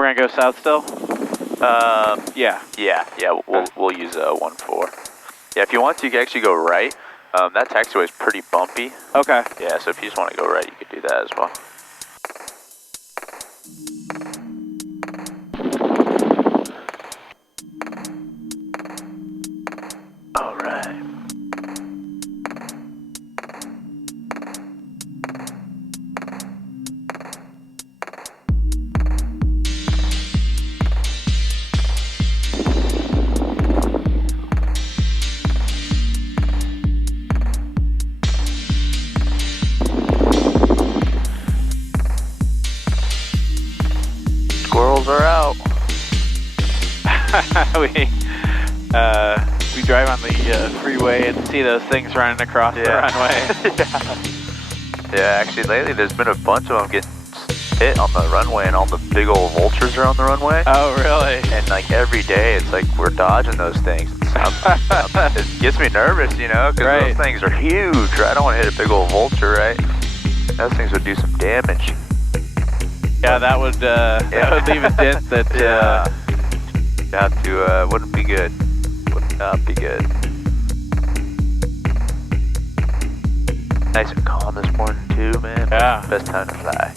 We're gonna go south still? Yeah. Yeah, we'll use 1-4. Yeah, if you want to, you can actually go right. That taxiway is pretty bumpy. Okay. Yeah, so if you just want to go right, you could do that as well. All right. Squirrels are out. we drive on the freeway and see those things running across the runway. Yeah, actually lately there's been a bunch of them getting hit on the runway, and all the big old vultures are on the runway. Oh, really? And like every day it's like we're dodging those things. It gets me nervous, you know, because those things are huge. I don't want to hit a big old vulture, right? Those things would do some damage. Yeah, that would leave a dent that wouldn't be good. Would not be good. Nice and calm this morning too, man. Yeah. Best time to fly.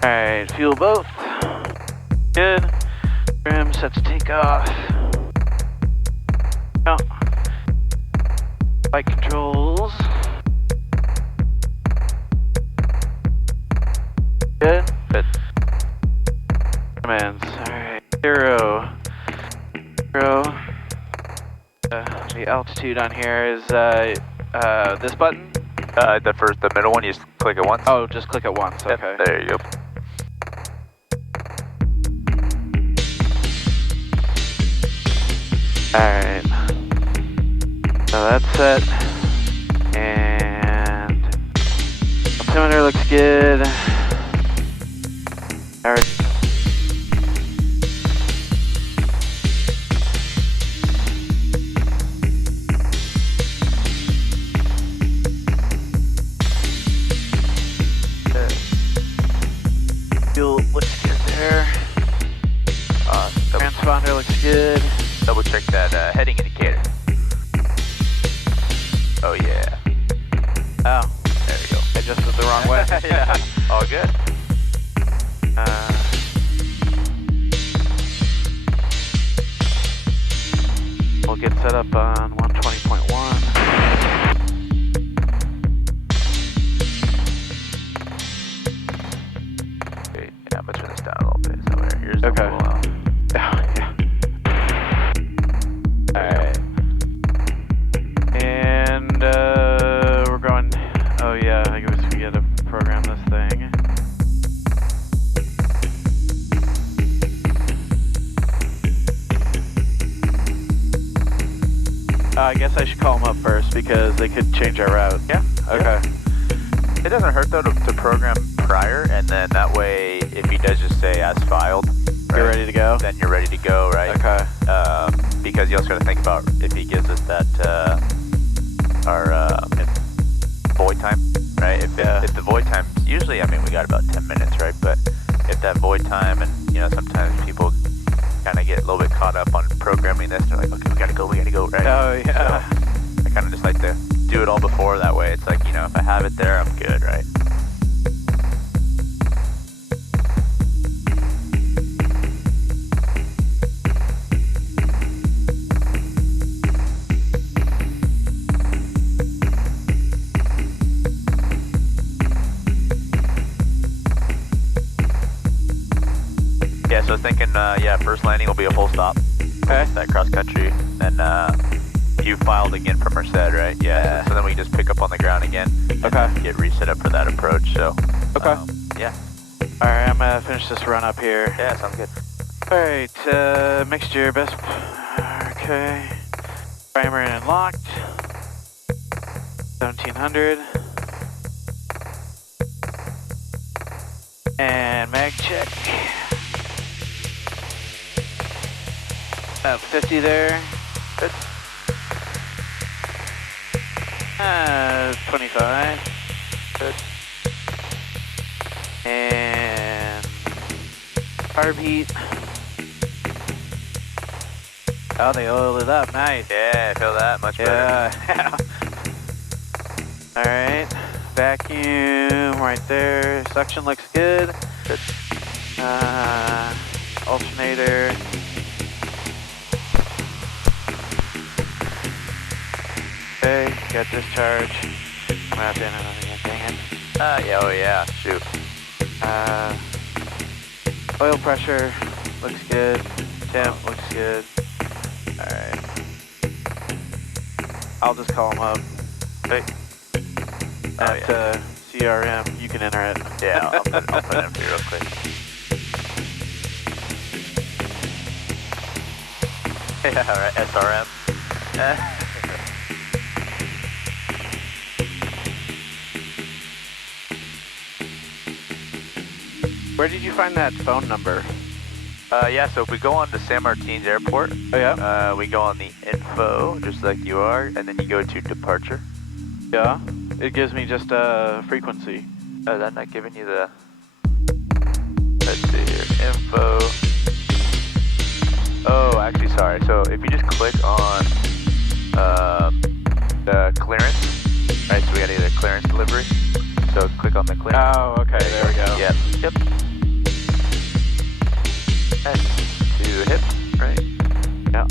Alright, fuel both. Good. Trim set to take off. No. Flight controls. Good. Good. Commands. Alright. 0. The altitude on here is this button? The middle one, you just click it once. Oh, just click it once. Yep, Okay. there you go. Alright. So that's set. And altimeter looks good. Alright. Fuel looks good there. Transponder looks good. Double check that heading indicator. Oh yeah. Oh, There we go. I just went the wrong way. Yeah. All good. We'll get set up on 120.1. Okay, yeah, I'm gonna turn this down a little bit. So here's the Okay. little, Oh, yeah. Alright. And we're going. Oh, yeah, I guess we gotta program this thing. I guess I should call them up first because they could change our route. Yeah. Okay. It doesn't hurt though to program prior, and then that way, if he does just say as filed, You're ready to go? then you're ready to go, right? Okay. Because you also got to think about if he gives us that our void time, right? If the void time, usually, I mean, we got about 10 minutes, right? But if that void time, and you know, sometimes people kind of get a little bit caught up on programming this, they're like, okay, we gotta go, right? Oh, yeah. So I kind of just like to do it all before, that way it's like, you know, if I have it there, I'm good, right? Yeah, so thinking, first landing will be a full stop. Okay. That cross country. And you filed again from Merced, right? Yeah. So then we just pick up on the ground again. Okay. Get reset up for that approach. So. Okay. Yeah. All right, I'm gonna finish this run up here. Yeah, sounds good. All right, mixture best. Okay. Primer in and locked. 1700. And mag check. About 50 there. Good. 25. Good. And carb heat. Oh, they oiled it up. Nice. Yeah, I feel that much better. Yeah. All right. Vacuum right there. Suction looks good. Good. Alternator. Okay, got discharge. I'm gonna have to enter that again, dang it. Yeah, oh yeah, shoot. Oil pressure looks good. Temp looks good. Alright. I'll just call them up. Hey. At CRM, you can enter it. Yeah, I'll put it in for you real quick. Yeah, alright, SRM. Where did you find that phone number? Yeah, so if we go on to San Martin's Airport, Oh yeah? we go on the info, just like you are, and then you go to departure. Yeah? It gives me just a frequency. Oh, is that not giving you the... Let's see here, info. Oh, actually, sorry. So if you just click on the clearance, right, so we gotta get a clearance delivery. So click on the clearance. Oh, okay, there we go. Yep, yep. And to hip, right? Yeah.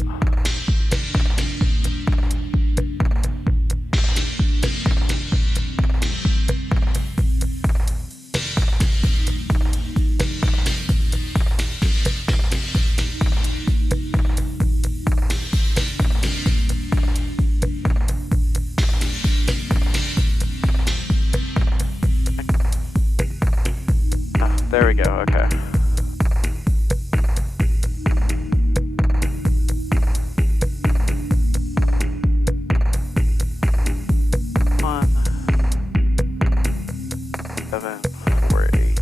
There we go, okay. One, 7, 4, 8.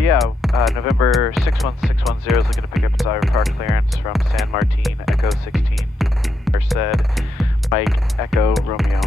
Yeah, November 61610 is looking to pick up its IR clearance from San Martin, Echo 16, or said Mike Echo Romeo.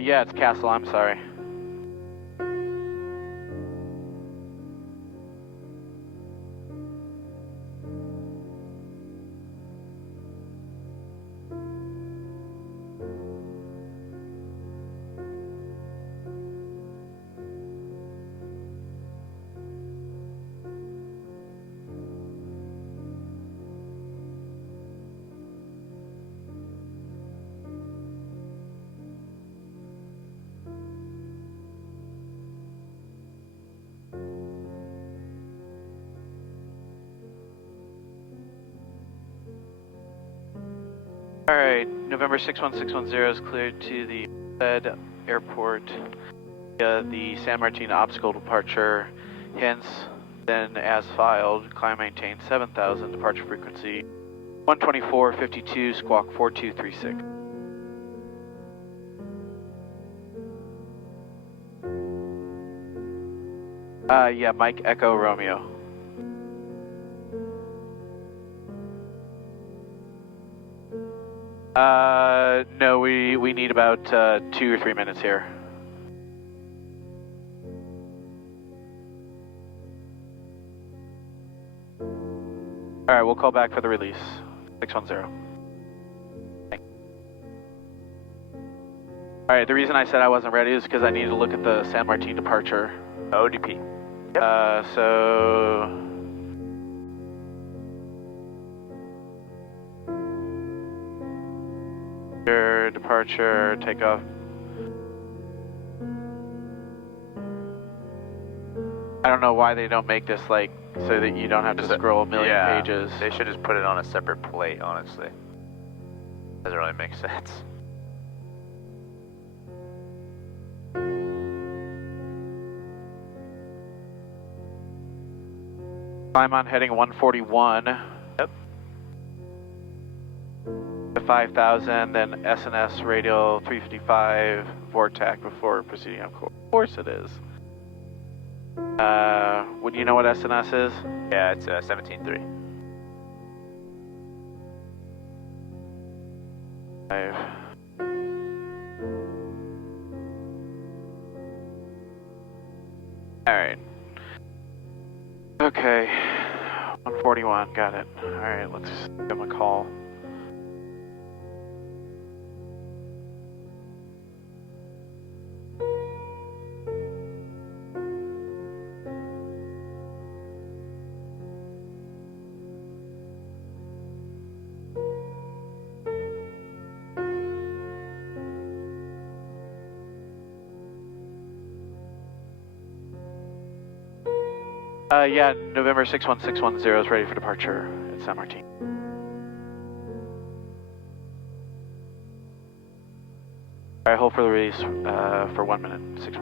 Yeah, it's Castle, I'm sorry. Alright, November 61610 is cleared to the said airport via the San Martin obstacle departure, hence, then as filed, climb maintain 7000, departure frequency 124.52, squawk 4236. Yeah, Mike Echo Romeo. No, we need about 2 or 3 minutes here. Alright, we'll call back for the release. 610. Alright, the reason I said I wasn't ready is because I needed to look at the San Martin departure. ODP. Yep. So... departure, takeoff. I don't know why they don't make this like so that you don't have to scroll a million pages. They should just put it on a separate plate, honestly. Doesn't really make sense. Climb on heading 141. Yep. To 5000, then SNS radial 355, VORTAC before proceeding on course. Of course it is. Would you know what SNS is? Yeah, it's 17.3. 5. Alright. Okay. 141, got it. Alright, let's give him a call. Yeah, November 61610 is ready for departure at San Martin. Alright, hold for the release for 1 minute. 6.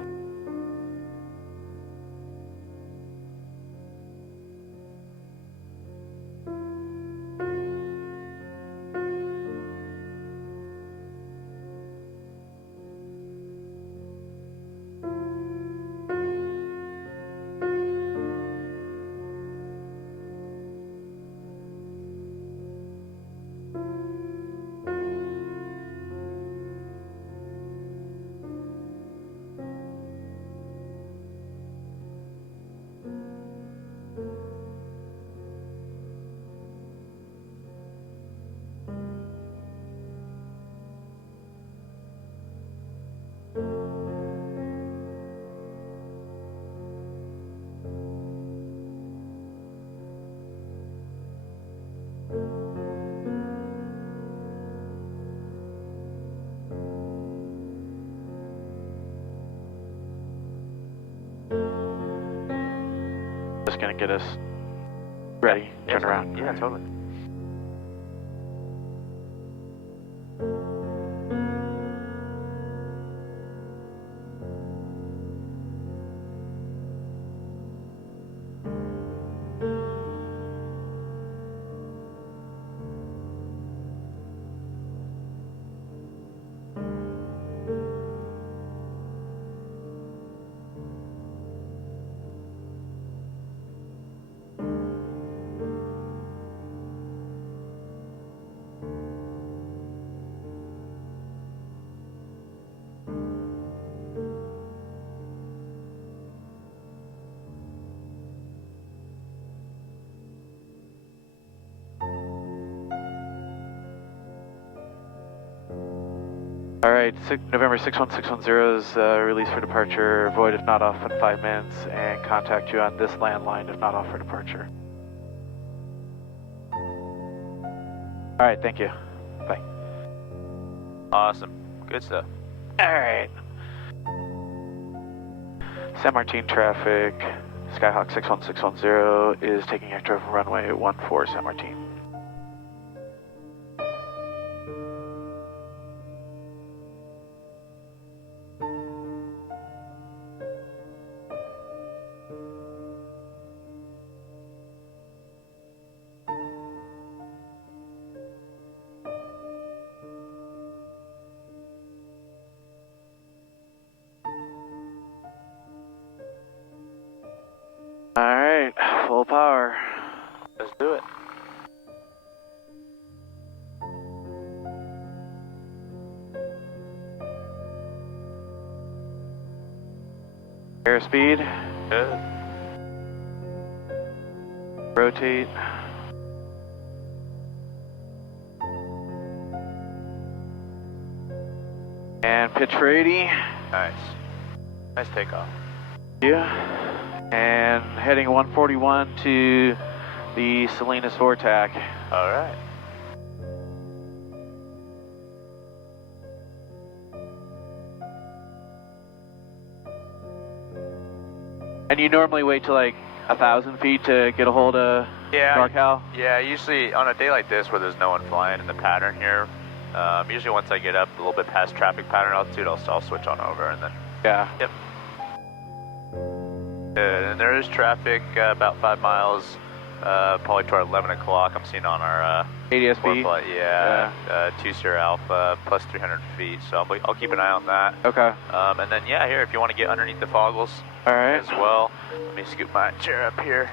Just gonna get us ready, turn around. Yeah, totally. Alright, November 61610 is released for departure. Void if not off in 5 minutes, and contact you on this landline if not off for departure. Alright, thank you. Bye. Awesome. Good stuff. Alright. San Martin traffic, Skyhawk 61610 is taking active runway 14 San Martin. Airspeed. Good. Rotate. And pitch for 80. Nice. Nice takeoff. Yeah. And heading 141 to the Salinas Vortac. All right. And you normally wait till like 1,000 feet to get a hold of NorCal? Yeah, usually on a day like this where there's no one flying in the pattern here, usually once I get up a little bit past traffic pattern altitude, I'll switch on over and then. Yeah. Yep. Good, and there is traffic about 5 miles, probably toward 11 o'clock. I'm seeing on our ADSB? flight, 2 Sierra Alpha plus 300 feet, so I'll keep an eye on that. Okay. And then, yeah, here, if you want to get underneath the foggles All right. as well, let me scoop my chair up here.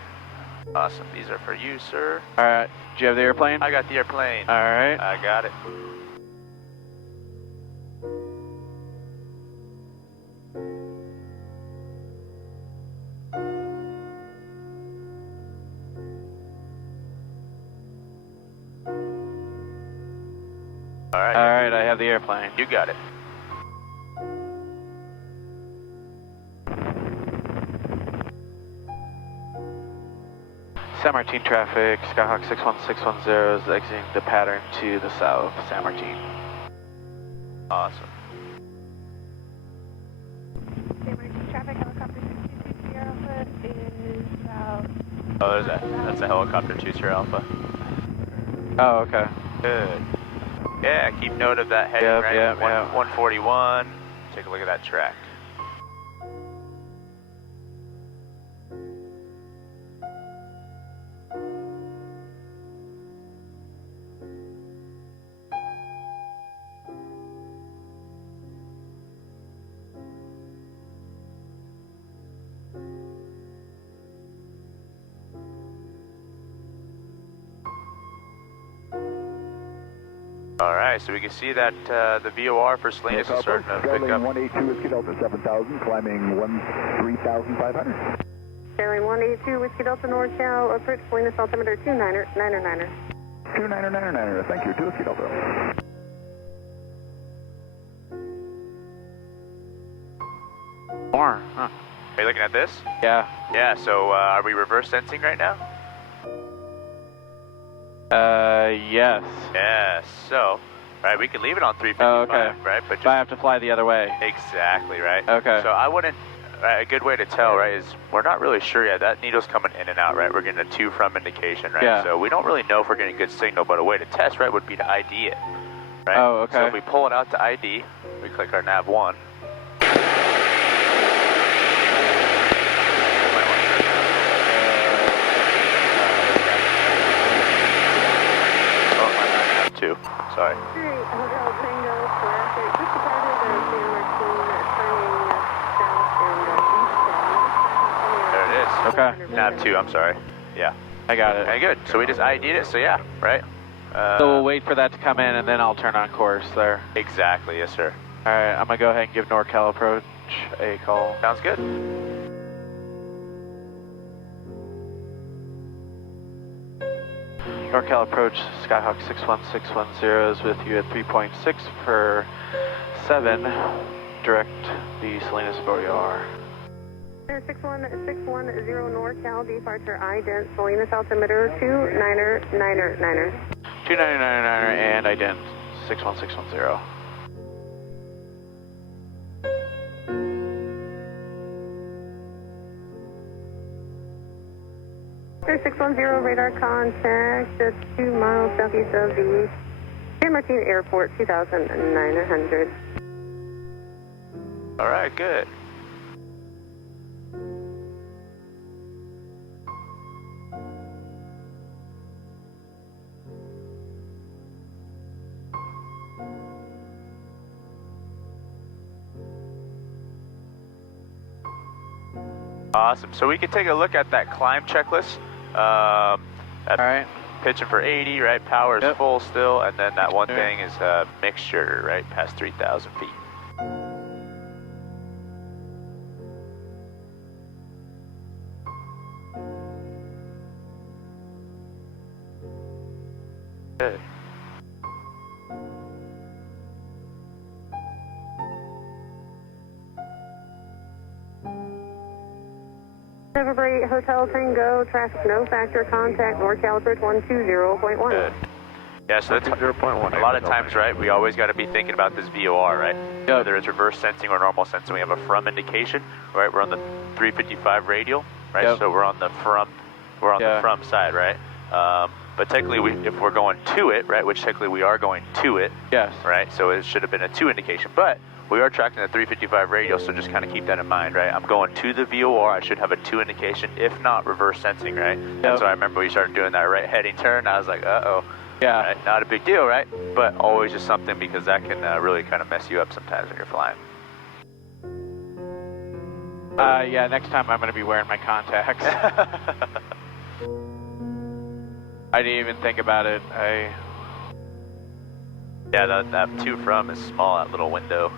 Awesome, these are for you, sir. All right. Do you have the airplane? I got the airplane. All right. I got it. All right, I have the airplane. you got it. San Martin traffic, Skyhawk 61610 is exiting the pattern to the south, San Martin. Awesome. San Martin traffic, helicopter 622 Sierra Alpha is south. Oh, that's a helicopter 2 Sierra Alpha. Oh, okay. Good. Yeah, keep note of that heading, Yep, right? yep, 141. Take a look at that track. All right, so we can see that the VOR for Salinas is starting to pick up. 182 Whiskey Delta 7000, climbing 13,500. Airline 182 Whiskey Delta NorCal, approach Salinas altimeter 29er. 2999er, thank you, 2 Whiskey Delta. More, huh? Are you looking at this? Yeah. Yeah, so are we reverse sensing right now? Yes. Yes, so, right, we can leave it on 355, Oh, okay. right? But But I have to fly the other way. exactly, right? Okay. So I wouldn't, a good way to tell, right, is we're not really sure yet. That needle's coming in and out, right? We're getting a to from indication, right? Yeah. So we don't really know if we're getting good signal, but a way to test, right, would be to ID it, right? Oh, okay. So if we pull it out to ID, we click our nav 1. Two. Sorry. 3 Hotel Tango, traffic, just departed San Martin, turning south and There it is. Okay. Nav 2, I'm sorry. Yeah. I got it. Okay, good. So we just ID'd it, so yeah, right? So we'll wait for that to come in and then I'll turn on course there. Exactly, yes, sir. All right, I'm gonna go ahead and give NorCal approach a call. Sounds good. NorCal approach, Skyhawk 61610 is with you at 3.6 per 7. Direct the Salinas VOR. Air 61610 NorCal, departure ident, Salinas altimeter 29er. 2999 and ident 61610. Air 610 radar contact, just 2 miles southeast of the San Martin Airport, 2,900. All right, good. Awesome. So we can take a look at that climb checklist. All right. Pitching for 80, right? Power is Yep. full still, and then that one Yeah. thing is mixture, right? Past 3,000 feet. Good. Everybody, Hotel Tango, traffic no factor, contact NorCal approach 120.1. Good. Yeah, so that's 0.1. A lot of times, right, we always got to be thinking about this VOR, right? Yep. Whether it's reverse sensing or normal sensing, we have a from indication, right? We're on the 355 radial, right? Yep. So we're on the from side, right? But technically, if we're going to it, right, which technically we are going to it, Yes. right? So it should have been a 2 indication, but we are tracking the 355 radial, so just kind of keep that in mind, right? I'm going to the VOR, I should have a 2 indication, if not reverse sensing, right? Yep. And so I remember we started doing that right heading turn, I was like, uh-oh. Yeah. Right? Not a big deal, right? But always just something, because that can really kind of mess you up sometimes when you're flying. Yeah, next time I'm going to be wearing my contacts. I didn't even think about it. Yeah, that to from is small, that little window.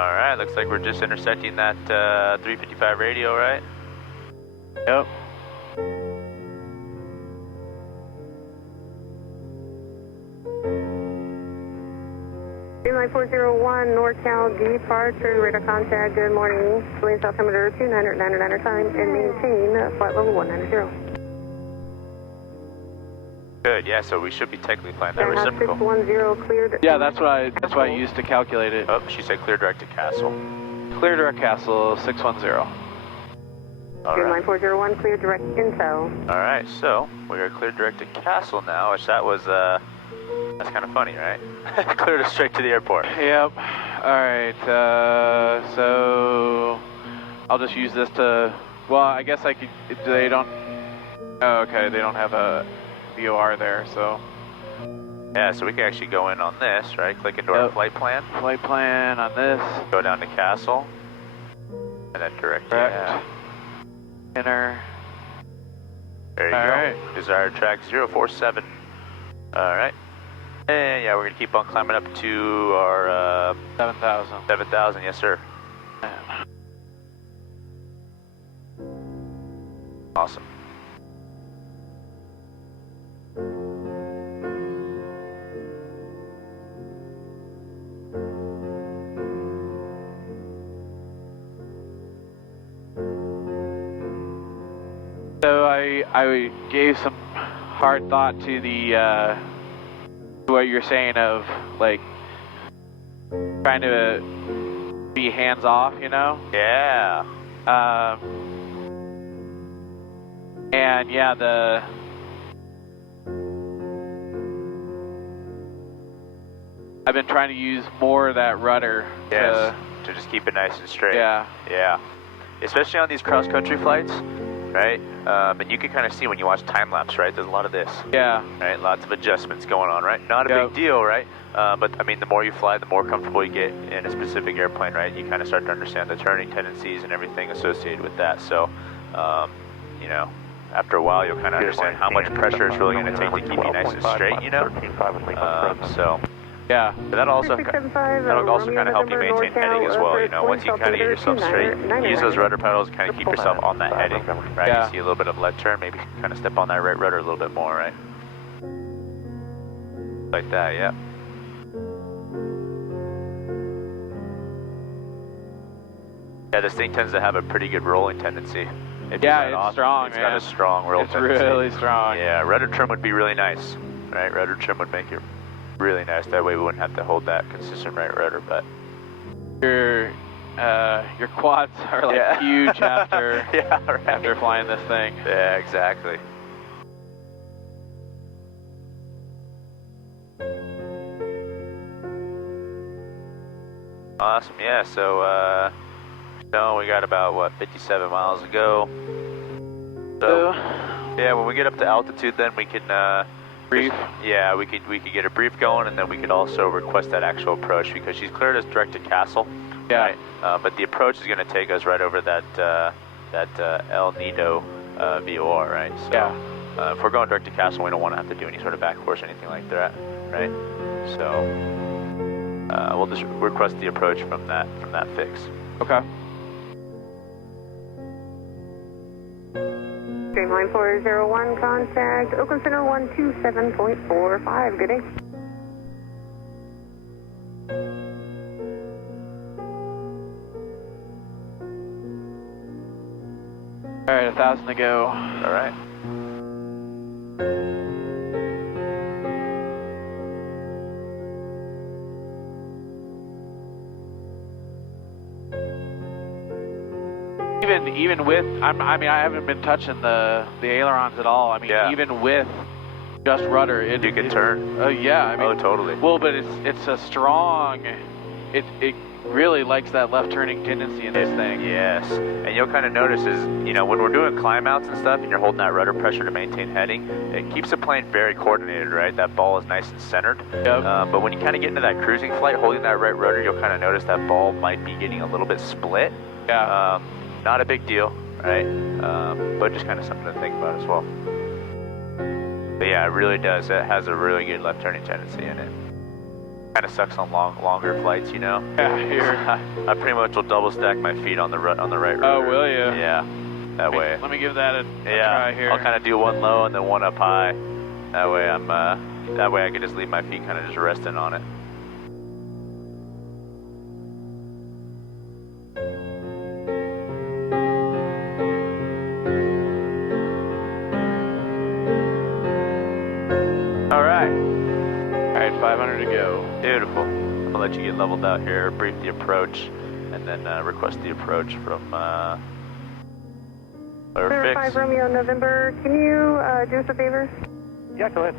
Alright, looks like we're just intersecting that 355 radio, right? Yep. Line 401, NorCal departure, radar contact, good morning. Please altimeter 299 time and maintain flight level 190. Good, yeah, so we should be technically flying that Have reciprocal. 610 cleared. Yeah, that's what I used to calculate it. Oh, she said clear direct to Castle. Clear direct Castle 610. Line Alright, 401, clear direct intel. alright, so we are clear direct to Castle now, which that was, that's kind of funny, right? Cleared us straight to the airport. Yep. Alright, so I'll just use this to, well, I guess I could, they don't, oh, okay, they don't have a VOR there, so. Yeah, so we can actually go in on this, right? Click into our Yep. flight plan, Flight plan on this. go down to Castle, and then direct. Correct. Yeah. Enter. There you All go. right. Desired track 047. Alright. And yeah, we're going to keep on climbing up to our 7,000. 7,000, yes sir. Awesome. So I gave some hard thought to the what you're saying of like trying to be hands off, you know. Yeah. And yeah, I've been trying to use more of that rudder. Yes. To just keep it nice and straight. Yeah. Yeah. Especially on these cross-country flights, right? And you can kind of see when you watch time-lapse, right? There's a lot of this. Yeah. Right? Lots of adjustments going on, right? Not a Yep. big deal, right? But I mean, the more you fly, the more comfortable you get in a specific airplane, right? You kind of start to understand the turning tendencies and everything associated with that. So, you know, after a while, you'll kind of understand how much pressure it's really going to take to keep you nice and straight, you know? So, Yeah. but that'll also kind of help you maintain heading as well, you know? Once you kind of get yourself straight, use those rudder pedals to kind of keep yourself on that heading, right? Yeah. You see a little bit of left turn, maybe kind of step on that right rudder a little bit more, right? Like that, yeah. Yeah, this thing tends to have a pretty good rolling tendency. Yeah, it's strong, It's man. got a strong roll It's tendency. really strong. Yeah, rudder trim would be really nice, right? Rudder trim would make it really nice. That way we wouldn't have to hold that consistent right rudder, but... Your quads are like Yeah. huge after yeah, right. after flying this thing. Yeah, exactly. Awesome, yeah, so, we got about, what, 57 miles to go. So, yeah, when we get up to altitude, then we can Brief? Yeah, we could get a brief going, and then we could also request that actual approach because she's cleared us direct to Castle. Yeah. Right? But the approach is going to take us right over that El Nido VOR, right? So, yeah. If we're going direct to Castle, we don't want to have to do any sort of back course or anything like that, right? So we'll just request the approach from that fix. Okay. Streamline 401, contact Oakland Center 127.45. Good day. All right, 1,000 to go. All right. Even with, I mean, I haven't been touching the ailerons at all. I mean, yeah. Even with just rudder, you can turn. Oh yeah, I mean, oh totally. Well, but it's a strong. It really likes that left turning tendency in this thing. Yes, and you'll kind of notice is when we're doing climb outs and stuff, and you're holding that rudder pressure to maintain heading, it keeps the plane very coordinated, right? That ball is nice and centered. Yep. But when you kind of get into that cruising flight, holding that right rudder, you'll kind of notice that ball might be getting a little bit split. Yeah. Not a big deal, right? But just kind of something to think about as well. But yeah, it really does. It has a really good left turning tendency in it. Kind of sucks on longer flights, Yeah, here. I pretty much will double stack my feet on the right rudder. Oh, will you? Yeah, that way. Let me give that a try here. I'll kind of do one low and then one up high. That way I can just leave my feet kind of just resting on it. All right, 500 to go. Beautiful. I'll let you get leveled out here, brief the approach, and then request the approach from our fix. 5 Romeo November, can you do us a favor? Yeah, go ahead.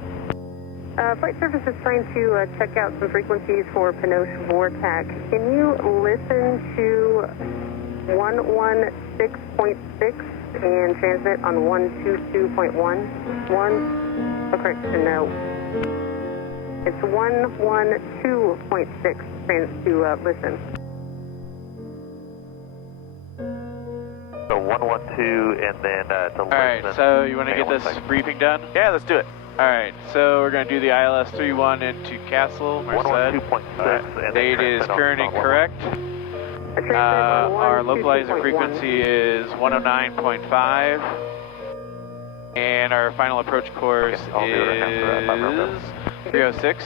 Flight Service is trying to check out some frequencies for Pinoche Vortex. Can you listen to 116.6 and transmit on 122.1? Oh, correction, no. It's 112.6 to listen. So 112 and then to All right, so you want to get this briefing done? Yeah, let's do it. All right, so we're going to do the ILS 31 into Castle, Merced. 112.6. Date is current and correct. Our localizer frequency is 109.5. And our final approach course is 306.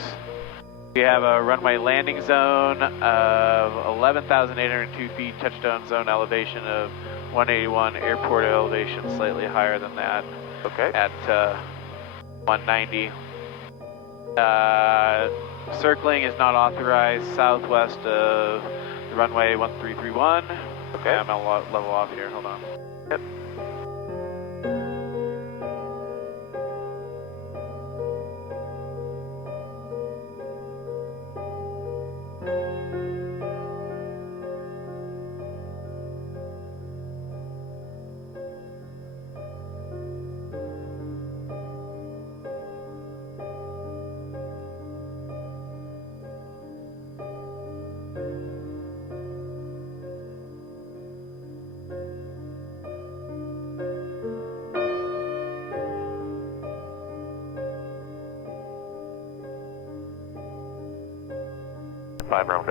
We have a runway landing zone of 11,802 feet, touchdown zone elevation of 181, airport elevation slightly higher than that. Okay. At 190. Circling is not authorized southwest of the runway 1331. Okay. I'm gonna level off here, hold on. Yep.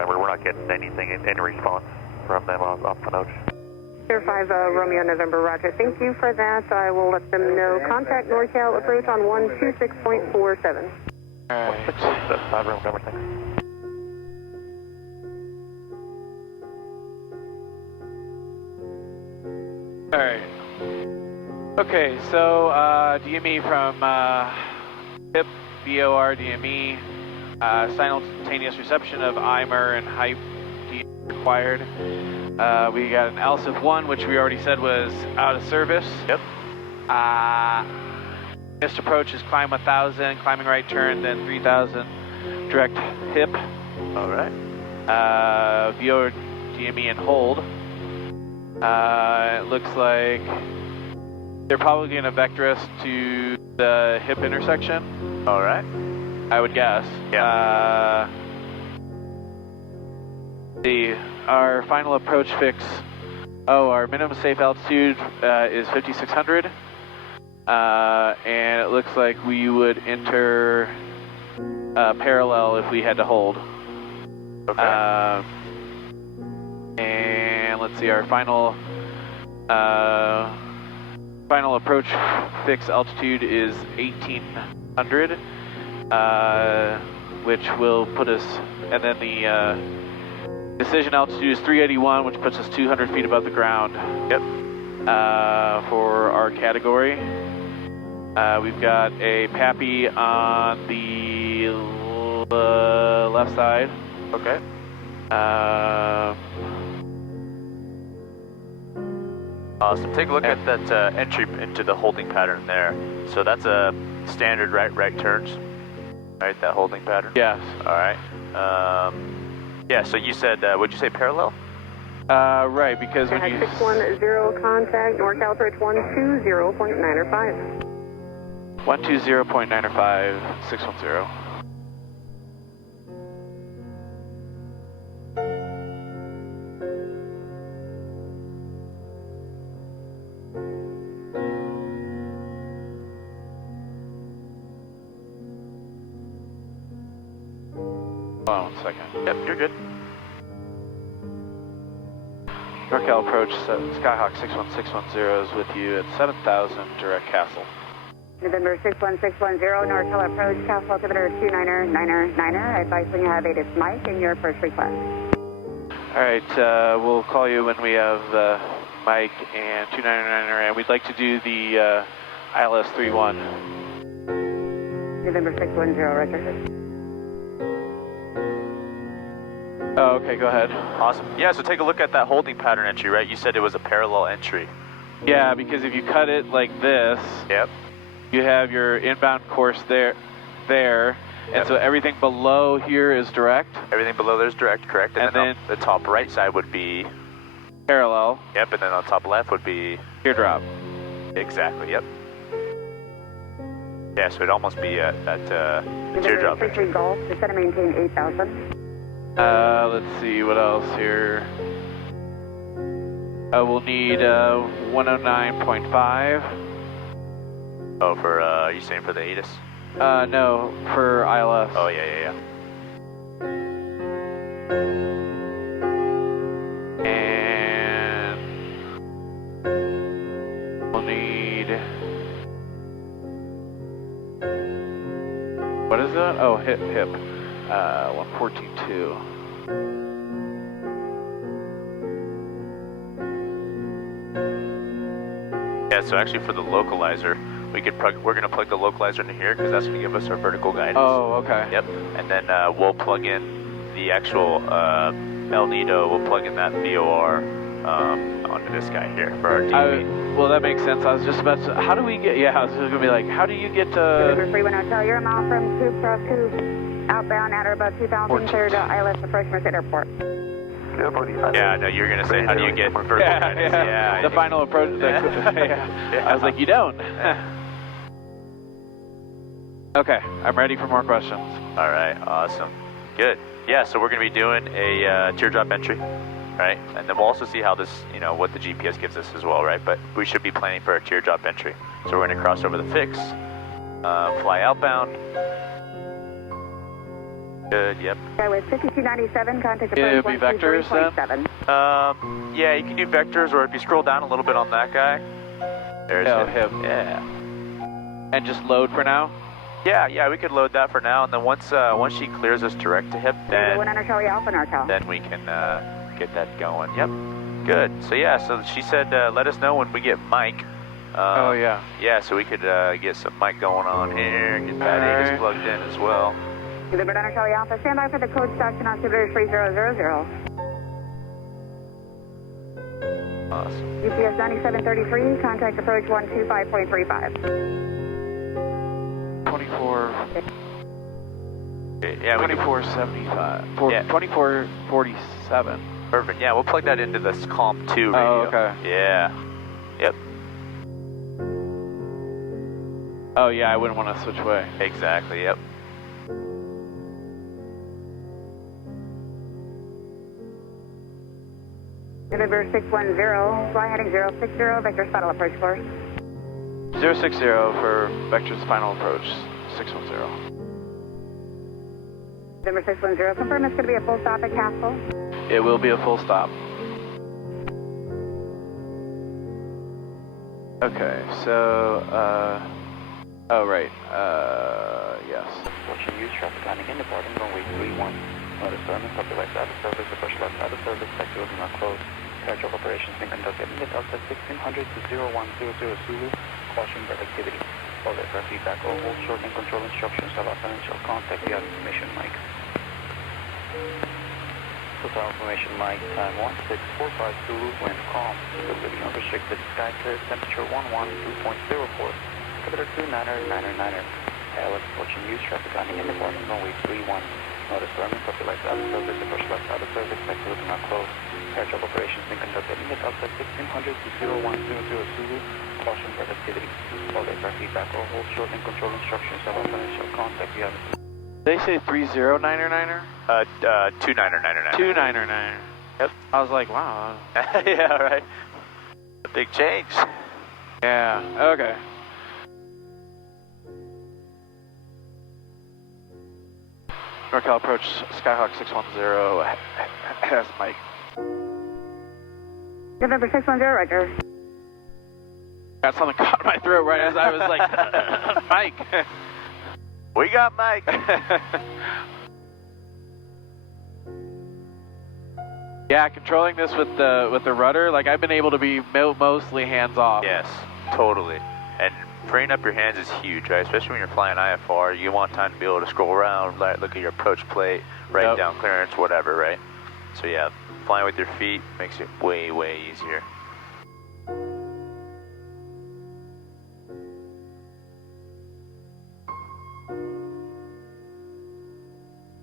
We're not getting anything in response from them off Pinoche. 5 Romeo November, roger. Thank you for that. I will let them know. Contact NorCal approach on 126.47. All right. 5 November, thanks. All right. Okay, so DME from HIP, VOR DME, simultaneous reception of IMER and HYPE required. We got an LSIF 1, which we already said was out of service. Yep. Missed approach is climb 1,000, climbing right turn, then 3,000, direct HIP. All right. VOR DME and hold. It looks like they're probably going to vector us to the hip intersection. All right. I would guess. Yeah. Our final approach fix. Oh, our minimum safe altitude is 5,600. And it looks like we would enter parallel if we had to hold. Okay. And let's see, our final approach fix altitude is 1,800, which will put us, and then the decision altitude is 381, which puts us 200 feet above the ground. Yep. For our category. We've got a PAPI on the left side. Okay. Awesome. Take a look at that entry into the holding pattern there. So that's a standard right turns, right? That holding pattern. Yes. All right. Yeah. So you said, would you say parallel? Right, because when you 610 contact NorCal approach 120.905. 120.905, 610. Hold on 1 second. Yep, you're good. NorCal approach, Skyhawk 61610 is with you at 7,000, direct Castle. November 61610, NorCal approach, Castle altimeter 29er. I advise when you have ATIS Mike and your first request. Alright, we'll call you when we have Mike and 299er, and we'd like to do the ILS 31. November 610, roger. Oh, okay, go ahead. Awesome. Yeah, so take a look at that holding pattern entry, right? You said it was a parallel entry. Yeah, because if you cut it like this, Yep. you have your inbound course there, and so everything below here is direct. Everything below there is direct, correct? And then the top right side would be parallel. Yep, and then on top left would be teardrop. Exactly. Yep. Yeah, so it'd almost be at the teardrop. November 33 Golf, descend and maintain 8,000. Let's see, what else here? We'll need 109.5. Oh, for, are you saying for the ATIS? No, for ILS. Oh, yeah. And we'll need, what is that? Oh, hip. 114.2. Yeah, so actually for the localizer, we're going to plug the localizer into here because that's going to give us our vertical guidance. Oh, okay. Yep, and then we'll plug in the actual El Nido, we'll plug in that VOR onto this guy here for our DV. Well, that makes sense. I was just about to, how do we get, I was just going to be like, how do you get to... November 310, tell you're a mile from Coop, cross Coop, outbound at or above 2,000, clear to ILS approach Merced Airport. Yeah, no, you're going to say, how do you get vertical guidance? Yeah. The final approach, I was like, you don't. Okay, I'm ready for more questions. All right, awesome. Good. Yeah, so we're going to be doing a teardrop entry, right? And then we'll also see how this, what the GPS gives us as well, right? But we should be planning for a teardrop entry. So we're going to cross over the fix, fly outbound. Good, yep. That was 5297, contact It'll approach be vectors then? 123.7. Yeah, you can do vectors, or if you scroll down a little bit on that guy. There's him. Yeah. And just load for now? Yeah, we could load that for now, and then once she clears us direct to hip, then we can get that going. Yep. Good. So yeah, so she said let us know when we get Mike. Oh yeah. Yeah, so we could get some mic going on here, get that ATIS plugged in as well. The Bernard Charlie Alpha, stand by for the code stockton altimeter 3000. Awesome. GPS 9733, contact approach 125.35. 24. Yeah, 2475. 2447. Perfect. Yeah, we'll plug that into this COM 2 radio. Oh, okay. Yeah. Yep. Oh yeah, I wouldn't want to switch way. Exactly, yep. November 610, fly heading 060, vector final approach course. 060 for vector's final approach, 610. November 610, confirm it's going to be a full stop at Castle. It will be a full stop. Okay, so, oh right, yes. Watching use traffic landing in departing runway 31. Notice Norman, copy left out of service, approach left out of service, sector will not closed. Carriage operations being conducted in the Delta 1600 to 0100 Zulu, caution bird activity. All aircraft feedback or hold short and control instructions about financial contact via information mic. Total information mic, time 1645 Zulu, wind calm, visibility unrestricted, sky clear, temperature 112.04, altimeter 29999er. ILS approaching use traffic landing in departing runway 31. Notice Norman, copy left out of service, approach left out of service, sector will not closed. Carriage operations being conducted in the Delta 1600 to 0100 Zulu, caution bird activity. All aircraft feedback or hold short and control instructions about financial contact via They say 3099er? 2999. 2999. Yep. I was like, wow. Yeah, right. A big change. Yeah, okay. NorCal approach, Skyhawk 610, has Mike. November 610, roger. Got something caught in my throat right as I was like, Mike. We got Mike. Yeah, controlling this with the rudder, like I've been able to be mostly hands off. Yes, totally. And freeing up your hands is huge, right? Especially when you're flying IFR, you want time to be able to scroll around, look at your approach plate, write down clearance, whatever, right? So yeah, flying with your feet makes it way, way easier.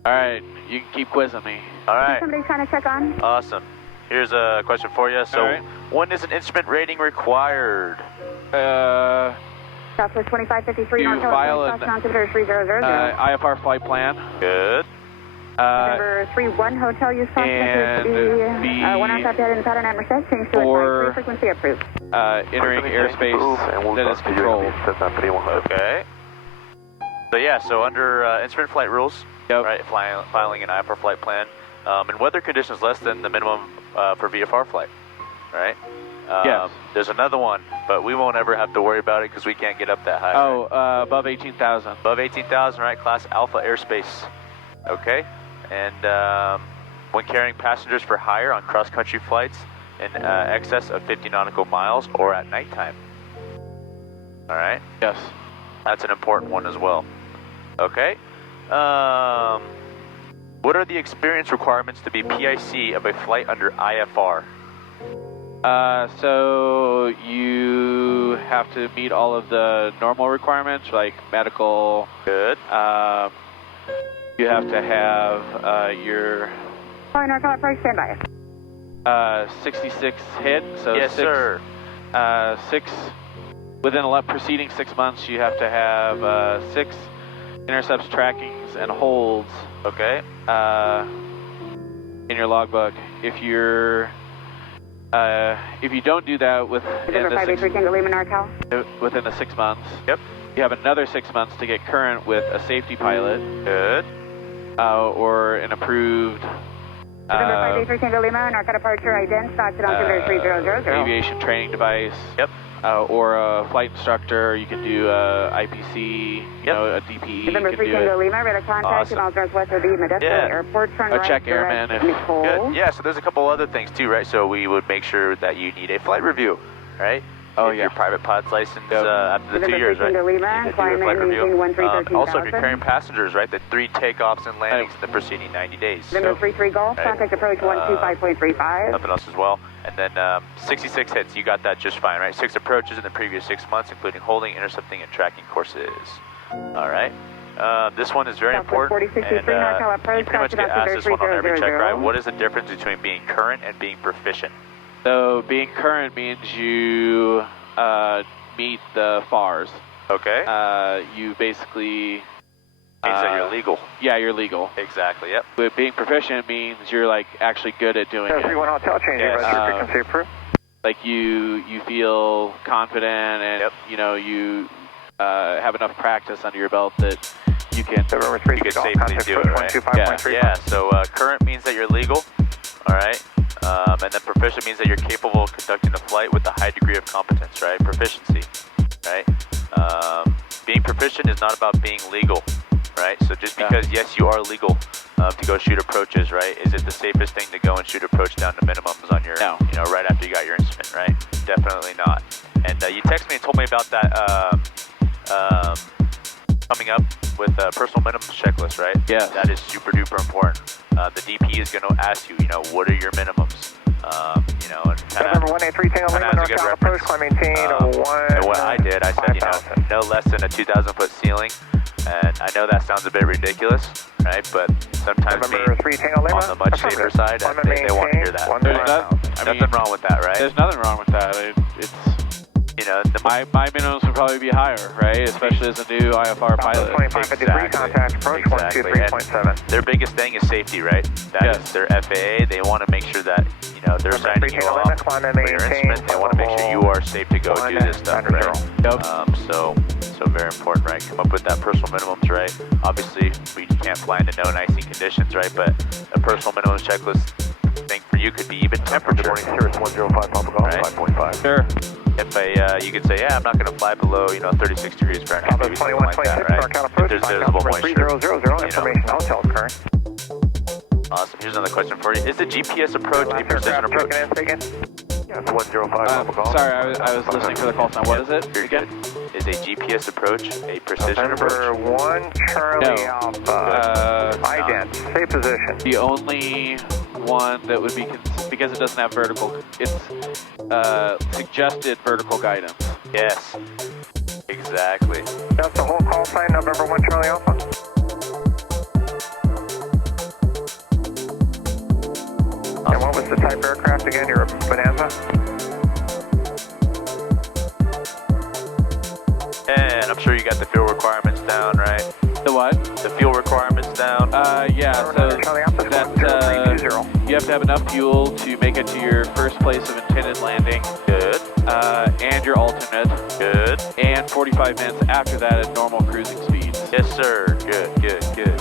All right, you can keep quizzing me. All right. Somebody's trying to check on. Awesome. Here's a question for you. So, when is an instrument rating required? Southwest 2553, You NorCal, file an altimeter 3000. IFR flight plan. Good. November 31 hotel use cost and be 1 aircraft head in pattern and percent change to for, a frequency approved. Entering airspace that is controlled. Okay. So yeah, so under instrument flight rules, right, filing an IFR flight plan, and weather conditions less than the minimum for VFR flight, right? Yes. There's another one, but we won't ever have to worry about it because we can't get up that high. Oh, above 18,000. Above 18,000, right? Class Alpha airspace. Okay. And when carrying passengers for hire on cross-country flights in excess of 50 nautical miles or at nighttime. All right. Yes. That's an important one as well. Okay. What are the experience requirements to be PIC of a flight under IFR? So you have to meet all of the normal requirements like medical. Good. You have to have your Flying NorCal approach, standby. 66 hit. So yes, sir. 6 within the preceding 6 months. You have to have 6 intercepts, trackings, and holds. Okay. In your logbook. If you don't do that within the 6 months, yep, you have another 6 months to get current with a safety pilot. Good. Or an approved November 583 Tango Lima, NorCal departure, ident, stocked on 3000. aviation training device. Yep. Or a flight instructor. You can do IPC, you know, a DPE. November 3 Tango Lima, radar contact, miles northwest of the Modesto Airport, turn a right, check airman. Good. Yeah, so there's a couple other things too, right? So we would make sure that you need a flight review, right? Oh, Your private pilot's license after the 2 years, right? Lima, flight review. Also, if you're carrying passengers, right, the 3 takeoffs and landings in the preceding 90 days. November 33 Golf, contact approach 125.35. Something else as well. And then 66 hits, you got that just fine, right? 6 approaches in the previous 6 months, including holding, intercepting, and tracking courses. All right. This one is very important, and you pretty much get asked this one on every check ride. What is the difference between being current and being proficient? So being current means you meet the FARs. Okay. You basically... Means that you're legal. Yeah, you're legal. Exactly, yep. But being proficient means you're like actually good at doing it. 31 Hotel, changing frequency approved. Like you feel confident and Yep. you know you have enough practice under your belt that you can safely do it, right? Yeah. So current means that you're legal, all right, and then proficient means that you're capable of conducting a flight with a high degree of competence, right? Proficiency, right? Being proficient is not about being legal. Right, so just because yes, you are legal to go shoot approaches, right? Is it the safest thing to go and shoot approach down to minimums on your, you know, right after you got your instrument, right? Definitely not. And you texted me and told me about that coming up with a personal minimums checklist, right? Yeah. That is super duper important. The DP is going to ask you, you know, what are your minimums? You know, and kind of. November 183 Tango Lima, NorCal approach, climb maintain, and what I did, I said, you know, no less than a 2,000-foot ceiling. And I know that sounds a bit ridiculous, right? But sometimes on the much safer side, they want to hear that. There's nothing wrong with that, right? There's nothing wrong with that. It's you know, my minimums would probably be higher, right? Especially as a new IFR pilot. 2553 contact approach 123.7. Their biggest thing is safety, right? That is their FAA. They want to make sure that, you know, they're signing you off for your instrument. They want to make sure you are safe to go do this stuff, right? Yep. So very important, right? Come up with that personal minimums, right? Obviously, we can't fly into known icing conditions, right? But a personal minimums checklist thing for you could be even temperature. Good morning, Cirrus 105, Papa Golf, right? 5.5. Sure. If you could say, yeah, I'm not going to fly below, you know, 36 degrees Fahrenheit, maybe something like that, right? If there's visible moisture. 3000, information hotel current. Awesome. Here's another question for you. Is the GPS approach a precision approach? Yes, 105, Papa Golf. Sorry, I was listening for the call sign. What is it again? Is a GPS approach a precision approach? November 1 Charlie Alpha. Ident, safe position. The only one that would be, because it doesn't have vertical, it's suggested vertical guidance. Yes, exactly. That's the whole call sign, November 1 Charlie Alpha. And what was the type aircraft again? Your Bonanza? And I'm sure you got the fuel requirements down, right? The what? The fuel requirements down. Yeah, so that you have to have enough fuel to make it to your first place of intended landing. Good. And your alternate. Good. And 45 minutes after that at normal cruising speeds. Yes, sir. Good, good, good.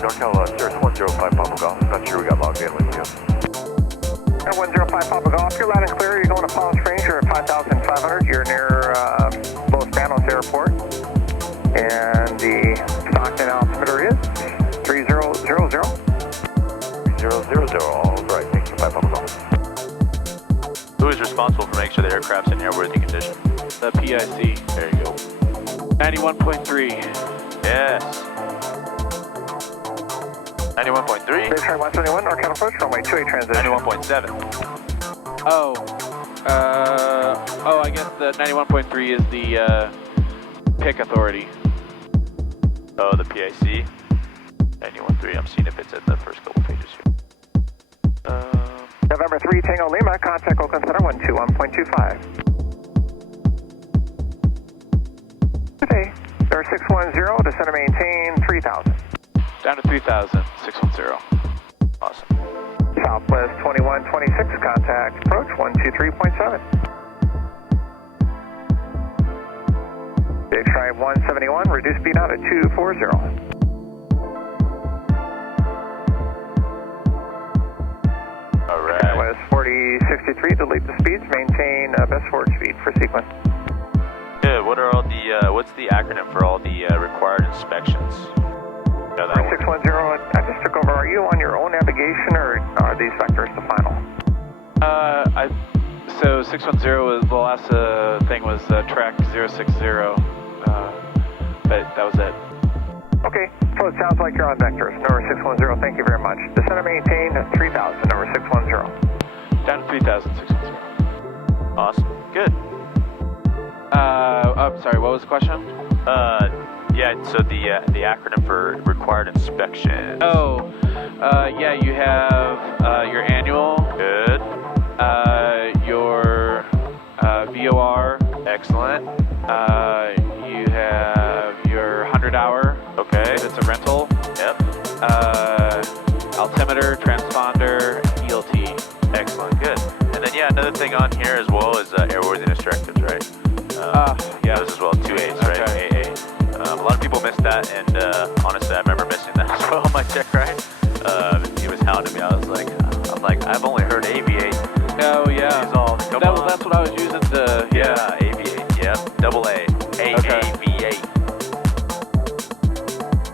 NorCal, Cirrus 105, Papa Golf. Not sure we got logged in with you. 105 Papa Golf, you're loud and clear. You're going to Palm Springs. You're at 5,500. You're near Los Banos Airport. And the Stockton altimeter is 3000. 000. All right, thank you, 5 Papa Golf. Who is responsible for making sure the aircraft's in airworthy condition? The PIC. There you go. 91.3. Yes. 91.3? Try 171, NorCal approach, runway 28 transition. 91.7. I guess the 91.3 is the PIC authority. Oh, the PIC? 91.3, I'm seeing if it's in the first couple pages here. November 3 Tango Lima, contact Oakland Center 121.25. Today, there 610, descend and maintain 3000. Down to 3,000, 610. Awesome. Southwest 2126, contact approach 123.7. Big Tribe 171, reduce speed out at 240. Alright. Southwest 4063, delete the speeds, maintain best forward speed for sequence. Good. What are all the, what's the acronym for all the required inspections? 610, I just took over. Are you on your own navigation or are these vectors the final? So 610 was the last thing was track 060, but that was it. Okay, so it sounds like you're on vectors. Number 610, thank you very much. Descend and maintain 3000, number 610. Down to 3,000, 610. Awesome. Good. I'm sorry, what was the question? Yeah, so the acronym for required inspection. Oh, yeah, you have your annual. Good. Your VOR. Excellent. You have your 100-hour. Okay. If it's a rental. Yep. Altimeter, transponder, ELT. Excellent. Good. And then, yeah, another thing on here as well is airworthiness directives, right? Yeah. Those as well, 2As, right? Okay. AA. A lot of people miss that, and honestly, I remember missing that as well on my check ride. He was hounding me. I'm like, I've only heard aviate. Oh, yeah. He's all, come on. That's what I was using to, Yeah, aviate. Yeah, double A. A-A-V-8.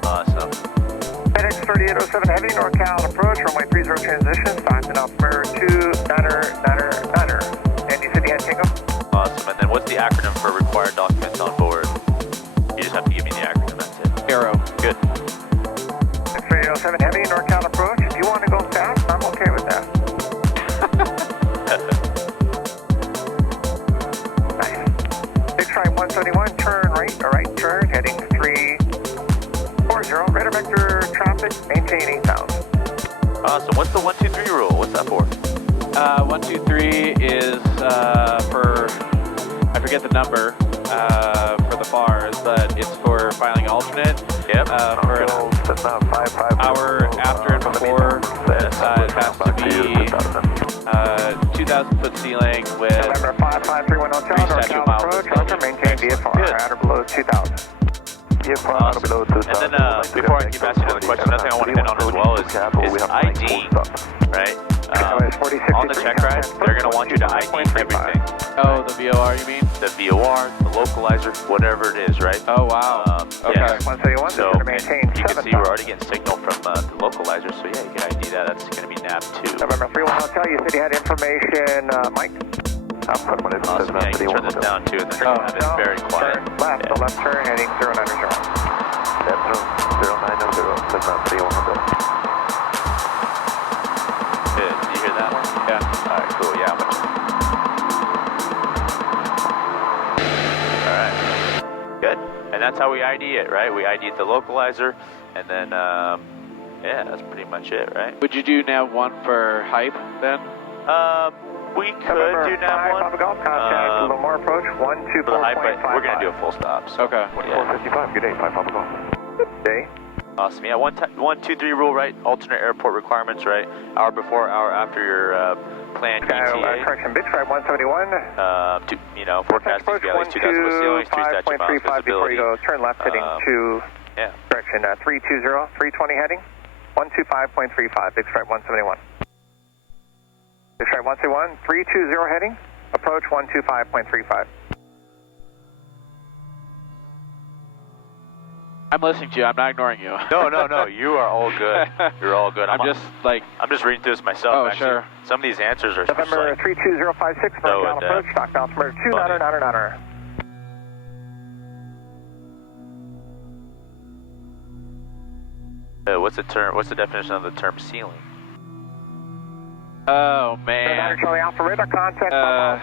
Awesome. FedEx 3807 Heavy, NorCal approach, runway 30 transition, stocked altimeter 2999er. And you said you had takeoff? Awesome. And then what's the acronym for required documents on board? You just have to give me the acronym, that's it. Arrow. Good. FedEx 3807 Heavy, NorCal approach. If you want to go fast, I'm okay with that. Nice. Big Stripe 171, turn right, a right turn, heading 340. Radar vector traffic, maintain 8,000. Awesome. What's the 123 rule? What's that for? 123 is for, I forget the number for the FARs, but it's for filing alternate. Yep. For an hour after and before, it has to be 2,000 foot ceiling with November 5531 Hotel, NorCal approach, Hunter, maintain VFR, at or below 2,000. Awesome. And then before I keep asking another question, another thing I want to hit on as well is ID, right? On the check ride, they're going to want you to ID everything. Oh, the VOR you mean? The VOR, the localizer, whatever it is, right? Oh, wow. Okay. Yeah. 171, So to maintain you can see 7,000. we're already getting signal from the localizer, so yeah, you can ID that. That's going to be NAV 2. November 31 Hotel, you said you had information, Mike? Awesome. Yeah, you can turn this down too, and then you're going to have it very quiet. Turn left, Yeah. the left turn, heading 090. Good. Did you hear that one? Yeah. Alright, cool. Yeah. Alright. Good. And that's how we ID it, right? We ID the localizer, and then, yeah, that's pretty much it, right? Would you do nav 1 for hype then? We could do nav 1. Papa Golf, contact Lamar approach, For the high, but 124.55. we're going to do a full stop. So. Okay. 2455, good day, 5 Papa Golf. Good day. Awesome. Yeah, 1, 2, 3 rule, right? Alternate airport requirements, right? Hour before, hour after your planned ETA. Correction, Big Stripe 171. Forecast to be at least 2,000 foot ceilings, 3 statute miles before visibility. you go, turn left heading to, Yeah. correction, 320, 320 heading, 125.35, Big Stripe 171. Big Stripe 171, 320 heading, approach 125.35. I'm listening to you. I'm not ignoring you. No. You are all good. You're all good. I'm just reading through this myself. Oh, actually. sure. Some of these answers are just November like 32056, So NorCal in-depth. approach, stock altimeter 2999er. what's the term? What's the definition of the term ceiling? Oh man. Charlie Alpha radar contact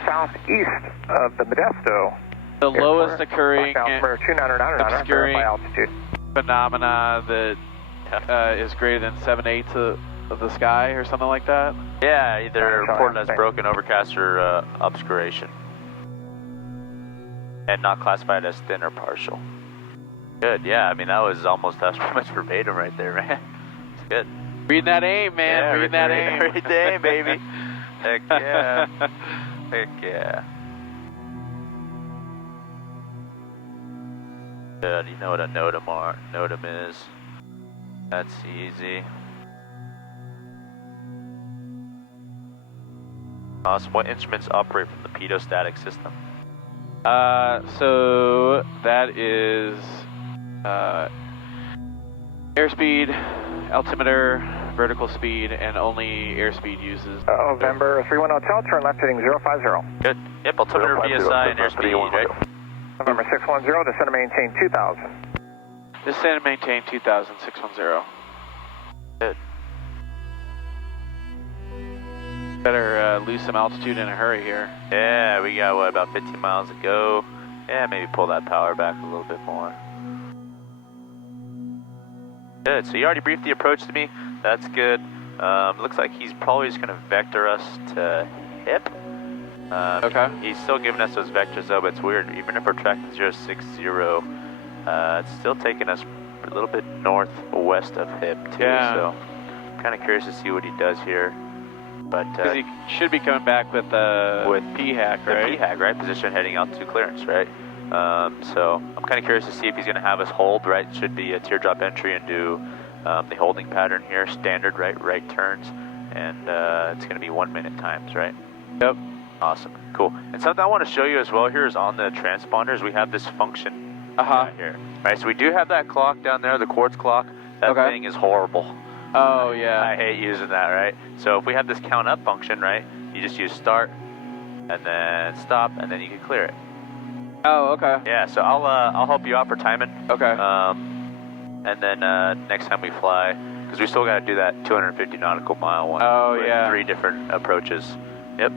southeast of the Modesto. The lowest occurring altimeter 2999er, obscuring verify altitude. phenomena that is greater than 7/8 of the sky or something like that. Yeah, either reported as Thanks. broken overcast or obscuration, and not classified as thin or partial. Good. Yeah, I mean that was pretty much verbatim right there, man. It's good. Reading that aim, man. Yeah, reading that aim. Read the aim, baby. Heck yeah. Heck yeah. Good. You know what a NOTAM is. That's easy. Awesome. What instruments operate from the pedostatic system? So that is airspeed, altimeter, vertical speed, and only airspeed uses. November 31 Hotel, turn left heading 050. Good. Yep, altimeter, VSI, and airspeed, right? November 610, descend and maintain 2000. Descend and maintain 2,610. Good. Better lose some altitude in a hurry here. Yeah, we got, about 15 miles to go. Yeah, maybe pull that power back a little bit more. Good, so you already briefed the approach to me. That's good. Looks like he's probably just going to vector us to hip. Okay. He's still giving us those vectors though, but it's weird. Even if we're tracking 060, it's still taking us a little bit northwest of hip too. Yeah. So I'm kind of curious to see what he does here. But he should be coming back with PHAC, right? The PHAC, right? Position heading altitude clearance, right? So I'm kind of curious to see if he's going to have us hold, right? It should be a teardrop entry and do the holding pattern here, standard right turns, and it's going to be 1 minute times, right? Yep. Awesome, cool. And something I want to show you as well here is on the transponders, we have this function here, right? So we do have that clock down there, the quartz clock. That thing is horrible. Oh, yeah. I hate using that, right? So if we have this count up function, right, you just use start, and then stop, and then you can clear it. Oh, okay. Yeah, so I'll help you out for timing. Okay. And then next time we fly, because we still got to do that 250 nautical mile one. Oh, with yeah. 3 different approaches. Yep.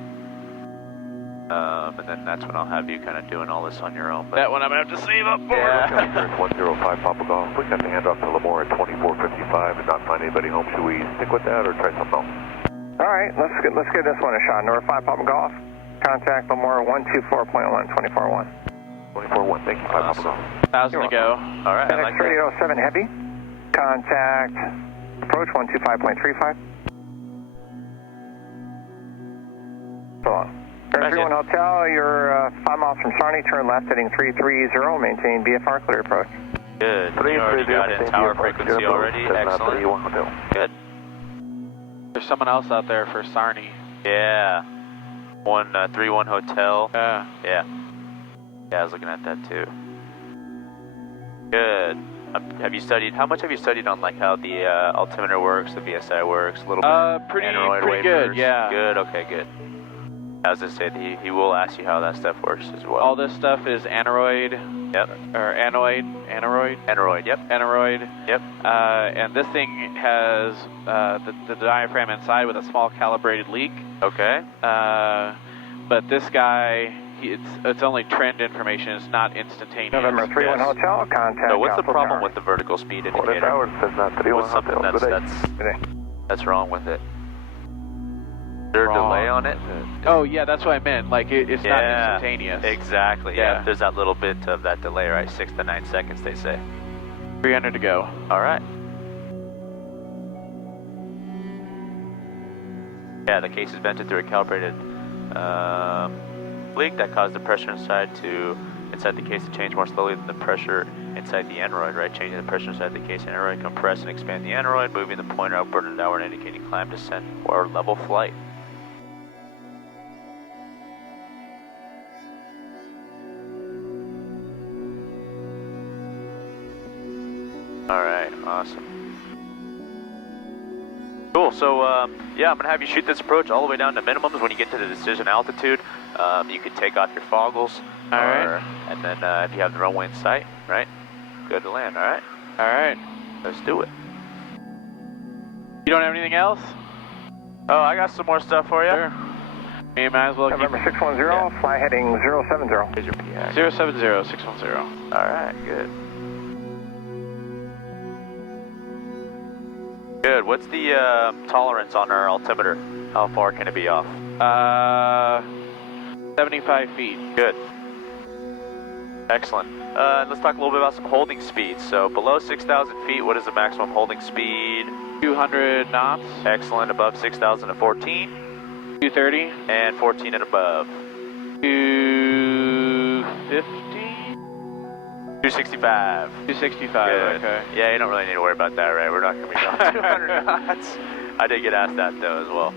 And then that's when I'll have you kind of doing all this on your own. But that one I'm going to have to save up for. Yeah. 105 Papa Golf. We got the handoff to Lemoore at 2455 and not find anybody home. Should we stick with that or try something else? All right, let's give this one a shot. North 5 Papa Golf. Contact Lemoore 124.1, 24.1. 24.1. Thank you, 5 Papa Golf. 1,000 to go. All right. FedEx 3807 Heavy. Contact approach 125.35. So long. Air 31 Hotel, you're 5 miles from Sarnie, turn left heading 330, maintain BFR, clear approach. Good. You already got it. Tower frequency already. Excellent. Good. There's someone else out there for Sarnie. Yeah. 131 Hotel. Yeah. Yeah. Yeah, I was looking at that too. Good. Have you studied, how much have you studied on like how the altimeter works, the VSI works, a little bit? Pretty Aneroid good, wafers? yeah. Good, okay, good. As I said, he will ask you how that stuff works as well. All this stuff is aneroid. Yep. Or aneroid. Aneroid, yep. Aneroid. Yep. And this thing has the diaphragm inside with a small calibrated leak. Okay. But this guy, it's only trend information. It's not instantaneous. November 31 Hotel, contact. So what's the problem Tower. with the vertical speed Well, indicator? that hour says not 31 What's something Hotel. that's wrong with it? Is there a delay on it? Oh, yeah, that's what I meant. Like, it's not instantaneous. Exactly, Yeah. There's that little bit of that delay, right? 6 to 9 seconds, they say. 300 to go. All right. Yeah, the case is vented through a calibrated leak that caused the pressure inside the case to change more slowly than the pressure inside the aneroid, right? Changing the pressure inside the case aneroid, compress and expand the aneroid, moving the pointer upward and downward, indicating climb, descent, or level flight. All right, awesome. Cool, so yeah, I'm gonna have you shoot this approach all the way down to minimums. When you get to the decision altitude, you can take off your foggles. All right. And then if you have the runway in sight, right, good to land, all right? All right. Let's do it. You don't have anything else? Oh, I got some more stuff for you. Sure. You might as well keep... November 610, fly heading 070. Here's your PX. 070, 610. All right, good. Good. What's the tolerance on our altimeter? How far can it be off? 75 feet. Good. Excellent. Let's talk a little bit about some holding speeds. So below 6,000 feet, what is the maximum holding speed? 200 knots. Excellent. Above 6,000 to 14. 230. And 14 and above. 250. 265. 265, Good. okay. Yeah, you don't really need to worry about that, right? We're not going to be going 200 knots. I did get asked that, though, as well.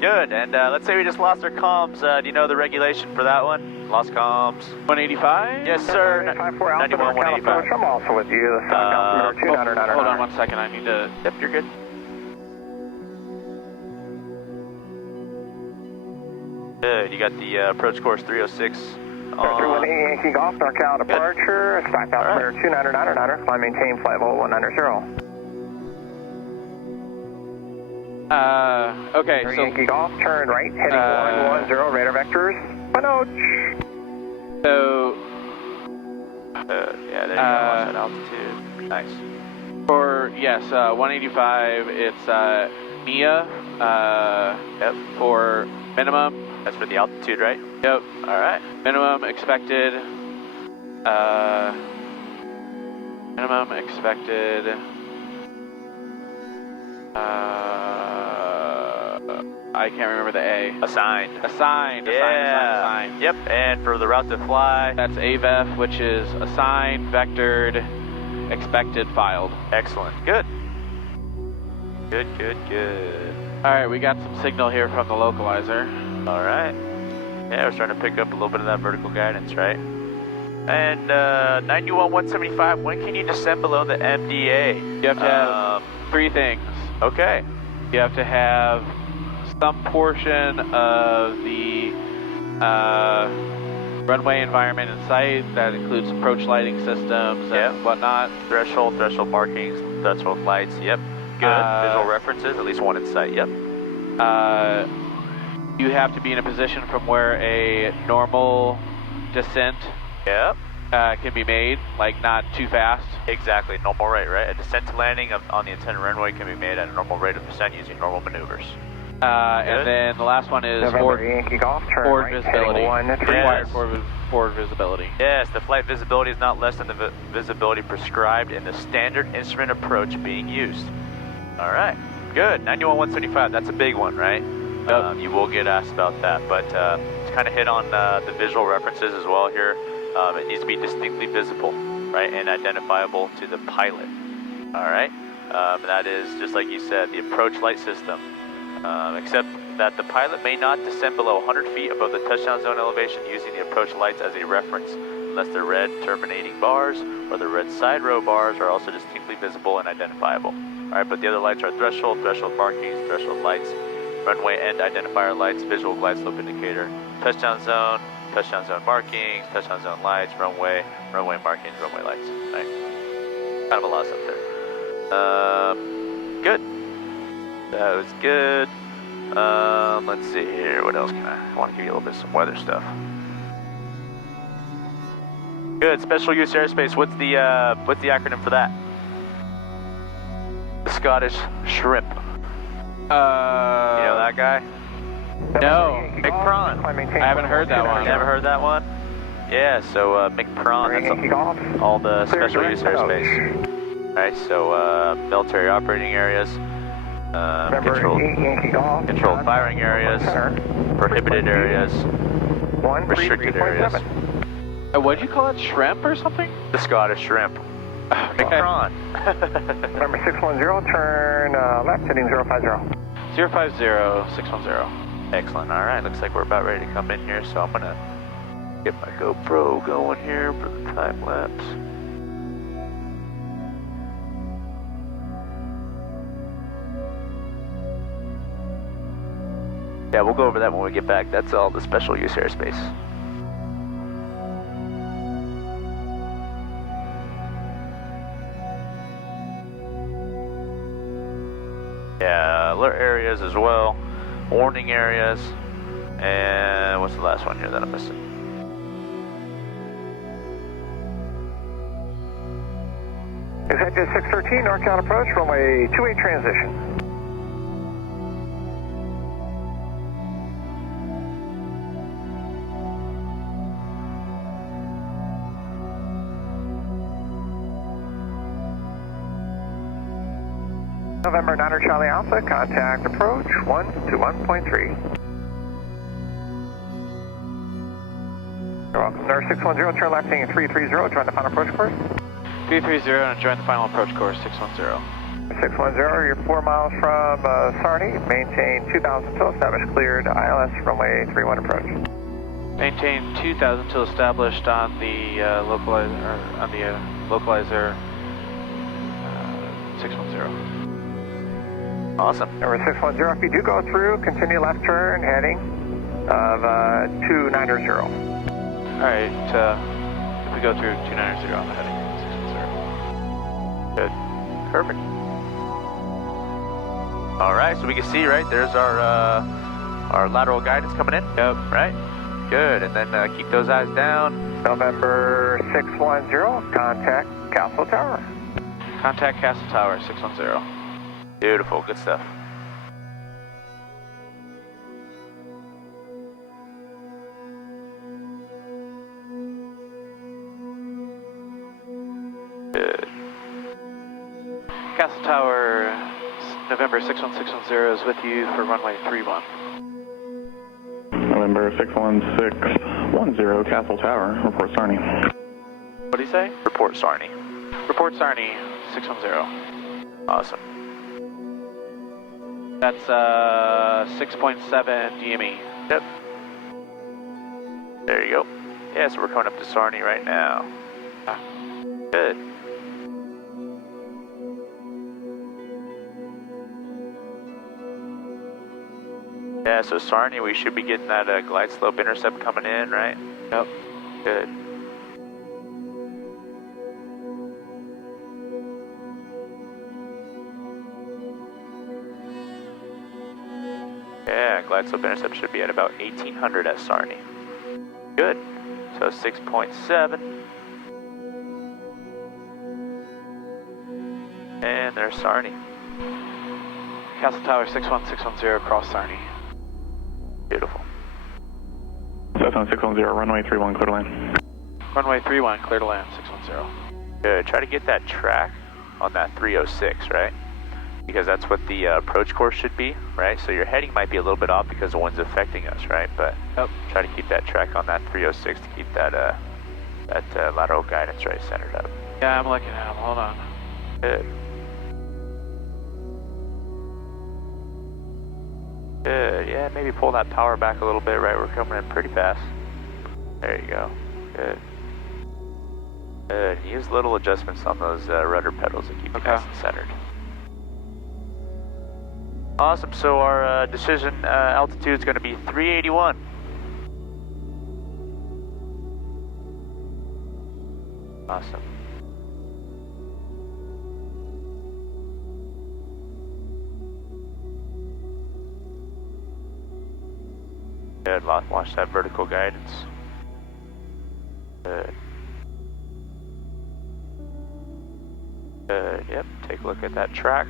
Good, and let's say we just lost our comms. Do you know the regulation for that one? Lost comms. 185? Yes, sir. 94 91, 185. I'm also with you. The stock altimeter 299. Hold on 1 second, I need to... Yep, you're good. Good, you got the approach course 306 on. 318 Yankee Golf, NorCal departure. Stock altimeter 299. Climb maintain flight level 190. Okay, so... Yankee Golf, turn right, heading 110, radar vectors. Panoch. So... Yeah, there you go, watch that altitude. Nice. For, yes, 185, it's MIA Yep. for minimum. That's for the altitude, right? Yep. All right. Minimum expected. Minimum expected. I can't remember the A. Assigned. Assigned. Yeah. Assigned. Yep. And for the route to fly. That's AVEF, which is assigned, vectored, expected, filed. Excellent. Good. Good, good, good. All right, we got some signal here from the localizer. All right. Yeah, we're starting to pick up a little bit of that vertical guidance, right? And 91-175, when can you descend below the MDA? You have to have three things. Okay. You have to have some portion of the runway environment in sight. That includes approach lighting systems and whatnot. Threshold markings, threshold lights, yep. Good. Visual references, at least one in sight, yep. You have to be in a position from where a normal descent can be made, like not too fast. Exactly, normal rate, right? A descent to landing on the intended runway can be made at a normal rate of descent using normal maneuvers. And then the last one is forward visibility. Required forward visibility. Yes, the flight visibility is not less than the visibility prescribed in the standard instrument approach being used. All right, good. 91-175, that's a big one, right? Yep. You will get asked about that, but to kind of hit on the visual references as well here, it needs to be distinctly visible, right, and identifiable to the pilot. All right, that is, just like you said, the approach light system, except that the pilot may not descend below 100 feet above the touchdown zone elevation using the approach lights as a reference, unless the red terminating bars or the red side row bars are also distinctly visible and identifiable. All right, but the other lights are threshold markings, threshold lights, runway end identifier lights, visual glide slope indicator, touchdown zone markings, touchdown zone lights, runway markings, runway lights. Right. Kind of a lot of stuff there. Good. That was good. Let's see here. What else can I want to give you a little bit of some weather stuff. Good. Special use airspace. What's the acronym for that? The Scottish Shrimp. You know that guy? No. McPrawn. I haven't heard that one. Never heard that one? Yeah, so McPrawn, that's all the special use airspace. Alright, so military operating areas, controlled firing areas, prohibited areas, restricted areas. What'd you call it, shrimp or something? The Scottish Shrimp. Okay. McPrawn. Number 610, turn left, heading 050. 050, 610. Excellent. All right. Looks like we're about ready to come in here, so I'm going to get my GoPro going here for the time lapse. Yeah, we'll go over that when we get back. That's all the special use airspace. Yeah, alert areas as well. Warning areas, and what's the last one here that I'm missing? Executive 613, NorCal approach, runway 28 transition. November 9 Charlie Alpha, contact approach 121.3. You're welcome. Nurse 610, turn left, heading 330, join the final approach course. 330 and join the final approach course, 610. 610, you're 4 miles from Sarnie, maintain 2,000 till established, cleared ILS runway 31 approach. Maintain 2,000 till established on the localizer 610. Awesome. Number 610, if you do go through, continue left turn, heading of 290. Alright, if we go through 290 on the heading, 610. Good. Perfect. Alright, so we can see, right, there's our lateral guidance coming in. Yep. Right? Good, and then keep those eyes down. November 610, contact Castle Tower. Contact Castle Tower, 610. Beautiful, good stuff. Good. Castle Tower, November 61610 is with you for runway 31. November 61610, Castle Tower, report Sarnie. What do you say? Report Sarnie. Report Sarnie, 610. Awesome. That's 6.7 DME. Yep. There you go. Yeah, so we're coming up to Sarnie right now. Good. Yeah, so Sarnie, we should be getting that glide slope intercept coming in, right? Yep. Good. Yeah, glide slope intercept should be at about 1800 at Sarnie. Good. So 6.7. And there's Sarnie. Castle Tower, 61610, cross Sarnie. Beautiful. Cessna 610, runway 31, clear to land. Runway 31, clear to land, 610. Good. Try to get that track on that 306, right? Because that's what the approach course should be, right? So your heading might be a little bit off because the wind's affecting us, right? But try to keep that track on that 306 to keep that lateral guidance right centered up. Yeah, I'm looking at him. Hold on. Good. Good. Yeah, maybe pull that power back a little bit, right? We're coming in pretty fast. There you go. Good. Good. Use little adjustments on those rudder pedals to keep it nice and centered. Awesome. So our decision altitude is going to be 381. Awesome. Good. Watch that vertical guidance. Good. Good. Yep. Take a look at that track.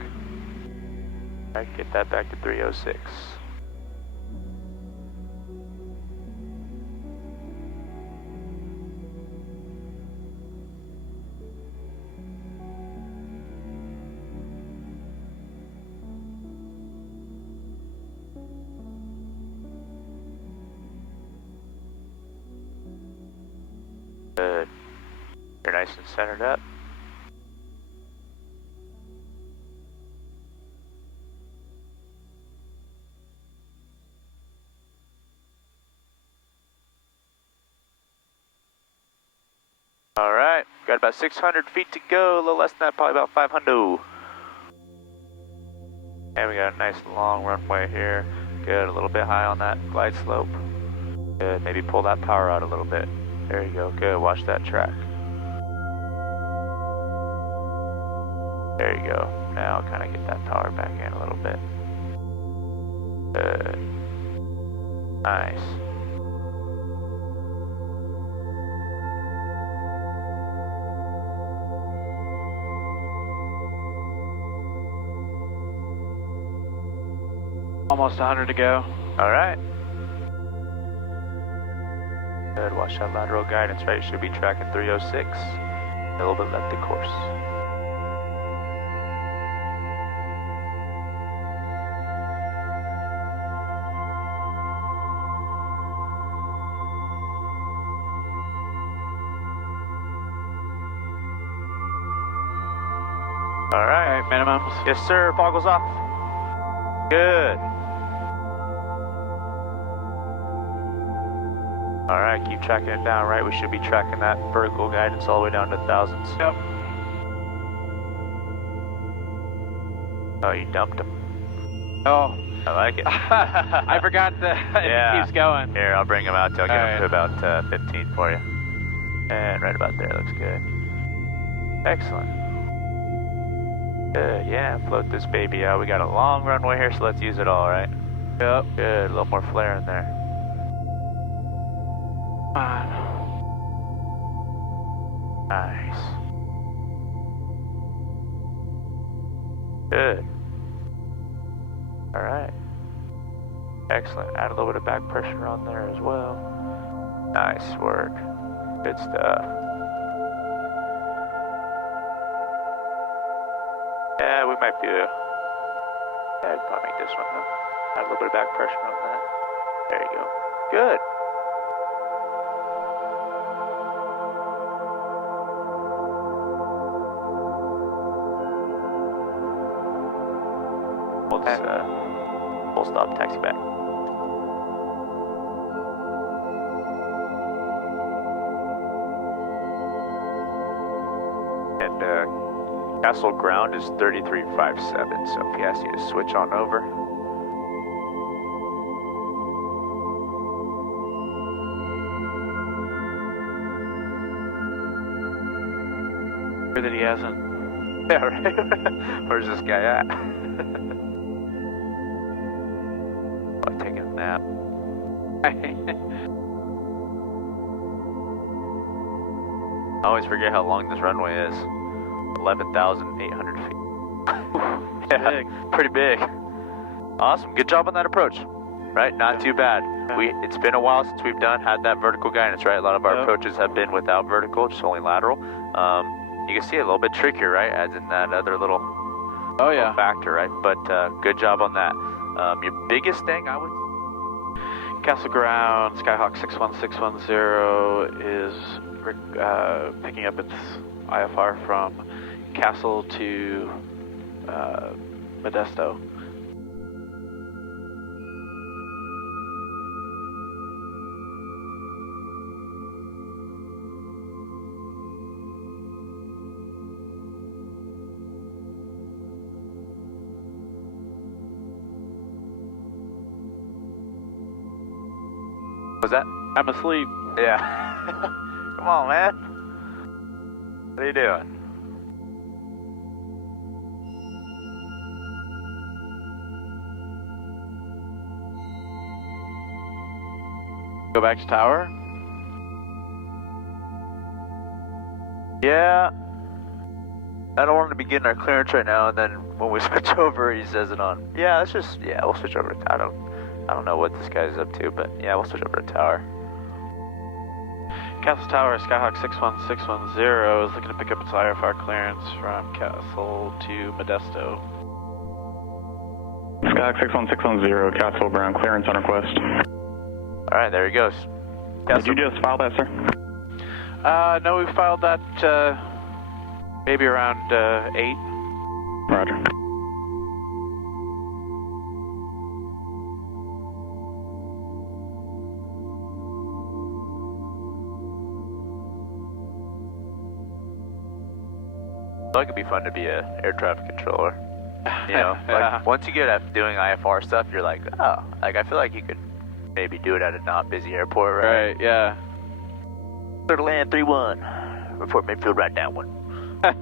All right, get that back to 306. Good. You're nice and centered up. All right, got about 600 feet to go, a little less than that, probably about 500. And we got a nice long runway here. Good, a little bit high on that glide slope. Good, maybe pull that power out a little bit. There you go, good, watch that track. There you go, now kind of get that power back in a little bit. Good, nice. Almost 100 to go. All right. Good, watch that lateral guidance, right? Should be tracking 306. A little bit left the course. All right, minimums. Yes, sir. Boggles off. Good. All right, keep tracking it down, right? We should be tracking that vertical guidance all the way down to thousands. Yep. Oh, you dumped him. Oh. I like it. I forgot that it keeps going. Here, I'll bring him out till I get him to about 15 for you. And right about there, looks good. Excellent. Good, yeah, float this baby out. We got a long runway here, so let's use it all, right? Yep. Good, a little more flare in there. Nice. Good. All right. Excellent. Add a little bit of back pressure on there as well. Nice work. Good stuff. Yeah, we might be. Yeah, I'd probably make this one though. Add a little bit of back pressure on that. There you go. Good. Let's full stop, taxi back. And Castle ground is 3357, so if he asks you to switch on over. Sure that he hasn't. Yeah, right. Where's this guy at? Probably taking a nap. I always forget how long this runway is. 11,800 feet. Yeah, Big. pretty big. Awesome. Good job on that approach. Right? Not too bad. It's been a while since we've had that vertical guidance, right? A lot of our approaches have been without vertical, just only lateral. You can see it a little bit trickier, right? Adds in that other little factor, right? But good job on that. Your biggest thing, I would... Castle ground, Skyhawk 61610 is picking up its IFR from Castle to Modesto. Was that? I'm asleep. Yeah. Come on, man. What are you doing? Go back to tower. Yeah. I don't want to be getting our clearance right now, and then when we switch over, he says it on. Yeah, let's just, we'll switch over to, I don't know what this guy's up to, but yeah, we'll switch over to tower. Castle Tower, Skyhawk 61610 is looking to pick up its IFR clearance from Castle to Modesto. Skyhawk 61610, Castle ground clearance on request. Alright, there he goes. Did you just file that, sir? No, we filed that maybe around 8. Roger. I thought it could be fun to be an air traffic controller. You know, like once you get at doing IFR stuff, you're like, oh, like I feel like you could maybe do it at a not busy airport, right? Right, yeah. Clear to land 3-1. Report midfield right down 1. Might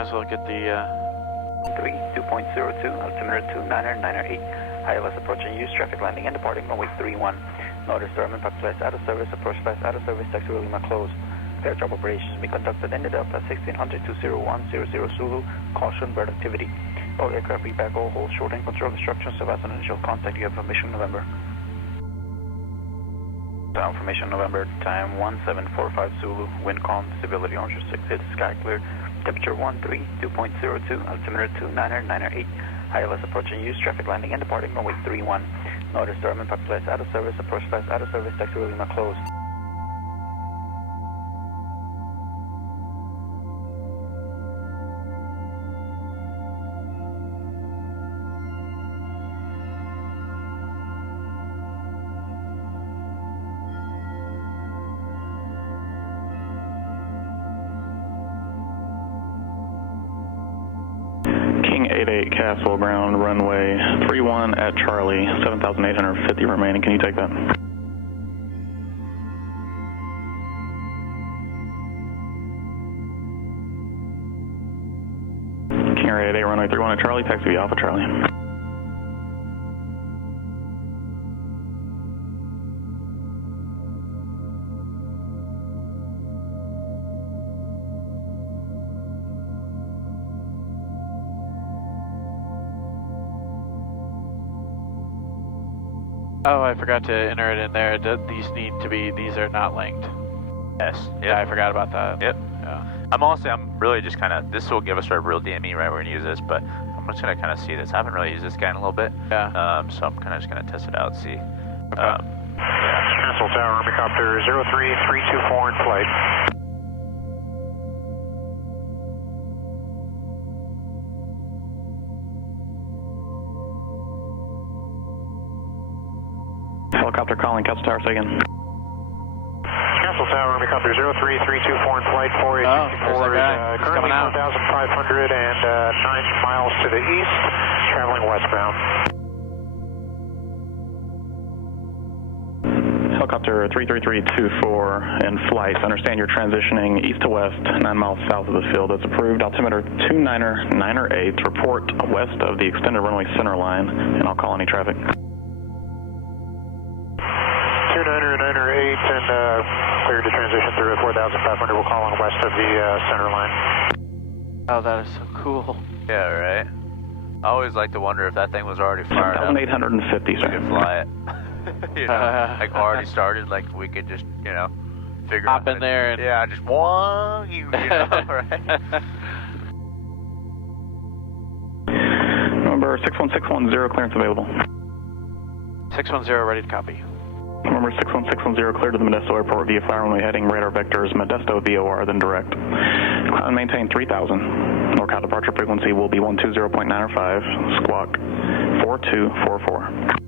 as well get the 2.02, altimeter 29er, 8. ILS approaching use traffic landing and departing runway 31. Notice German Park Place out of service, approach class out of service, taxi Lima closed. Fair drop operations be conducted in the Delta 1600-20100 Zulu. Caution, bird activity. All aircraft feedback, all hold short and control instructions. So as an initial contact, you have information November. Ground formation November, time 1745 Zulu, wind calm, stability onshore 6, sky clear, temperature 13, 2.02, altimeter 29er, 8. ILS approaching use traffic landing and departing runway 31. Notice German Park Place out of service, approach class out of service, taxi Lima closed. King 88 Castle ground runway 31 at Charlie, 7,850 remaining. Can you take that? King 88 runway 31 at Charlie, taxi via Alpha Charlie. Oh, I forgot to enter it in there. These need to be, these are not linked. Yes. Yeah, I forgot about that. Yep. Yeah. I'm really just kind of, this will give us our real DME, right? We're going to use this, but I'm just going to kind of see this. I haven't really used this guy in a little bit. Yeah. So I'm kind of just going to test it out, see. Okay. Castle Tower, Helicopter 03324 in flight. Helicopter calling Castle Tower, say again. Castle Tower, Helicopter 03324 in flight, 4864 there's that guy. is He's currently coming out. 4,500 and 9 miles to the east, traveling westbound. Helicopter 33324 in flight. Understand you're transitioning east to west, 9 miles south of the field. That's approved. Altimeter 29908. Report west of the extended runway center line, and I'll call any traffic. 29908 and cleared to transition through 4,500. We'll call on west of the center line. Oh, that is so cool. Yeah, right? I always like to wonder if that thing was already fired up. 7,850, We sir. could fly it. You know, like already started, like we could just, you know, figure out. Hop in there and... Yeah, just one, you know, right? Number 61610, clearance available. 610, ready to copy. Number 61610, cleared to the Modesto Airport via fire runway heading, radar vectors, Modesto VOR, then direct. Climb and maintain 3000. NorCal departure frequency will be 120.905, squawk 4244.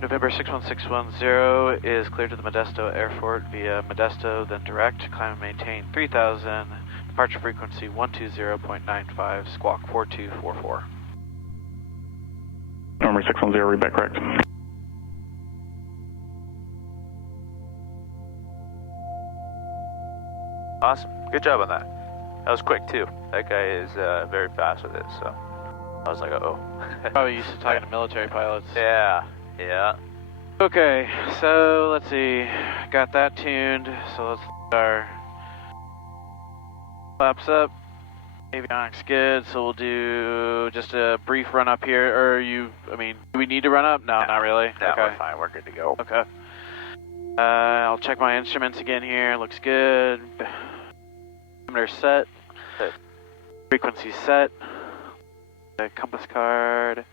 November 61610 is cleared to the Modesto Airport via Modesto, then direct. Climb and maintain 3000. Departure frequency 120.95, squawk 4244. Number 610, read back correct. Awesome. Good job on that. That was quick, too. That guy is very fast with it, so I was like, uh-oh. Probably used to talking to military pilots. Yeah, yeah. Okay, so let's see. Got that tuned, so let's get our flaps up. Avionics good, so we'll do just a brief run up here, or do we need to run up? No, not really. No, okay. we're fine, we're good to go. Okay. I'll check my instruments again here, looks good. Altimeter set. Good. Frequency set. The compass card.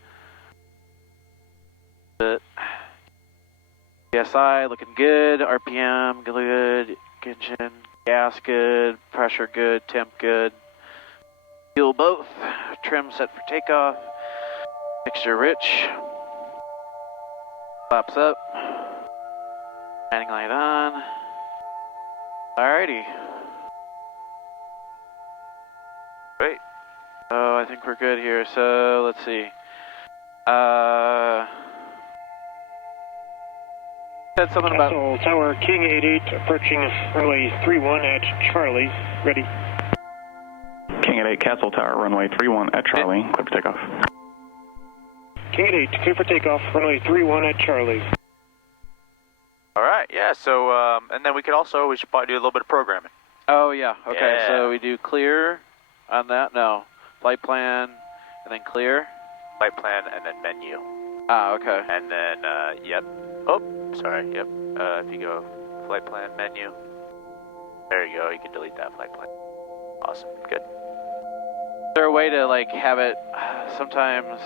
Good. PSI looking good, RPM good, engine, gas good, pressure good, temp good. Fuel both, trim set for takeoff, mixture rich, flaps up, landing light on. Alrighty. Great. Oh, I think we're good here, so let's see. Said something about... Castle Tower, King 88, approaching runway 31 at Charlie, ready. King at 8, Castle Tower, runway 31 at Charlie, clear for takeoff. King at 8, clear for takeoff, runway 31 at Charlie. All right, yeah, so, and then we should probably do a little bit of programming. Oh, yeah, okay, Yeah. so we do clear on that? No. Flight plan, and then clear? Flight plan and then menu. Ah, okay. And then, yep. Oh, sorry, yep. If you go flight plan, menu. There you go, you can delete that flight plan. Awesome, good. Is there a way to, like, have it sometimes...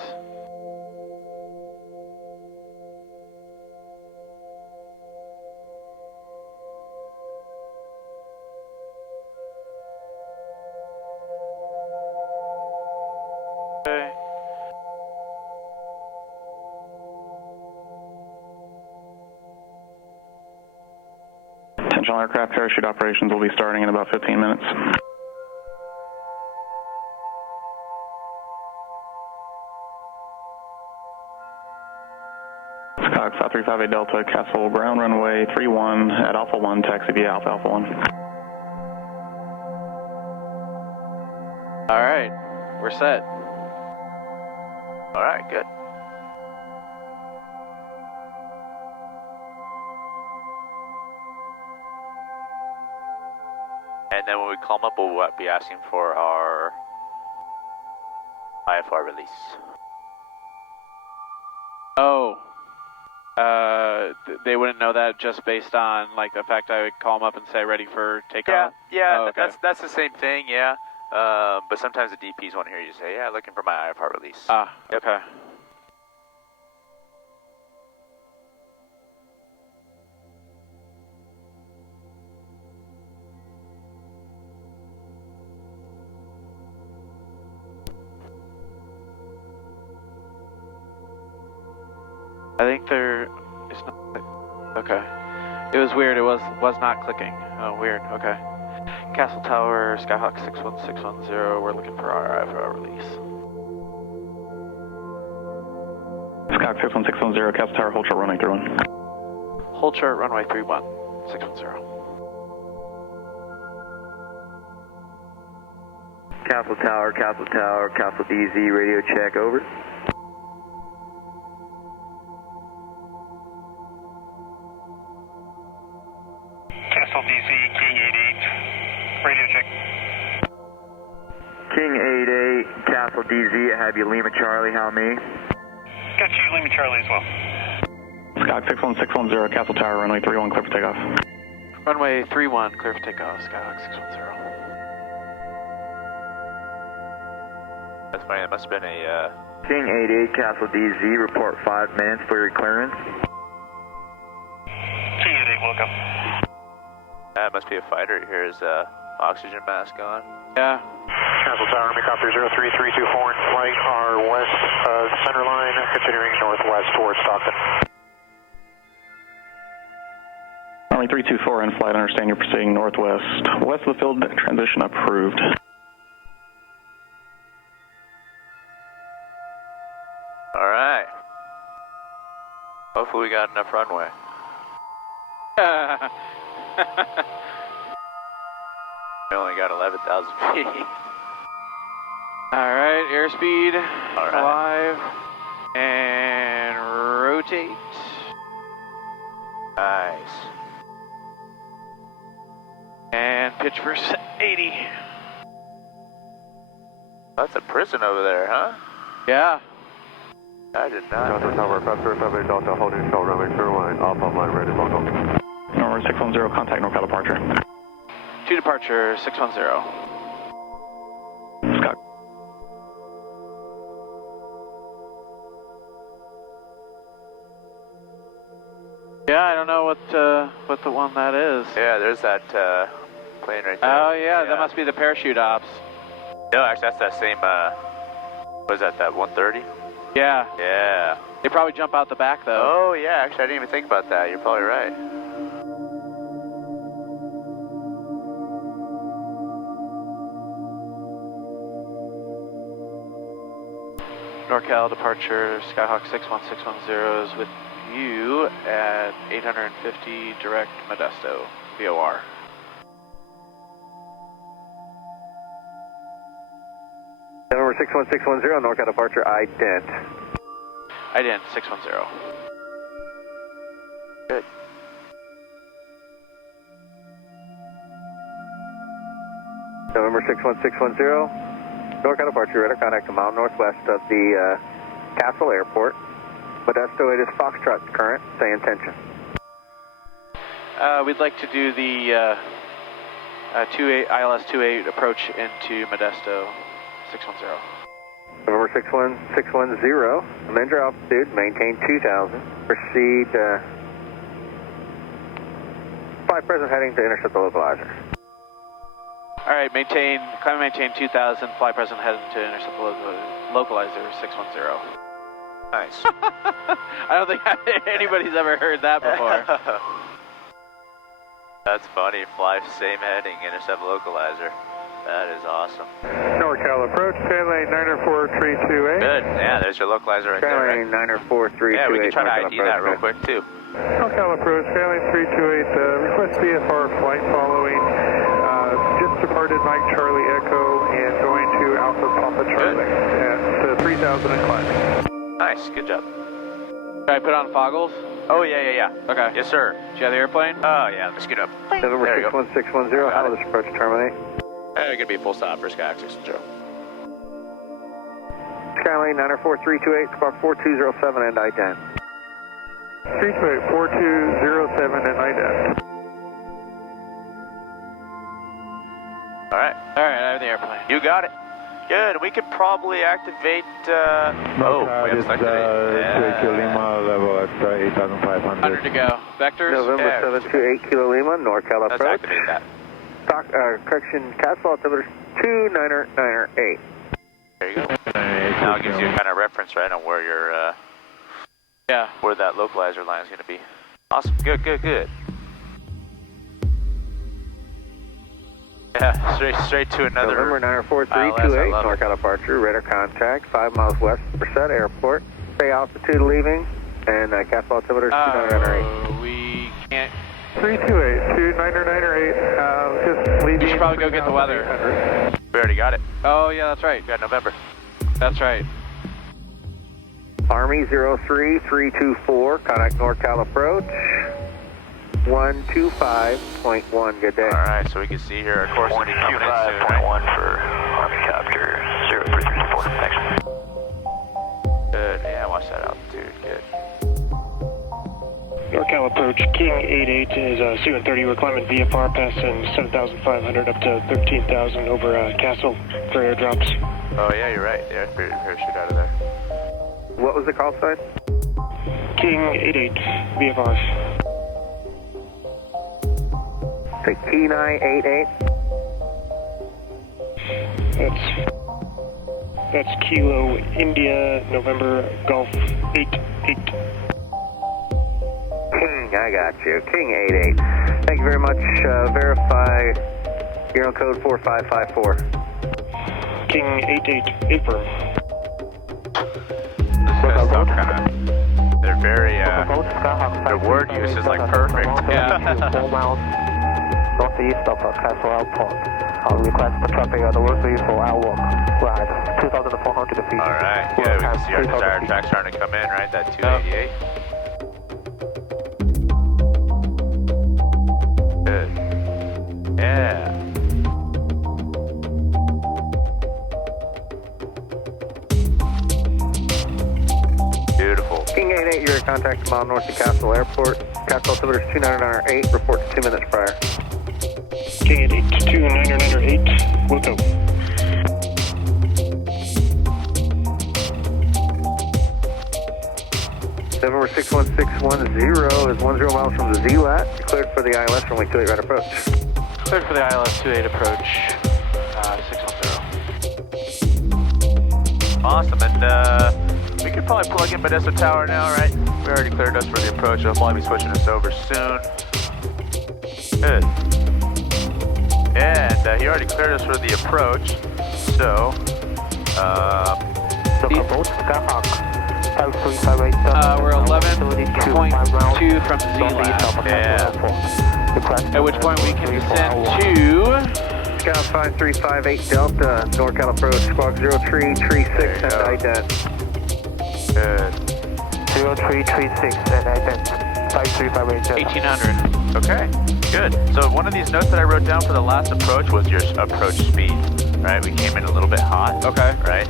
Okay. Intentional aircraft parachute operations will be starting in about 15 minutes. Skyhawk 5358 Delta, Castle ground runway 31 at Alpha 1, taxi via Alpha Alpha 1. Alright, we're set. All right, good. And then when we climb up, we'll be asking for our IFR release. Oh. They wouldn't know that just based on like the fact I would call them up and say ready for takeoff? Yeah, Oh, okay. that's the same thing, yeah. But sometimes the DPs want to hear you say, yeah, looking for my IFR release. Ah, Yep. okay. I think it's not, okay. It was weird, it was not clicking. Oh, weird, okay. Castle Tower, Skyhawk 61610, we're looking for our IFR release. Skyhawk 61610, Castle Tower, hold short runway 31. Hold short runway 31, 610. Castle Tower, Castle DZ, radio check, over. Castle DC, King 88, radio check. King 88, Castle DZ, I have you Lima Charlie, how me? Got you, Lima Charlie as well. Skyhawk 61610, Castle Tower, runway 31, clear for takeoff. Runway 31, clear for takeoff, Skyhawk 610. That's funny, that must have been a, King 88, Castle DZ, report 5 minutes for your clearance. King 88, welcome. that must be a fighter. Here's oxygen mask on. Yeah. Castle Tower, Helicopter 03324 in flight, are west of center line, continuing northwest towards Stockton. Runway 324 in flight, understand you're proceeding northwest. West of the field, transition approved. Alright. Hopefully we got enough runway. We only got 11,000 feet. Alright, airspeed, All right. 5, and rotate. Nice. And pitch for 80. That's a prison over there, huh? Yeah. I did not. Delta Tower, 505 Delta, holding shell, runway 01, Alpha line ready, local. Number 610, contact NorCal departure. To departure, 610. Scott. Yeah, I don't know what the one that is. Yeah, there's that plane right there. Oh yeah, that must be the parachute ops. No, actually, that's that same, what is that 130? Yeah. Yeah. They probably jump out the back though. Oh, yeah, actually, I didn't even think about that. You're probably right. NorCal departure, Skyhawk 61610 is with you at 850 direct Modesto, VOR. Number 61610, NorCal departure, ident. Ident 610. Good. November 61610, NorCal departure, radar contact a mile northwest of the Castle Airport. Modesto, it is Foxtrot current, say intention. We'd like to do the 28 ILS 28 approach into Modesto, 610. November 61610, amend your altitude, maintain 2000, proceed, fly present heading to intercept the localizer. Alright, climb and maintain 2000, fly present heading to intercept the localizer, 610. Nice. I don't think anybody's ever heard that before. That's funny. Fly same heading, intercept localizer. That is awesome. NorCal approach, Skyline 94328. Good. Yeah, there's your localizer right there. Skyline 94328. Yeah, we can try to ID that real quick too. NorCal approach, Skyline 328, request VFR flight following. Just departed Mike Charlie Echo and going to Alpha Papa Charlie at 3,000 and climbing. Nice. Good job. Can I put on foggles? Oh, yeah. Okay. Yes, sir. Do you have the airplane? Oh, yeah. Let's get up. November There you go. 61610, how does this approach terminate? Going to be a full stop for Skyhawk 610. Skylane 94328, squawk 4207 and ident. 328, 4207 and ident. Alright. Alright, I have the airplane. You got it. Good. We could probably activate. We have to activate. Kilo Lima, level at 8,500. 100 to go. Vectors? November 728 Kilo Lima, NorCal Let's approach. activate that. Correction, Castle altimeter 29908. There you go. Now it gives you kind of reference, right, on where your Yeah. where that localizer line is going to be. Awesome. Good, good, good. Yeah, straight to another. November 94328, ILS, NorCal departure, radar contact, 5 miles west of Brissett Airport. Bay altitude leaving, and Castle altimeter 29908. We can't. 328, 29908, just leaving. We should probably go get the weather. We already got it. Oh, yeah, that's right. We got November. That's right. Army 03324, contact NorCal approach. 125.1, good day. Alright, so we can see here our course will be coming in soon, right? 125.1 for Army Copter 0334. Thanks. Good, yeah, watch that altitude, good. NorCal approach, King 88 is C-130. We're climbing VFR, passing 7,500 up to 13,000 over Castle for airdrops. Oh yeah, you're right, yeah, parachute out of there. What was the call sign? King 88, VFR. Say Key 988. That's Kilo India, November, Golf 88. King, I got you. King 88. Thank you very much. Verify your own code 4554. King 88, affirm. This guy's sound kind of, they're very, their word use is like perfect. Yeah. 4 miles northeast of Castle Airport. I'll request for traffic on the runway for our walk. Right, 2,400 feet. Alright, good, we can see our desired track starting to come in, right, that 288. Good. Yeah. Beautiful. King 88, you're in contact a mile north of Castle Airport. Castle altimeter 29908, report 2 minutes prior. King 88, 29908, we'll go. November 61610 is 10 miles from the ZLAT. Cleared for the ILS runway 28 right approach. Cleared for the ILS 28 approach. 610. Awesome, and we could probably plug in Modesto Tower now, right? We already cleared us for the approach, I'll probably be switching us over soon. Good. And he already cleared us for the approach, so, we're 11.2 from ZLAT. Yeah. At which point we can descend to... Scout 5358 Delta, NorCal approach, squawk 0336 and ident. Good. 0336 and ident. 5358 Delta. 1800. Okay, good. So one of these notes that I wrote down for the last approach was your approach speed, right? We came in a little bit hot. Okay. Right?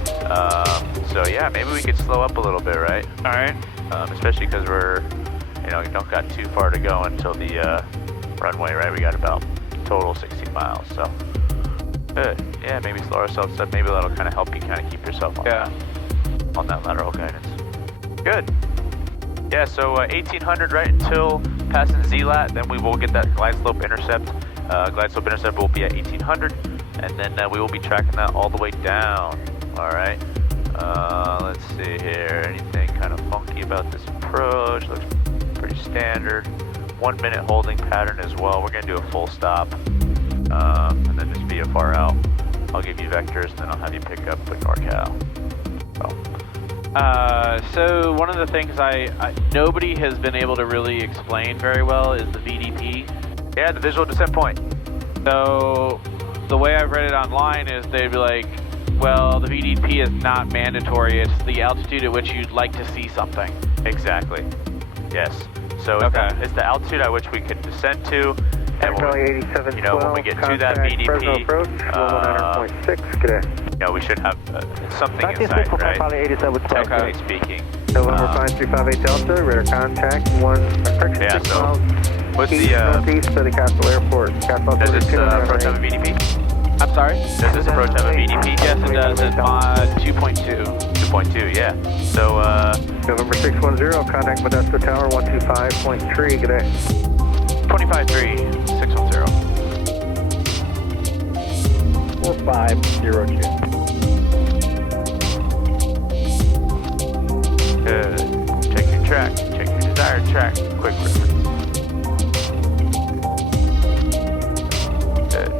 So yeah, maybe we could slow up a little bit, right? Alright. Especially because we're, you don't got too far to go until the runway, right? We got about total 16 miles, so good. Yeah, maybe slow ourselves up. Maybe that'll kind of help you kind of keep yourself on, on that lateral guidance. Good. Yeah, so 1800 right until passing ZLAT, then we will get that glide slope intercept. Glide slope intercept will be at 1800, and then we will be tracking that all the way down. All right. Let's see here. Anything kind of funky about this approach? Looks pretty standard. 1 minute holding pattern as well. We're gonna do a full stop, and then just VFR out. I'll give you vectors, and then I'll have you pick up with NorCal. So one of the things nobody has been able to really explain very well is the VDP. Yeah, the visual descent point. So the way I've read it online is they'd be like, well, the VDP is not mandatory. It's the altitude at which you'd like to see something. Exactly. Yes. So it's the altitude at which we can descend to, you know, when we get to that VDP, you know, we should have something in sight, right? Technically speaking. November 5358 Delta, radar contact, Yeah, so what's the, northeast of the Castle Airport. does this approach have a VDP? I'm sorry? Does this approach have a VDP? Yes, it does. It's mod 2.2. 2.2, yeah. So, November 610, contact Modesto Tower 125.3, good day. 25-3, 610. 4502. Good. Check your track. Check your desired track. Quick reference. Good.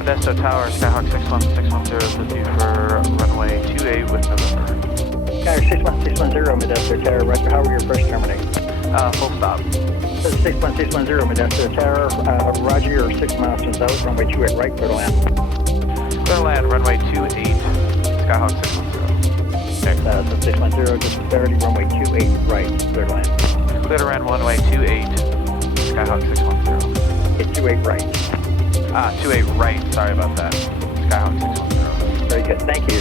Modesto Tower, Skyhawk 61610 is with you for runway 28 with November. Skyhawk 61610, Modesto Tower, roger, how are your first terminating? Full stop. 61610, Modesto Tower, roger, you're 6 miles to south, runway 28 right, clear to land. Clear to land, runway 28, Skyhawk 610. So 610, just for clarity, runway 28 right, clear to land. Clear to land, runway 28, Skyhawk 610. Okay, 28 right. 28 right, sorry about that. Skyhawk 610. Very good, thank you.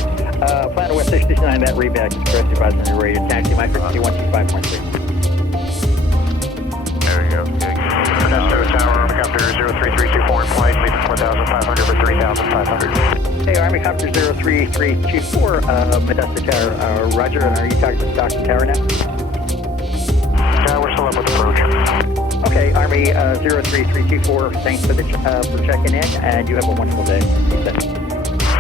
Flight West 669, that reback is correct, advised on your radio. Taxi, my frequency 125.3. There we go. Good. Modesto Tower, Army Copter 03324 in flight, leaving 4,500 for 3,500. Hey, Army Copter 03324, Modesto Tower, roger, and are you talking to Dr. Tower now? Yeah, we're still up with approach. Okay, Army 03324, thanks for checking in, and you have a wonderful day.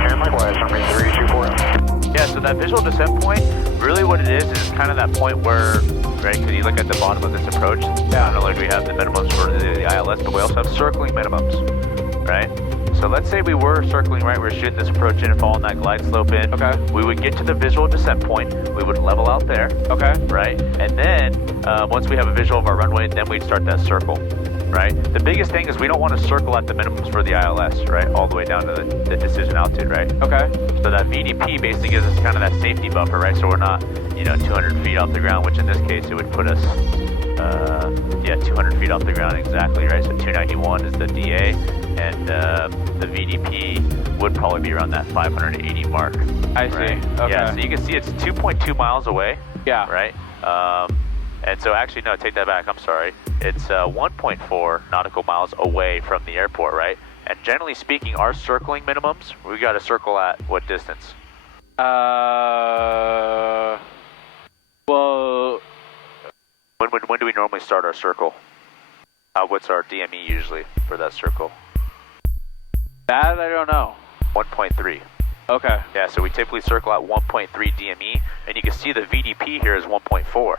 And likewise, Army 324. Yeah, so that visual descent point, really what it is kind of that point where, right, because you look at the bottom of this approach, not only do we have the minimums for the ILS, but we also have circling minimums, right? So let's say we were circling right, we're shooting this approach in and following that glide slope in. Okay. We would get to the visual descent point, we would level out there. Okay. Right? And then, once we have a visual of our runway, then we'd start that circle, right? The biggest thing is we don't want to circle at the minimums for the ILS, right? All the way down to the decision altitude, right? Okay. So that VDP basically gives us kind of that safety buffer, right? So we're not, 200 feet off the ground, which in this case it would put us, 200 feet off the ground exactly, right? So 291 is the DA, and the VDP would probably be around that 580 mark. I see. Right? Okay. Yeah, so you can see it's 2.2 miles away. Yeah. Right? And so actually, no, take that back, I'm sorry. It's 1.4 nautical miles away from the airport, right? And generally speaking, our circling minimums, we got to circle at what distance? Well... When do we normally start our circle? What's our DME usually for that circle? That I don't know. 1.3. Okay. Yeah, so we typically circle at 1.3 DME, and you can see the VDP here is 1.4.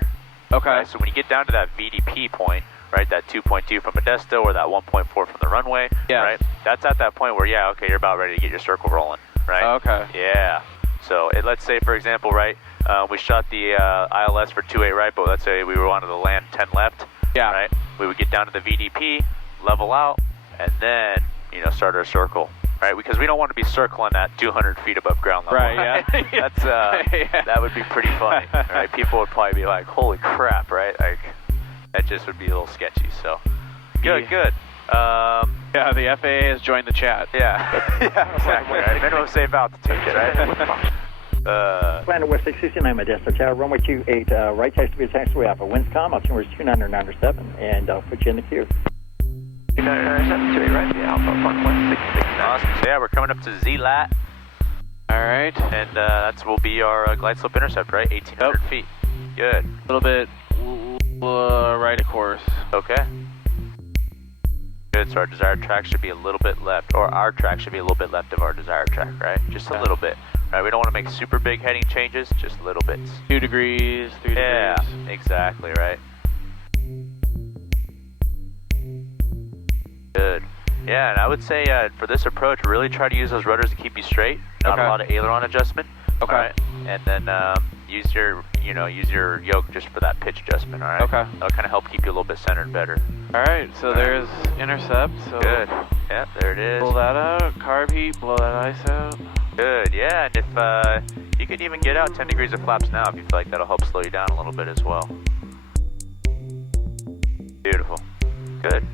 Okay. Right? So when you get down to that VDP point, right, that 2.2 from Modesto or that 1.4 from the runway, right, that's at that point where, yeah, okay, you're about ready to get your circle rolling, right? Okay. Yeah. So let's say, for example, right, we shot the ILS for 28 right, but let's say we wanted to land 10 left, right? We would get down to the VDP, level out, and then, start our circle. Right, because we don't want to be circling at 200 feet above ground level. Right, yeah. That's that would be pretty funny. Right, people would probably be like, "Holy crap!" Right, like that just would be a little sketchy. So, good. Um, Yeah, the FAA has joined the chat. Yeah, yeah, exactly. Right, minimum safe altitude, right? Planet West 669, Modesto Tower, runway 28, right taxiway, taxiway Alpha, Windscom, altimeter is 29907, and I'll put you in the queue. 29907, right? Yeah, Alpha 1.669. Awesome. So yeah, we're coming up to Z-Lat. All right. And that will be our glide slope intercept, right? 1,800 feet. Good. A little bit right of course. Okay. Good, so our desired track should be a little bit left, or our track should be a little bit left of our desired track, right? Just a little bit. Right, we don't want to make super big heading changes, just little bits. 2 degrees, 3 degrees. Yeah, exactly, right? Good. Yeah, and I would say for this approach, really try to use those rudders to keep you straight. Not a lot of aileron adjustment. Okay. All right? And then use your yoke just for that pitch adjustment. All right. Okay. That'll kind of help keep you a little bit centered better. All right. So there's intercept. So good. Yeah, there it is. Pull that out. Carb heat. Blow that ice out. Good. Yeah, and if you could even get out 10 degrees of flaps now, if you feel like that'll help slow you down a little bit as well. Beautiful. Good.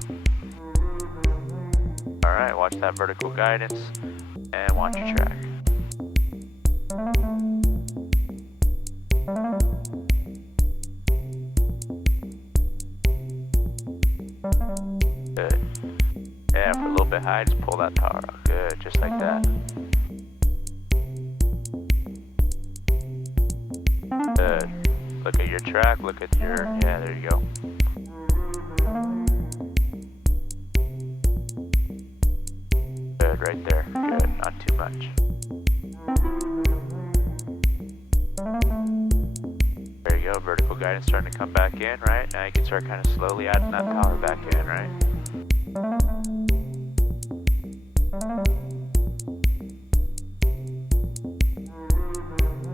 Alright, watch that vertical guidance and watch your track. Good. Yeah, for a little bit high, just pull that power out. Good, just like that. Good. Look at your track, look at your, yeah, there you go. Good, right there. Good, not too much. There you go, vertical guidance starting to come back in, right? Now you can start kind of slowly adding that power back in, right?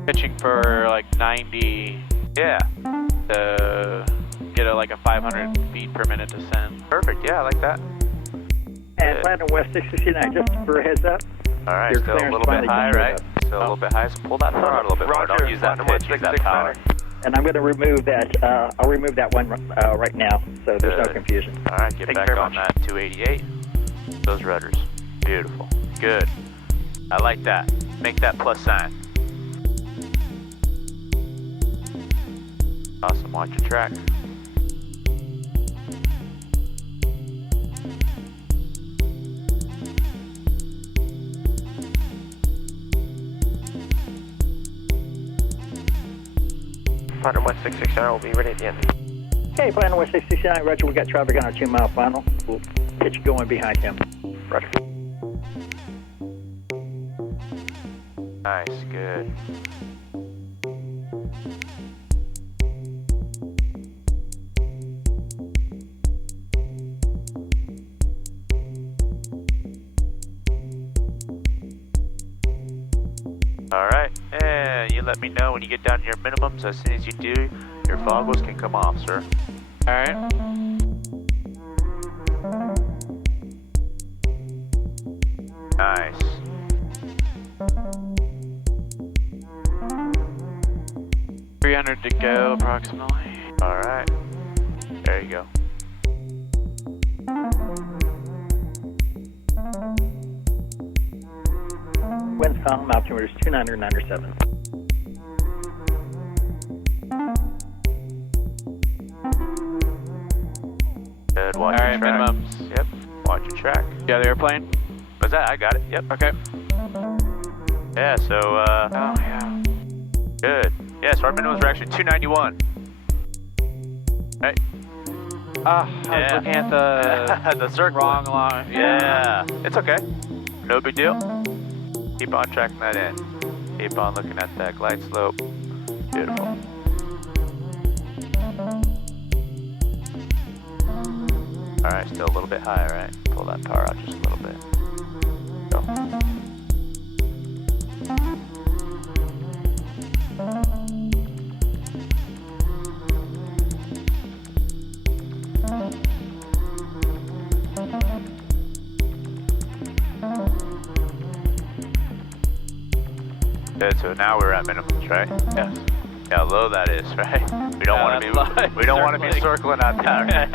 Pitching for like 90. Yeah. To get like a 500 feet per minute descent. Perfect, yeah, I like that. And Platinum West 669, just for a heads up. Alright, Your still a clearance little bit finally high, came right? Still a little bit high, so pull that power out a little bit more. Don't use that pitch, use that power. And I'm going to remove that, I'll remove that one right now, so there's no confusion. Alright, get back on that 288. Those rudders. Beautiful. Good. I like that. Make that plus sign. Awesome, watch your track. Platinum West 669 will be ready at the end. Okay, Platinum West 669, roger, we got traffic on our 2-mile final. We'll get you going behind him. Roger. Nice, good. Alright, and you let me know when you get down to your minimums. As soon as you do, your foggles can come off, sir. Alright. Nice. $300 to go, approximately. Alright. There you go. Winds calm, altimeter is 2997. Good, watch your track. Minimums. Yep, watch your track. You got the airplane? What's that? I got it, yep. Okay. Yeah, so, oh, yeah. Good. Yeah, so our minimums were actually 291. Right? I was looking at the, the circle. wrong line. Yeah. It's okay. No big deal. Keep on tracking that in. Keep on looking at that glide slope. Beautiful. Alright, still a little bit high, right? Pull that power out just a little bit. Go. Good, so now we're at minimums, right? Yeah. Yeah, how low that is, right? We don't want to be we don't want to be circling out that, right?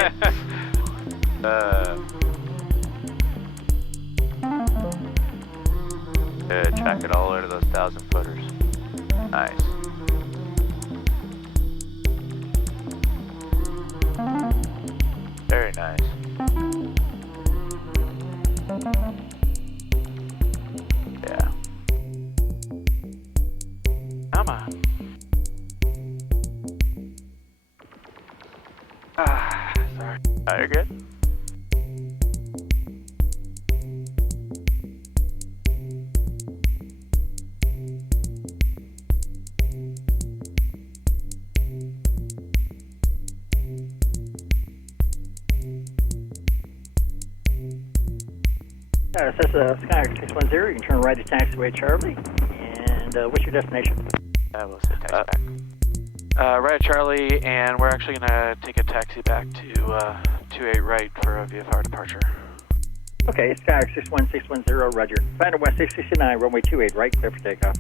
Good, track it all over to those 1,000 footers. Nice. Very nice. Yeah. Come on. Sorry. Oh, you're good. This is Skyhawk 610. You can turn right at taxiway Charlie. And what's your destination? We'll say taxi back. Right at Charlie, and we're actually going to take a taxi back to 28 right for a VFR departure. Okay, Skyhawk 61610, roger. Platinum West 669, runway 28 right, clear for takeoff.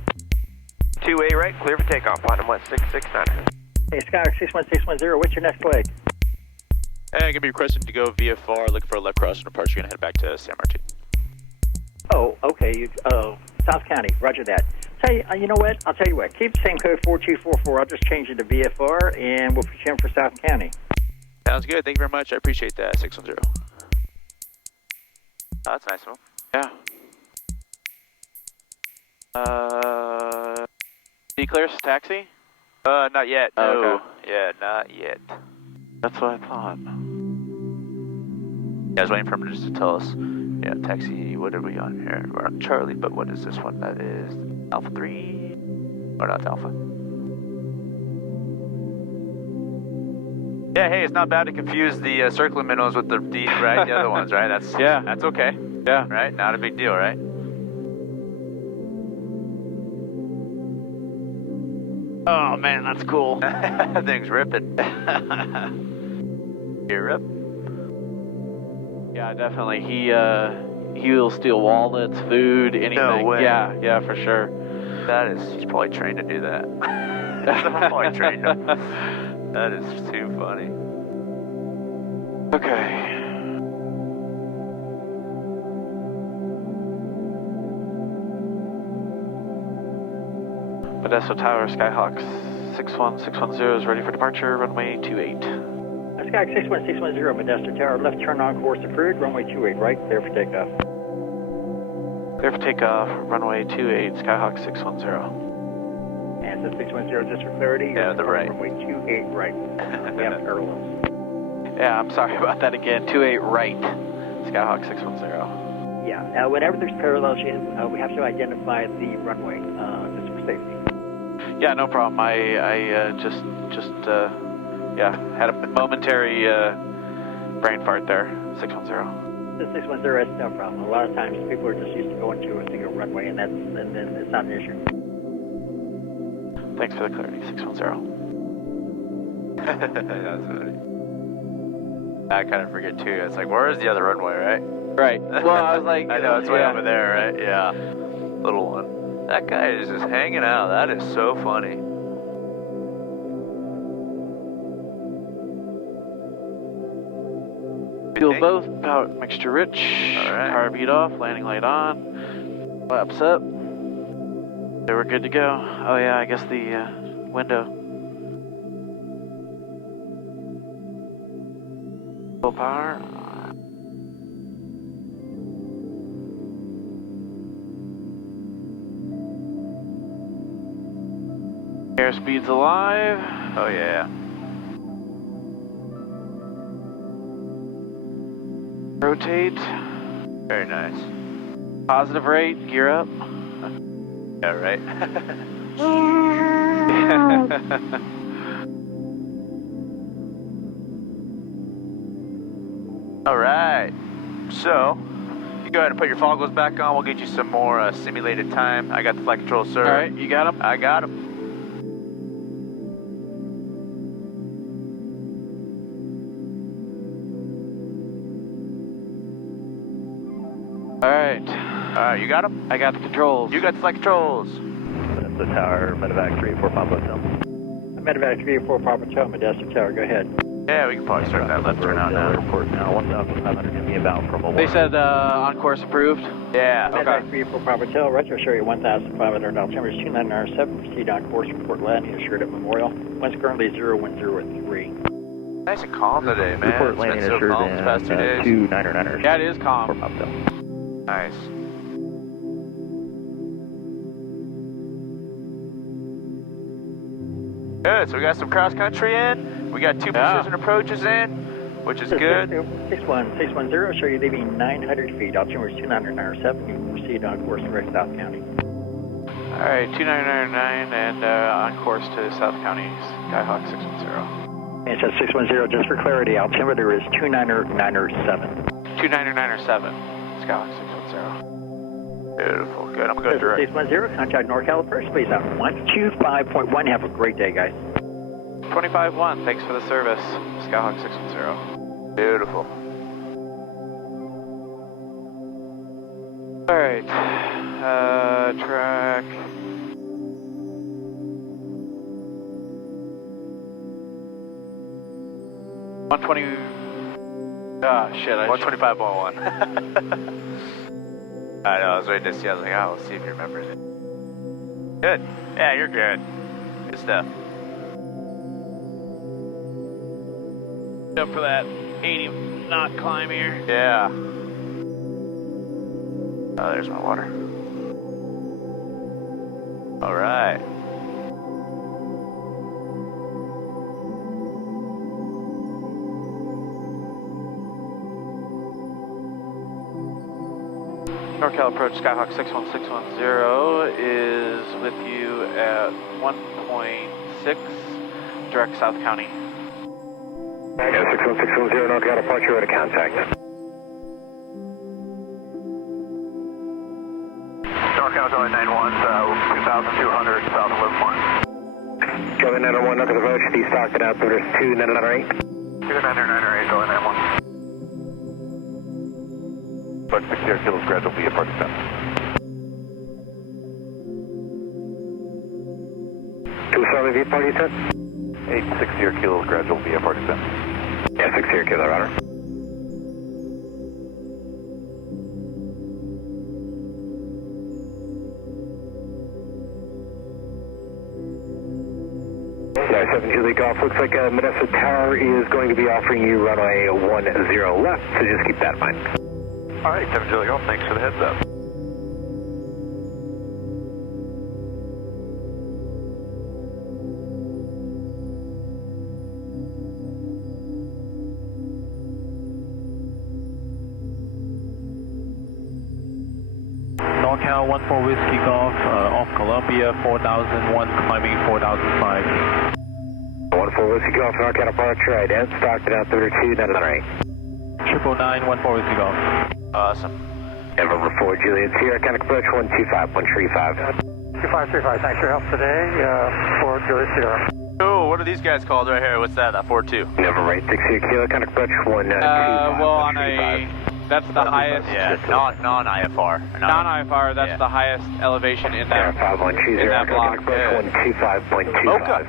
28 right, clear for takeoff. Platinum West 669. Hey, Skyhawk 61610, what's your next leg? And going to be requesting to go VFR, looking for a left cross and departure. You're going to head back to San Martin. Oh, okay. South County, roger that. Tell you, you know what? I'll tell you what. Keep the same code 4244. I'll just change it to VFR, and we'll put you in for South County. Sounds good. Thank you very much. I appreciate that. 610. Oh, that's nice of them. Yeah. Declares taxi? Not yet. No. Oh, okay. Yeah, not yet. That's what I thought. Yeah, I was waiting for him just to tell us. Yeah, taxi, what are we on here? We're on Charlie, but what is this one? That is Alpha 3. Or not Alpha. Yeah, hey, it's not bad to confuse the circling minnows with the right, the other ones, right? That's that's okay. Yeah. Right? Not a big deal, right? Oh man, that's cool. That thing's ripping. You're up. Yeah, definitely. He will steal wallets, food, anything. No way. Yeah, for sure. He's probably trained to do that. I'm probably trained him. That is too funny. Okay. Modesto Tower, Skyhawk 61610 is ready for departure, runway 28. Skyhawk 61610, Modesto Tower, left turn on course approved, runway 28, right, clear for takeoff. Clear for takeoff, runway 28, Skyhawk 610. And so 610 just for clarity. Yeah, the right. Runway 28, right. We have parallels. Yeah, I'm sorry about that again. 28 right, Skyhawk 610. Yeah, whenever there's parallels, we have to identify the runway, just for safety. Yeah, no problem. I just had a momentary brain fart there. 610. The 610, that's no problem. A lot of times people are just used to going to a single runway, and then it's not an issue. Thanks for the clarity, 610. That's funny. I kind of forget too. It's like, where is the other runway, right? Right. Well, I was like, I know, it's way over there, right? Yeah. Little one. That guy is just hanging out. That is so funny. Fuel both, power mixture rich. All right. Power beat off, landing light on. Flaps up. So we're good to go. Oh yeah, I guess the window. Full power. Airspeed's alive. Oh yeah. Rotate. Very nice. Positive rate, gear up. Yeah, right? All right. So, you go ahead and put your foggles back on. We'll get you some more simulated time. I got the flight control, sir. All right, you got them? I got them. All right. You got them? I got the controls. You got the flight controls. That's the tower, Medevac 34 Papa Hotel. Medevac 34 Papa Hotel, Modesto Tower, go ahead. Yeah, we can probably start that left turn out now. Airport now, 1,500 to be about from a They said on course approved? Yeah. Medevac 34 Papa Hotel, retro show you 1,500, altimeter 2997, proceed on course from Port Landing, assured at Memorial. Winds currently 010 at 3. Nice and calm today, man. Port It's Landing been so assured calm the past 2 days. 299ers. Yeah, it is calm. Nice. Good, so we got some cross country in. We got 2 precision approaches in, which is good. 610, show you leaving 900 feet, altimeter 2997, you can proceed on course direct South County. All right, 2999 and on course to South County, Skyhawk 610. And it says 610, just for clarity, altimeter is 2997. 2997, Skyhawk 610. Beautiful, good. I'm going to go direct. 610, contact NorCal first, please, out 125.1. Have a great day, guys. 25-1, thanks for the service, Skyhawk 610. Beautiful. All right, track. Oh, shit. 125.1. I know, I was waiting to see. I was like, oh, let's see if he remembers it. Good. Yeah, you're good. Good stuff. Up for that 80 knot climb here. Yeah. Oh, there's my water. All right. NorCal approach Skyhawk 61610 is with you at 1.6 direct South County. Yeah, 61610 NorCal departure at a contact. NorCal's only 91, 2,200 south of Livermore. Charlie 901, NorCal approach, be stocked at altimeter 2998. 2998, only 91. But 60 kilos gradual VFR descent. 270 VFR descent? 860 kilos gradual VFR descent. Yeah, 60 kilo, Roger. Yeah, 7 Julie Golf. Looks like Modesto Tower is going to be offering you runway 10 left, so just keep that in mind. All right, 7 Julie Golf, thanks for the heads up. NorCal 14 Whiskey Golf, off Columbia, 4001, climbing 4005. 14 Whiskey Golf, NorCal departure, ident, stocked at altimeter 2998. 999, 14 Whiskey Golf. Awesome. November 4 Juliet Sierra, contact approach 125.35. 2535, thanks for your help today, for Juliet Sierra. Oh, what are these guys called right here? What's that? That 4-2? November 8 60 kilo, contact approach 125. Well, on a, that's the highest. Yeah, non-IFR. Non-IFR, that's the highest elevation in that, in that block. 125.25. Mocha.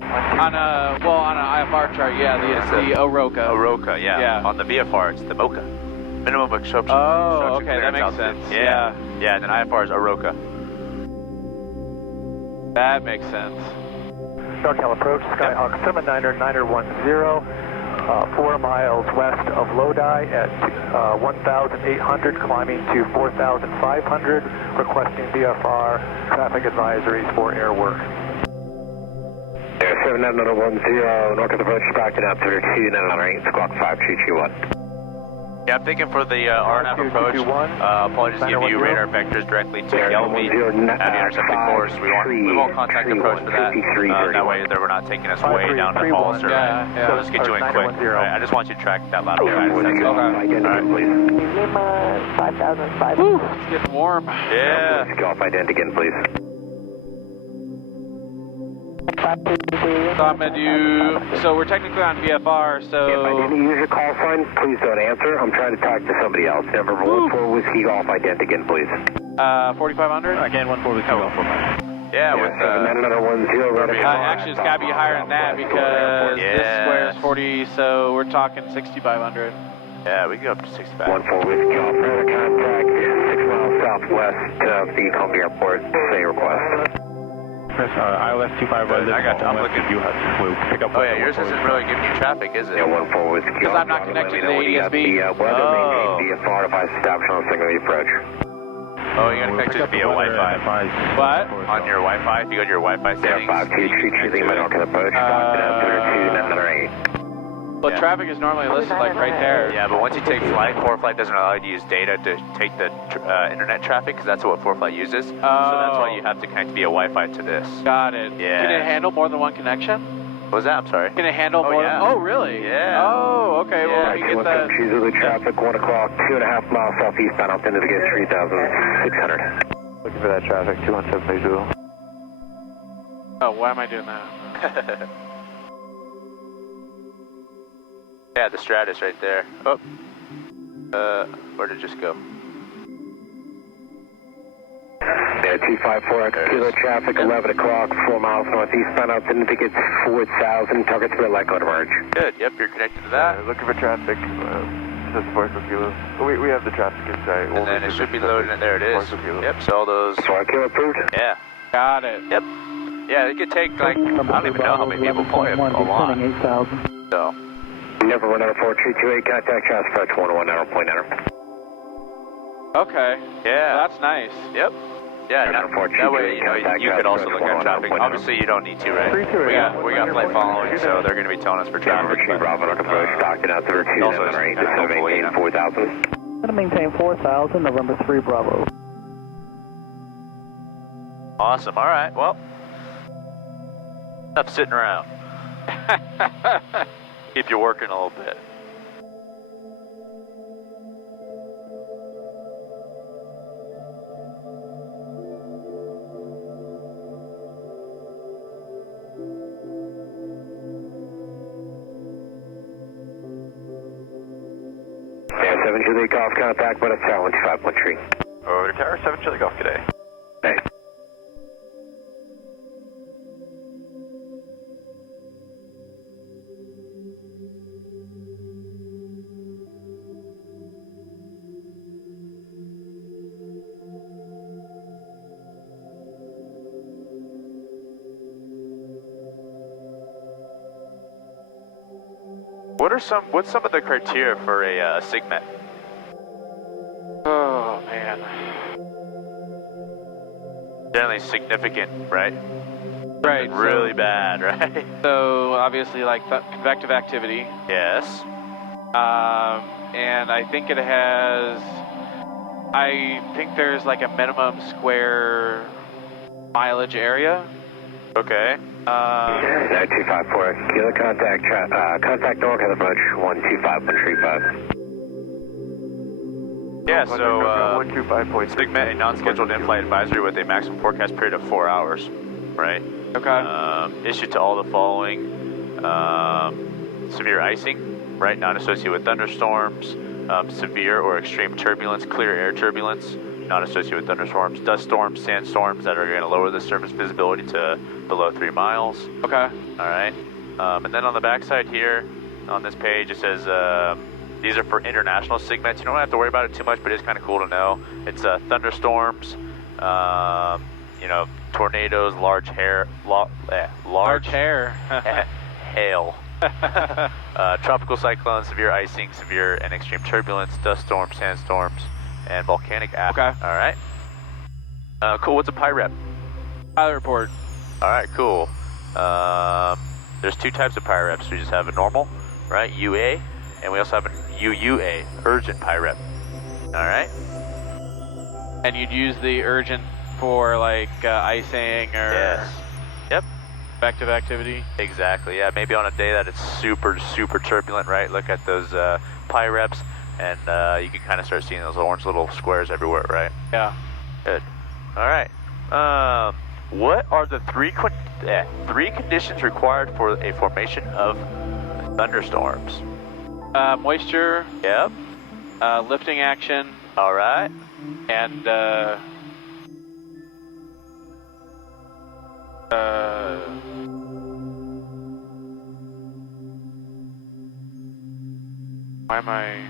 On a, well, on an IFR chart, yeah, it's the Oroka. Oroka, yeah. On the VFR, it's the Mocha. Minimum obstruction. Oh, okay, that makes sense. Yeah. Yeah, and then IFR is Oroka. That makes sense. NorCal approach, Skyhawk 79er10, 4 miles west of Lodi at 1,800, climbing to 4,500, requesting VFR traffic advisories for air work. Air 7910, NorCal approach, stocked at altimeter 2998, squawk 5221. Yeah, I'm thinking for the RNAV approach, I'll probably just give you radar vectors directly to LV at the intercepted course. We won't contact approach for that. That way we're not taking us way down the halls. We'll just get you in quick. Right, I just want you to track that lateral guide. Okay. All right, please. Lima 5,500. It's getting warm. Yeah. Golf ident again, please. So I'm gonna do, so we're technically on VFR, so... If I didn't use your call sign, please don't answer. I'm trying to talk to somebody else. November 14 Whiskey Golf ident again, please. 4,500? Again, 14 Whiskey Golf. Yeah, with 7910, actually, it's gotta be higher than that because this square is 40, so we're talking 6,500. Yeah, we can go up to 65. 14 Whiskey Golf, radar contact 6 miles southwest of the Columbia Airport. Say request. ILS 251. I'm looking. You have to pick up. Oh yeah, yours isn't really giving you traffic, is it? Yeah, 14 Whiskey Golf. Because I'm not connected to the ADSB. Weather maintain VFR device established on single approach. Oh, you're gonna connect it via Wi-Fi. What? On your Wi-Fi? If you go to your Wi-Fi settings. Yeah, 523 Lima NorCal approach. Stocked at altimeter 2998. But traffic is normally listed like right there. Yeah, but once you take flight, ForeFlight doesn't allow you to use data to take the internet traffic because that's what ForeFlight uses. So that's why you have to connect via Wi-Fi to this. Got it. Yeah. Can it handle more than one connection? What was that? I'm sorry. Can it handle more than... Oh, really? Yeah. Oh, okay. Well, let me get that. Choose traffic, 1 o'clock, 2.5 miles southeastbound, up into the gate 3,600. Looking for that traffic, 217 Oh, why am I doing that? Yeah, the Stratus right there. Oh. Where did it just go? Yeah, 254 Kilo traffic, 11 o'clock, 4 miles northeastbound, identity 4000, target's red light, code emerge. Good, yep, you're connected to that. Looking for traffic, just 4 Kilo. We have the traffic inside. And then it should be loading it, there it is. Yep, so all those... 4 Kilo approved? Yeah. Got it. Yep. Yeah, it could take like, I don't even know how many people pull it, a lot. So. Never 104 contact transfer 211 Okay. Yeah. That's nice. Yep. Yeah, that way, you know, you could also look at traffic. Obviously, you don't need to, right? We got flight following, so they're going to be telling us for traffic. Bravo, North approach, docking out 32, also, kind of hopefully, you know. 4000. Going to maintain 4,000, November 3 Bravo. Awesome, all right, well. Stop sitting around. Keep you working a little bit. Tower 7 Julie Golf, contact with us, Tower 1513. Over to Tower 7 Julie Golf today. Hey. What's some of the criteria for a SIGMET? Oh, man. Generally significant, right? Right. Really bad, right? So, obviously, like, convective activity. Yes. And I think there's like a minimum square mileage area. Okay. 9254, Kilo contact, contact NorCal approach, 125.35. Yeah, so, SIGMET a non-scheduled in-flight advisory with a maximum forecast period of 4 hours, right? Okay. Issued to all the following, severe icing, right, not associated with thunderstorms, severe or extreme turbulence, clear air turbulence, not associated with thunderstorms, dust storms, sandstorms that are going to lower the surface visibility to below 3 miles. Okay. All right. And then on the backside here, on this page, it says these are for international SIGMETs. You don't have to worry about it too much, but it's kind of cool to know. It's thunderstorms, you know, tornadoes, large hail, tropical cyclones, severe icing, severe and extreme turbulence, dust storms, sandstorms, and volcanic ash. Okay. All right. Cool. What's a PIREP? Pilot report. All right. Cool. There's two types of PIREPs. We just have a normal, right, UA, and we also have an UUA, urgent PIREP. All right. And you'd use the urgent for like icing or. Yes. Yep. Convective activity. Exactly. Yeah. Maybe on a day that it's super turbulent, right? Look at those PIREPs. And you can kind of start seeing those orange little squares everywhere, right? Yeah. Good. All right. What are the three conditions required for a formation of thunderstorms? Moisture. Yep. Lifting action. All right. And why am I?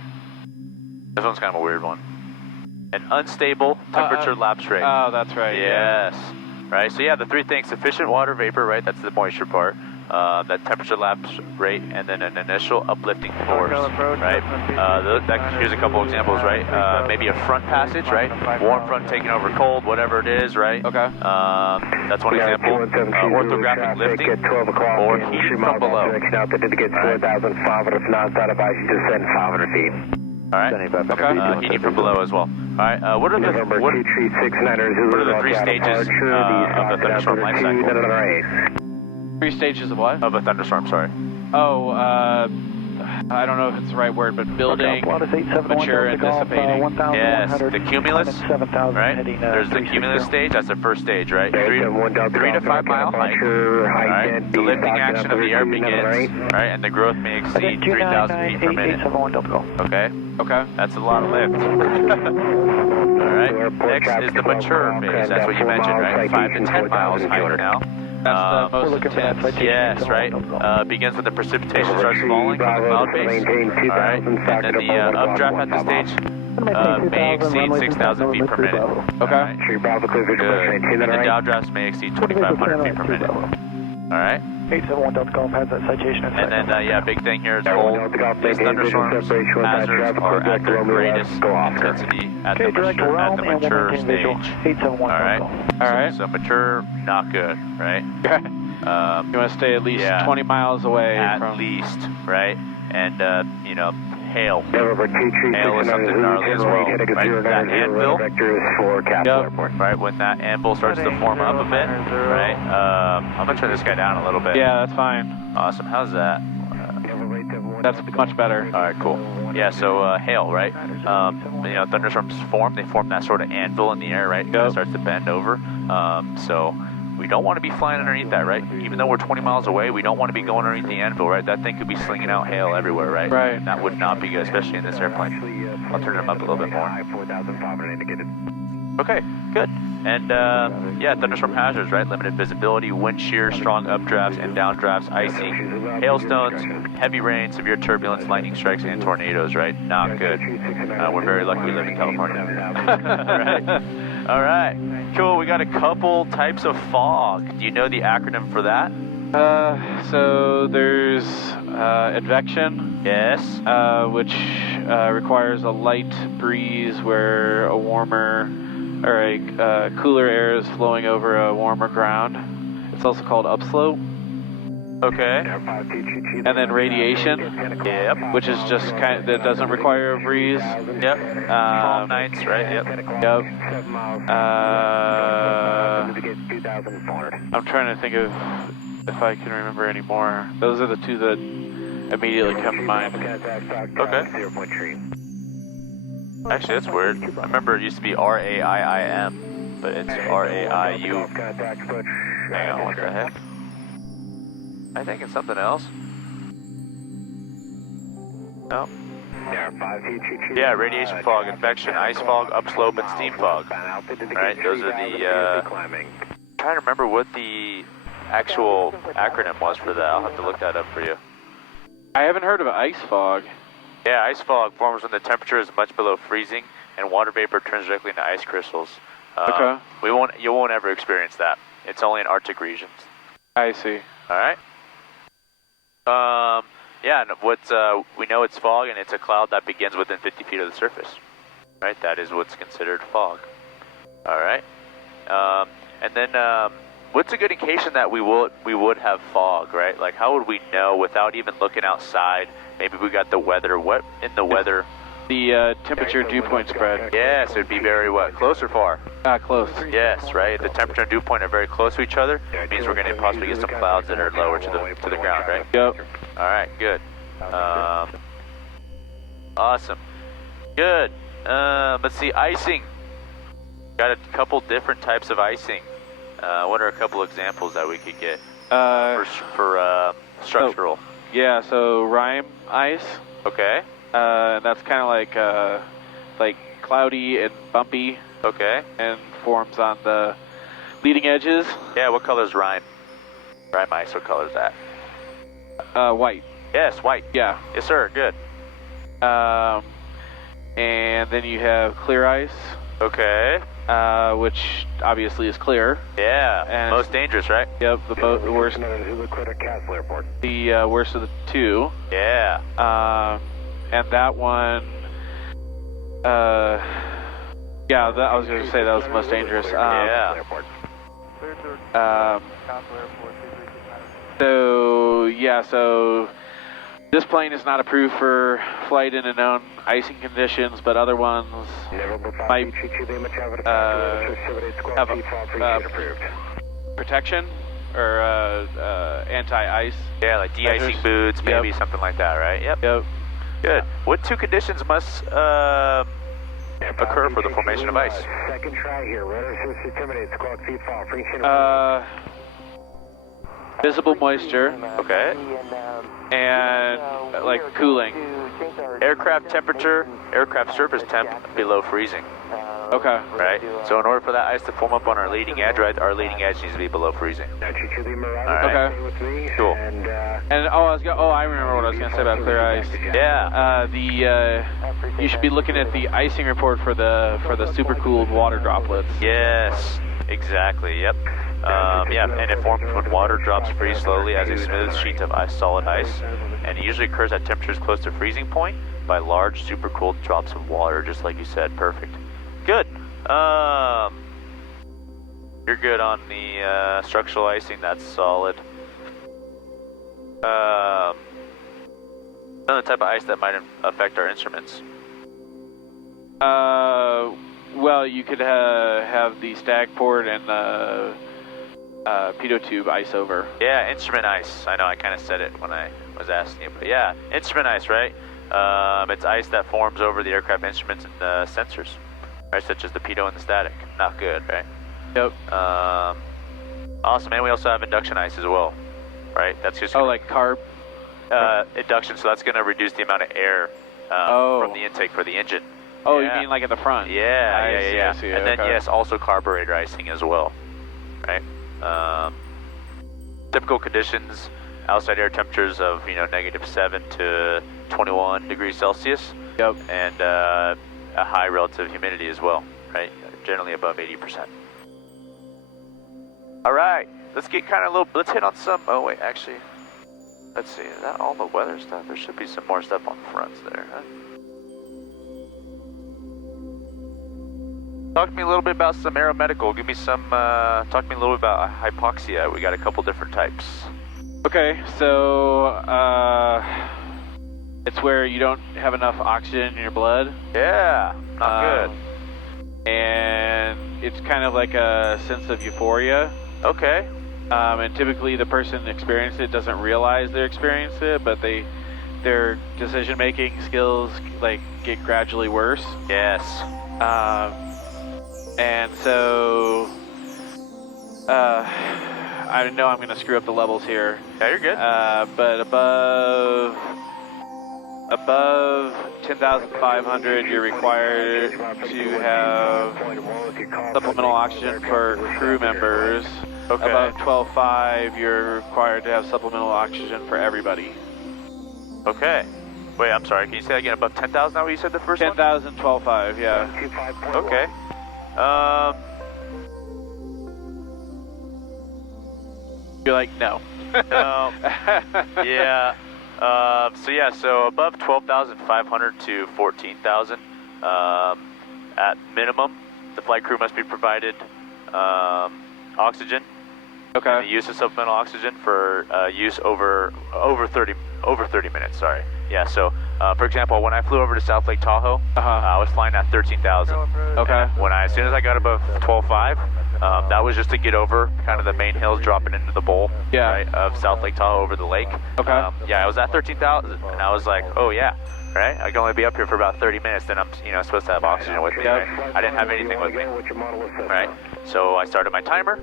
This one's kind of a weird one. An unstable temperature lapse rate. Oh, that's right. Yes. Yeah. Right, so yeah, the three things: sufficient water vapor, right? That's the moisture part. That temperature lapse rate, and then an initial uplifting force, right? Here's a couple examples, right? Maybe a front passage, right? Warm front taking over cold, whatever it is, right? Okay. That's one example. Orthographic lifting, or heating from below. All right. Okay. Heating from below as well. All right. What are the three stages of the thunderstorm life cycle? 3 stages of what? Of a thunderstorm, sorry. Oh, I don't know if it's the right word, but building, mature, and dissipating. Yes, the cumulus, right? There's the cumulus stage, that's the first stage, right? 3 to 5 mile height, right? The lifting action of the air begins, right? And the growth may exceed 3,000 feet per minute. Okay? Okay. That's a lot of lift. All right. right. Next is the mature phase. That's what you mentioned, right? 5 to 10 miles higher now. That's the most intense. Yes, right. Begins when the precipitation starts falling from the cloud base. All right. And then the updraft at this stage may exceed 6,000 feet per minute. Okay. Good. And the downdrafts may exceed 2,500 feet per minute. All right. 871 Delta Golf has that citation. And then, yeah, big thing here is cold. These thunderstorms, hazards are at their greatest intensity at the mature stage. All right. All right. So mature, not good, right? You want to stay at least 20 miles away at least, right? And, you know, hail. Hail is something gnarly as well, right? That anvil, right? When that anvil starts to form up a bit, right? I'm going to turn this guy down a little bit. Yeah, that's fine. Awesome. How's that? That's much better. All right, cool. Yeah, so hail, right? You know, thunderstorms form. They form that sort of anvil in the air, right? It kind of starts to bend over. So we don't want to be flying underneath that, right? Even though we're 20 miles away, we don't want to be going underneath the anvil, right? That thing could be slinging out hail everywhere, right? Right. And that would not be good, especially in this airplane. I'll turn them up a little bit more. Okay, good. And yeah, thunderstorm hazards, right? Limited visibility, wind shear, strong updrafts and downdrafts, icy, hailstones, heavy rain, severe turbulence, lightning strikes, and tornadoes, right? Not good. We're very lucky we live in California. All right. Cool. We got a couple types of fog. Do you know the acronym for that? So there's advection. Yes. Which requires a light breeze where a warmer or a cooler air is flowing over a warmer ground. It's also called upslope. Okay. And then radiation. Yep. Which is just kind of, that doesn't require a breeze. Yep. Calm nights, right? Yep. Yep. I'm trying to think of if I can remember any more. Those are the two that immediately come to mind. Okay. Actually, that's weird. I remember it used to be RAIIM, but it's RAIU. Hang on, what the heck? I think it's something else. No. Yeah, radiation fog, infection, ice fog, upslope, and steam fog. Right, those are the, I'm trying to remember what the actual acronym was for that. I'll have to look that up for you. I haven't heard of ice fog. Yeah, ice fog forms when the temperature is much below freezing and water vapor turns directly into ice crystals. Okay. You won't ever experience that. It's only in Arctic regions. I see. All right. Yeah, and we know it's fog, and it's a cloud that begins within 50 feet of the surface. Right, that is what's considered fog. All right. And then what's a good indication that we would have fog, right? Like, how would we know without even looking outside? Maybe we got the weather. What in the weather? The temperature dew point spread. Yes, it would be very what? Close or far? Close. Yes, right. The temperature and dew point are very close to each other. It means we're going to possibly get some clouds that are lower to the ground, right? Yep. All right, good. Awesome. Good. Let's see, icing. Got a couple different types of icing. What are a couple examples that we could get for structural? Yeah, so rime ice. Okay. That's kind of like cloudy and bumpy. Okay. And forms on the leading edges. Yeah, what color is rime? Rime ice, what color is that? White. Yes, white. Yeah. Yes, sir, good. And then you have clear ice. Okay. Which obviously is clear. Yeah, and most dangerous, right? Yep, the worst. The worst of the two. Yeah. And that one, yeah, I was going to say that was the most dangerous. Yeah. So this plane is not approved for flight in known icing conditions, but other ones might have protection or anti-ice. Yeah, like de-icing boots, maybe something like that, right? Yep. Yep. Good. What two conditions must occur for the formation of ice? Second try here. Radar system terminates. Squawk feet fall. Visible moisture. Okay. And cooling. Aircraft temperature, aircraft surface temp below freezing. Okay. Right? So in order for that ice to form up on our leading edge, right, our leading edge needs to be below freezing. Alright. Okay. Cool. And I remember what I was gonna say about clear ice. Yeah. You should be looking at the icing report for the supercooled water droplets. Yes, exactly. Yep. And it forms when water drops pretty slowly as a smooth sheet of solid ice, and it usually occurs at temperatures close to freezing point by large supercooled drops of water, just like you said. Perfect. Good. You're good on the structural icing. That's solid. Another type of ice that might affect our instruments. Well, you could have the stag port and the pitot tube ice over. Yeah, instrument ice. I know I kind of said it when I was asking you, but yeah, instrument ice, right? It's ice that forms over the aircraft instruments and the sensors, right? Such as the pitot and the static. Not good, right? Yep. Awesome, and we also have induction ice as well, right? That's just like carb. Induction. So that's going to reduce the amount of air from the intake for the engine. Oh, you mean like at the front? Yeah, I see. And then yes, also carburetor icing as well, right? Typical conditions: outside air temperatures of -7 to 21 degrees Celsius. Yep. And a high relative humidity as well, right? Generally above 80%. All right, let's get let's hit on some. Oh wait, actually, let's see. Is that all the weather stuff? There should be some more stuff on the fronts there, huh? Talk to me a little bit about some aeromedical. Give me some, talk to me a little bit about hypoxia. We got a couple different types. Okay, so, it's where you don't have enough oxygen in your blood. Yeah, not good. And it's kind of like a sense of euphoria. Okay. And typically the person experiencing it doesn't realize they're experiencing it, but their decision-making skills, get gradually worse. Yes. And so, I know I'm going to screw up the levels here. Yeah, you're good. But above 10,500, you're required to have supplemental oxygen for crew members. Okay. Above 12.5, you're required to have supplemental oxygen for everybody. Okay. Wait, I'm sorry. Can you say that again? Above 10,000? That what you said the first 10,000, 12.5, yeah. Okay. You're like, no. No. Yeah. So above 12,500 to 14,000, at minimum, the flight crew must be provided oxygen. Okay. And the use of supplemental oxygen for use over 30 minutes. Sorry. Yeah. So, for example, when I flew over to South Lake Tahoe, I was flying at 13,000. Okay. As soon as I got above 12.5, that was just to get over kind of the main hills dropping into the bowl, right, of South Lake Tahoe over the lake. Okay. I was at 13,000, and I was like, oh yeah, right. I can only be up here for about 30 minutes. Then I'm, supposed to have oxygen with me. Right? I didn't have anything with me. Right. So I started my timer.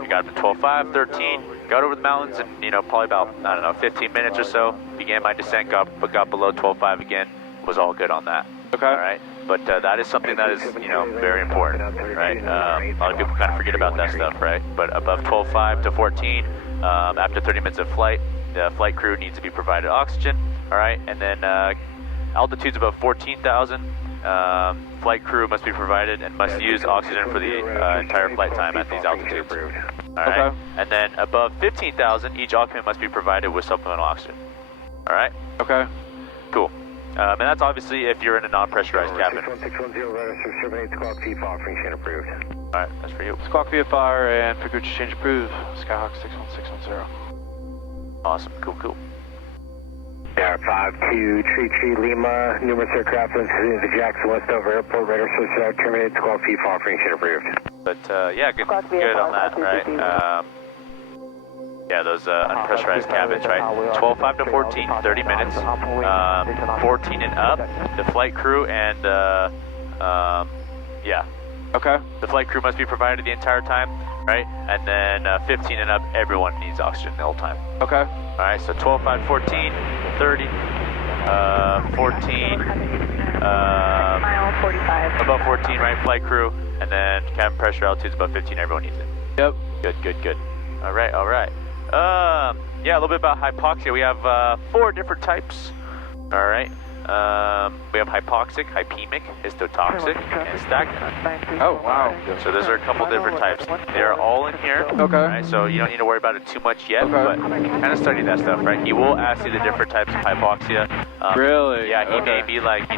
We got up to 12.5, 13. Got over the mountains, and probably about 15 minutes or so. Began my descent. Got below 12.5 again. Was all good on that. Okay. All right. But that is something that is, very important, right? A lot of people kind of forget about that stuff, right? But above 12.5 to 14, after 30 minutes of flight, the flight crew needs to be provided oxygen, all right? And then altitudes above 14,000, flight crew must be provided and must use oxygen for the entire flight time at these altitudes. All right? Okay. And then above 15,000, each occupant must be provided with supplemental oxygen. All right? Okay. Cool. And that's obviously if you're in a non-pressurized cabin. 1610, squawk VFR, free chain approved. Alright, that's for you. Squawk VFR and frequency change approved. Skyhawk 61610. Awesome, cool. Air 52, Tree Lima, numerous aircraft into the Jackson Westover Airport, radar switch out, terminated, squawk VFR, free chain approved. But good on that, right? Those unpressurized cabins, right? 12.5 to 14, 30 minutes. 14 and up, the flight crew and, Okay. The flight crew must be provided the entire time, right? And then 15 and up, everyone needs oxygen the whole time. Okay. All right, so 12.5, 14, 30, 14, Mile 45. Above 14, right? Flight crew, and then cabin pressure altitude's above 15. Everyone needs it. Yep. Good. All right. Yeah, a little bit about hypoxia. We have 4 different types. All right. We have hypoxic, hypemic, histotoxic, and stagnant. Oh, wow. So those are a couple different types. They are all in here. Okay. Right? So you don't need to worry about it too much yet, but kind of study that stuff, right? He will ask you the different types of hypoxia. Really? Yeah, he may be like,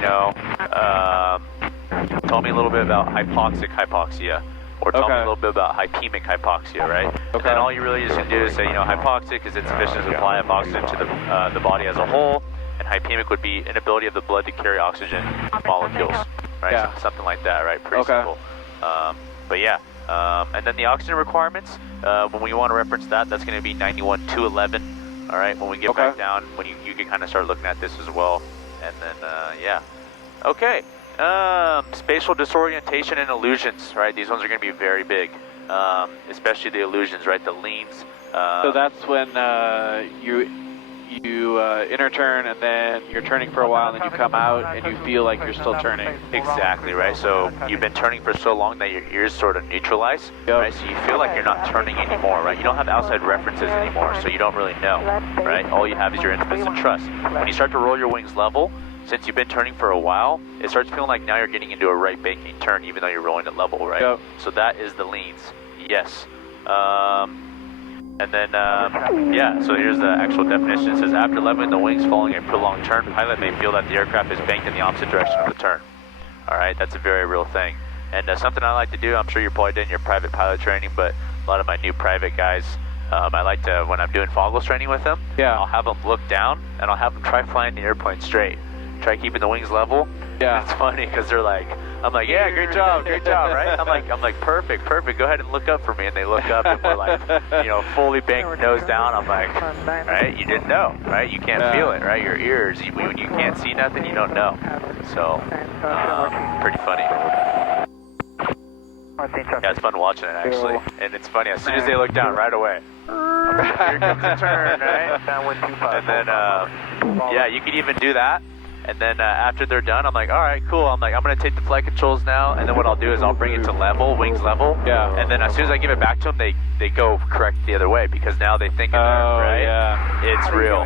tell me a little bit about hypoxia. Or tell me a little bit about hypemic hypoxia, right? And then all you really just can do is say, hypoxic is insufficient supply of oxygen to the body as a whole, and hypemic would be inability of the blood to carry oxygen molecules, right? Yeah. Something like that, right? Pretty simple. But yeah, and then the oxygen requirements, when we want to reference that, that's going to be 91-211, all right? When we get back down, when you can kind of start looking at this as well, and then, yeah. Okay. Spatial disorientation and illusions, right? These ones are going to be very big, especially the illusions, right? The leans. So that's when you inner turn, and then you're turning for a while, and then you come out, and you feel like you're still turning. Exactly, right? So you've been turning for so long that your ears sort of neutralize, right? So you feel like you're not turning anymore, right? You don't have outside references anymore, so you don't really know, right? All you have is your instruments and trust. When you start to roll your wings level, since you've been turning for a while, it starts feeling like now you're getting into a right banking turn, even though you're rolling it level, right? Yep. So that is the leans. Yes. And then, yeah, so here's the actual definition. It says, after leveling the wings following a prolonged turn, pilot may feel that the aircraft is banked in the opposite direction of the turn. All right, that's a very real thing. And something I like to do, I'm sure you're probably doing your private pilot training, but a lot of my new private guys, I like to, when I'm doing foggles training with them, I'll have them look down, and I'll have them try flying the airplane straight. Try keeping the wings level. Yeah. It's funny because they're like, I'm like, yeah, great job, right? I'm like, perfect. Go ahead and look up for me, and they look up, and we're like, fully banked nose down. I'm like, right? You didn't know, right? You can't feel it, right? Your ears, when you can't see nothing, you don't know. So, pretty funny. Yeah, it's fun watching it actually, and it's funny. As soon as they look down, right away, here comes the turn, right? And then, yeah, you could even do that. And then after they're done, I'm like, all right, cool. I'm like, I'm going to take the flight controls now. And then what I'll do is I'll bring it to level, wings level. Yeah. And then as soon as I give it back to them, they go correct the other way because now they think, right? Yeah. It's real.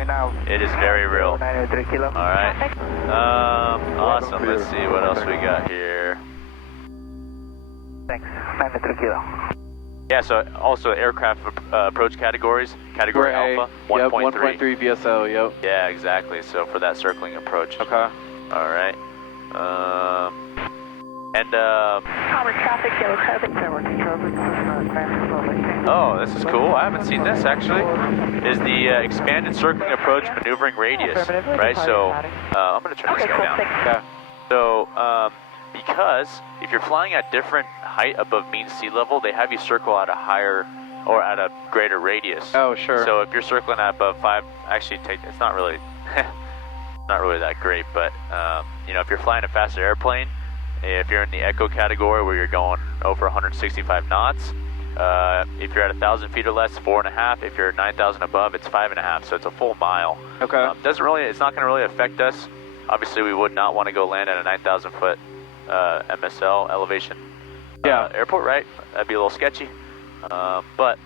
It is very real. All right. Awesome. Let's see what else we got here. Thanks. 93 kilo. Yeah, so also aircraft approach categories. Category Alpha, 1.3. 1.3 VSO, yep. Yeah, exactly. So for that circling approach. Okay. All right. Common traffic, yellow traffic. Oh, this is cool. I haven't seen this actually. Is the expanded circling approach maneuvering radius, right? So I'm going to turn this guy down. Yeah. So because if you're flying at different height above mean sea level, they have you circle at a higher or at a greater radius. Oh, sure. So if you're circling at above 5, actually it's not really not really that great, but if you're flying a faster airplane, if you're in the echo category where you're going over 165 knots, if you're at 1,000 feet or less, 4.5. If you're 9,000 above, it's 5.5. So it's a full mile. Okay. It's not going to really affect us. Obviously, we would not want to go land at a 9,000 foot MSL elevation airport, right? That'd be a little sketchy, but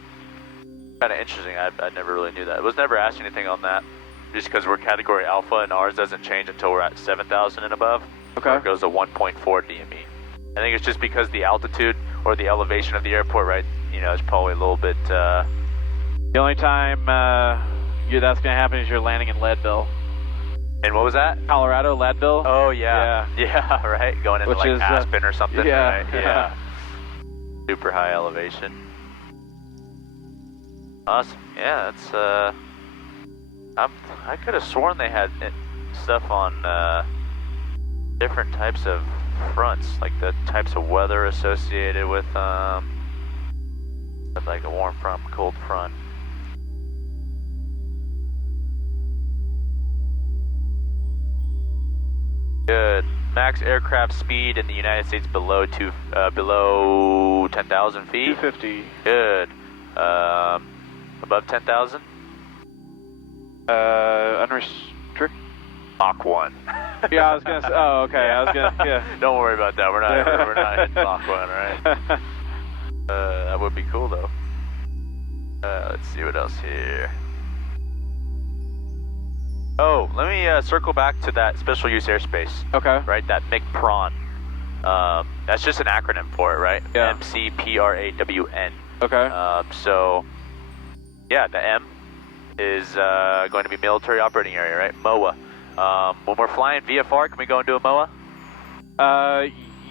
kind of interesting. I never really knew that. It was never asked anything on that, just because we're category Alpha and ours doesn't change until we're at 7,000 and above. Okay. It goes to 1.4 DME. I think it's just because the altitude or the elevation of the airport, right? Is probably a little bit. The only time that's going to happen is you're landing in Leadville. And what was that? Colorado, Leadville. Oh yeah, right. Going into like Aspen or something, right? Yeah. Super high elevation. Awesome. Yeah, that's. I could have sworn they had stuff on different types of fronts, like the types of weather associated with like a warm front, cold front. Good. Max aircraft speed in the United States below 10,000 feet. 250. Good. Above 10,000. Unrestricted. Mach 1. Yeah, I was gonna say. Oh, okay. I was gonna. Yeah. Don't worry about that. We're not hitting Mach 1, all right? That would be cool though. Let's see what else here. Oh, let me circle back to that special use airspace. Okay. Right, that MKPRAWN. That's just an acronym for it, right? Yeah. MCPRAWN. Okay. So, yeah, the M is going to be military operating area, right? MOA. When we're flying VFR, can we go into a MOA?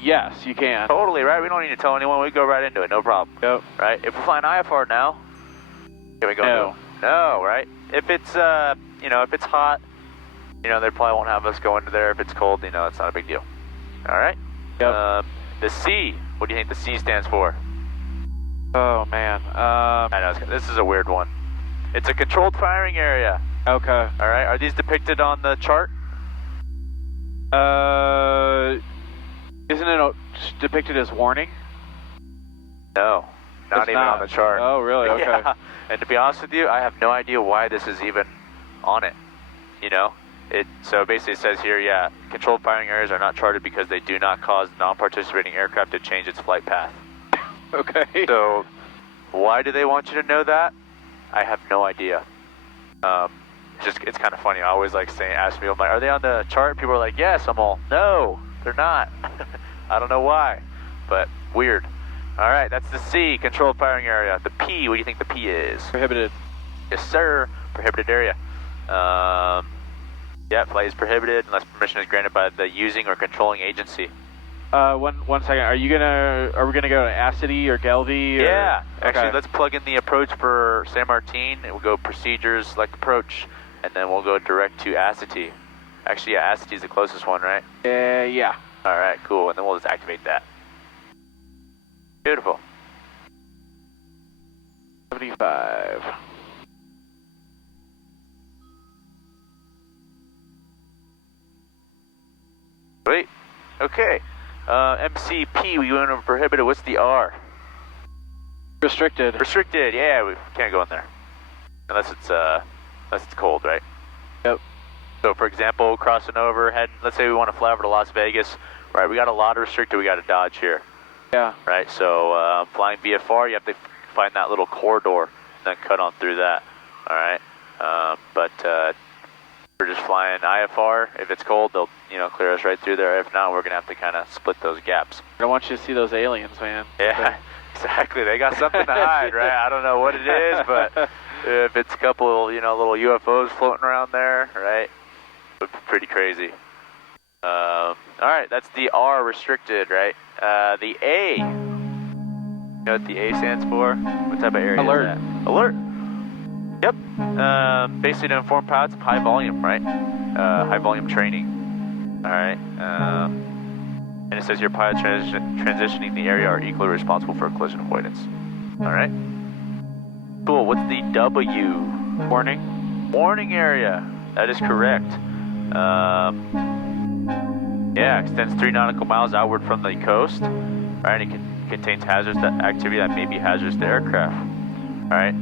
Yes, you can. Totally, right? We don't need to tell anyone. We go right into it, no problem. Yep. Right? If we're flying IFR now, can we go No. into it? No, right? If it's, if it's hot, they probably won't have us go into there. If it's cold, it's not a big deal. All right? Yep. The C, what do you think the C stands for? Oh, man. I know, this is a weird one. It's a controlled firing area. Okay. All right, are these depicted on the chart? Isn't it depicted as warning? No, not It's even on the chart. Oh, really? Okay. Yeah. And to be honest with you, I have no idea why this is even on it. So basically it says here, yeah, controlled firing areas are not charted because they do not cause non-participating aircraft to change its flight path. Okay. So why do they want you to know that? I have no idea. It's kind of funny. I always ask people, I'm like, are they on the chart? People are like, yes. I'm all, no, they're not. I don't know why, but weird. All right, that's the C, controlled firing area. The P, what do you think the P is? Prohibited. Yes, sir. Prohibited area. Yeah, flight is prohibited unless permission is granted by the using or controlling agency. One second. Are we gonna go to ACITY or Gelby? Yeah. Okay. Actually, let's plug in the approach for San Martin, and we'll go procedures, select approach, and then we'll go direct to ACITY. Actually, yeah, ACITY is the closest one, right? Yeah. All right, cool. And then we'll just activate that. Beautiful. 75. Sweet. Okay. MCP, we went over prohibited. What's the R? Restricted. Restricted. Yeah, we can't go in there unless it's cold, right? Yep. So, for example, crossing over, let's say we want to fly over to Las Vegas, right? We got a lot of restricted. We got to dodge here. Yeah. Right. So, flying VFR, you have to find that little corridor and then cut on through that. All right. But we're just flying IFR. If it's cold, they'll clear us right through there. If not, we're gonna have to kind of split those gaps. I want you to see those aliens, man. Yeah, exactly. They got something to hide, right? I don't know what it is, but if it's a couple, little UFOs floating around there, right? Would be pretty crazy. All right, that's the R, restricted, right? The A. You know what the A stands for? What type of area Alert. is that? Alert. Yep. Basically to inform pilots of high volume, right? High volume training. All right. And it says your pilots transitioning the area are equally responsible for collision avoidance. All right. Cool. What's the W? Warning. Warning area. That is correct. Yeah, extends 3 nautical miles outward from the coast. Right. It contains hazardous activity that may be hazardous to aircraft. All right.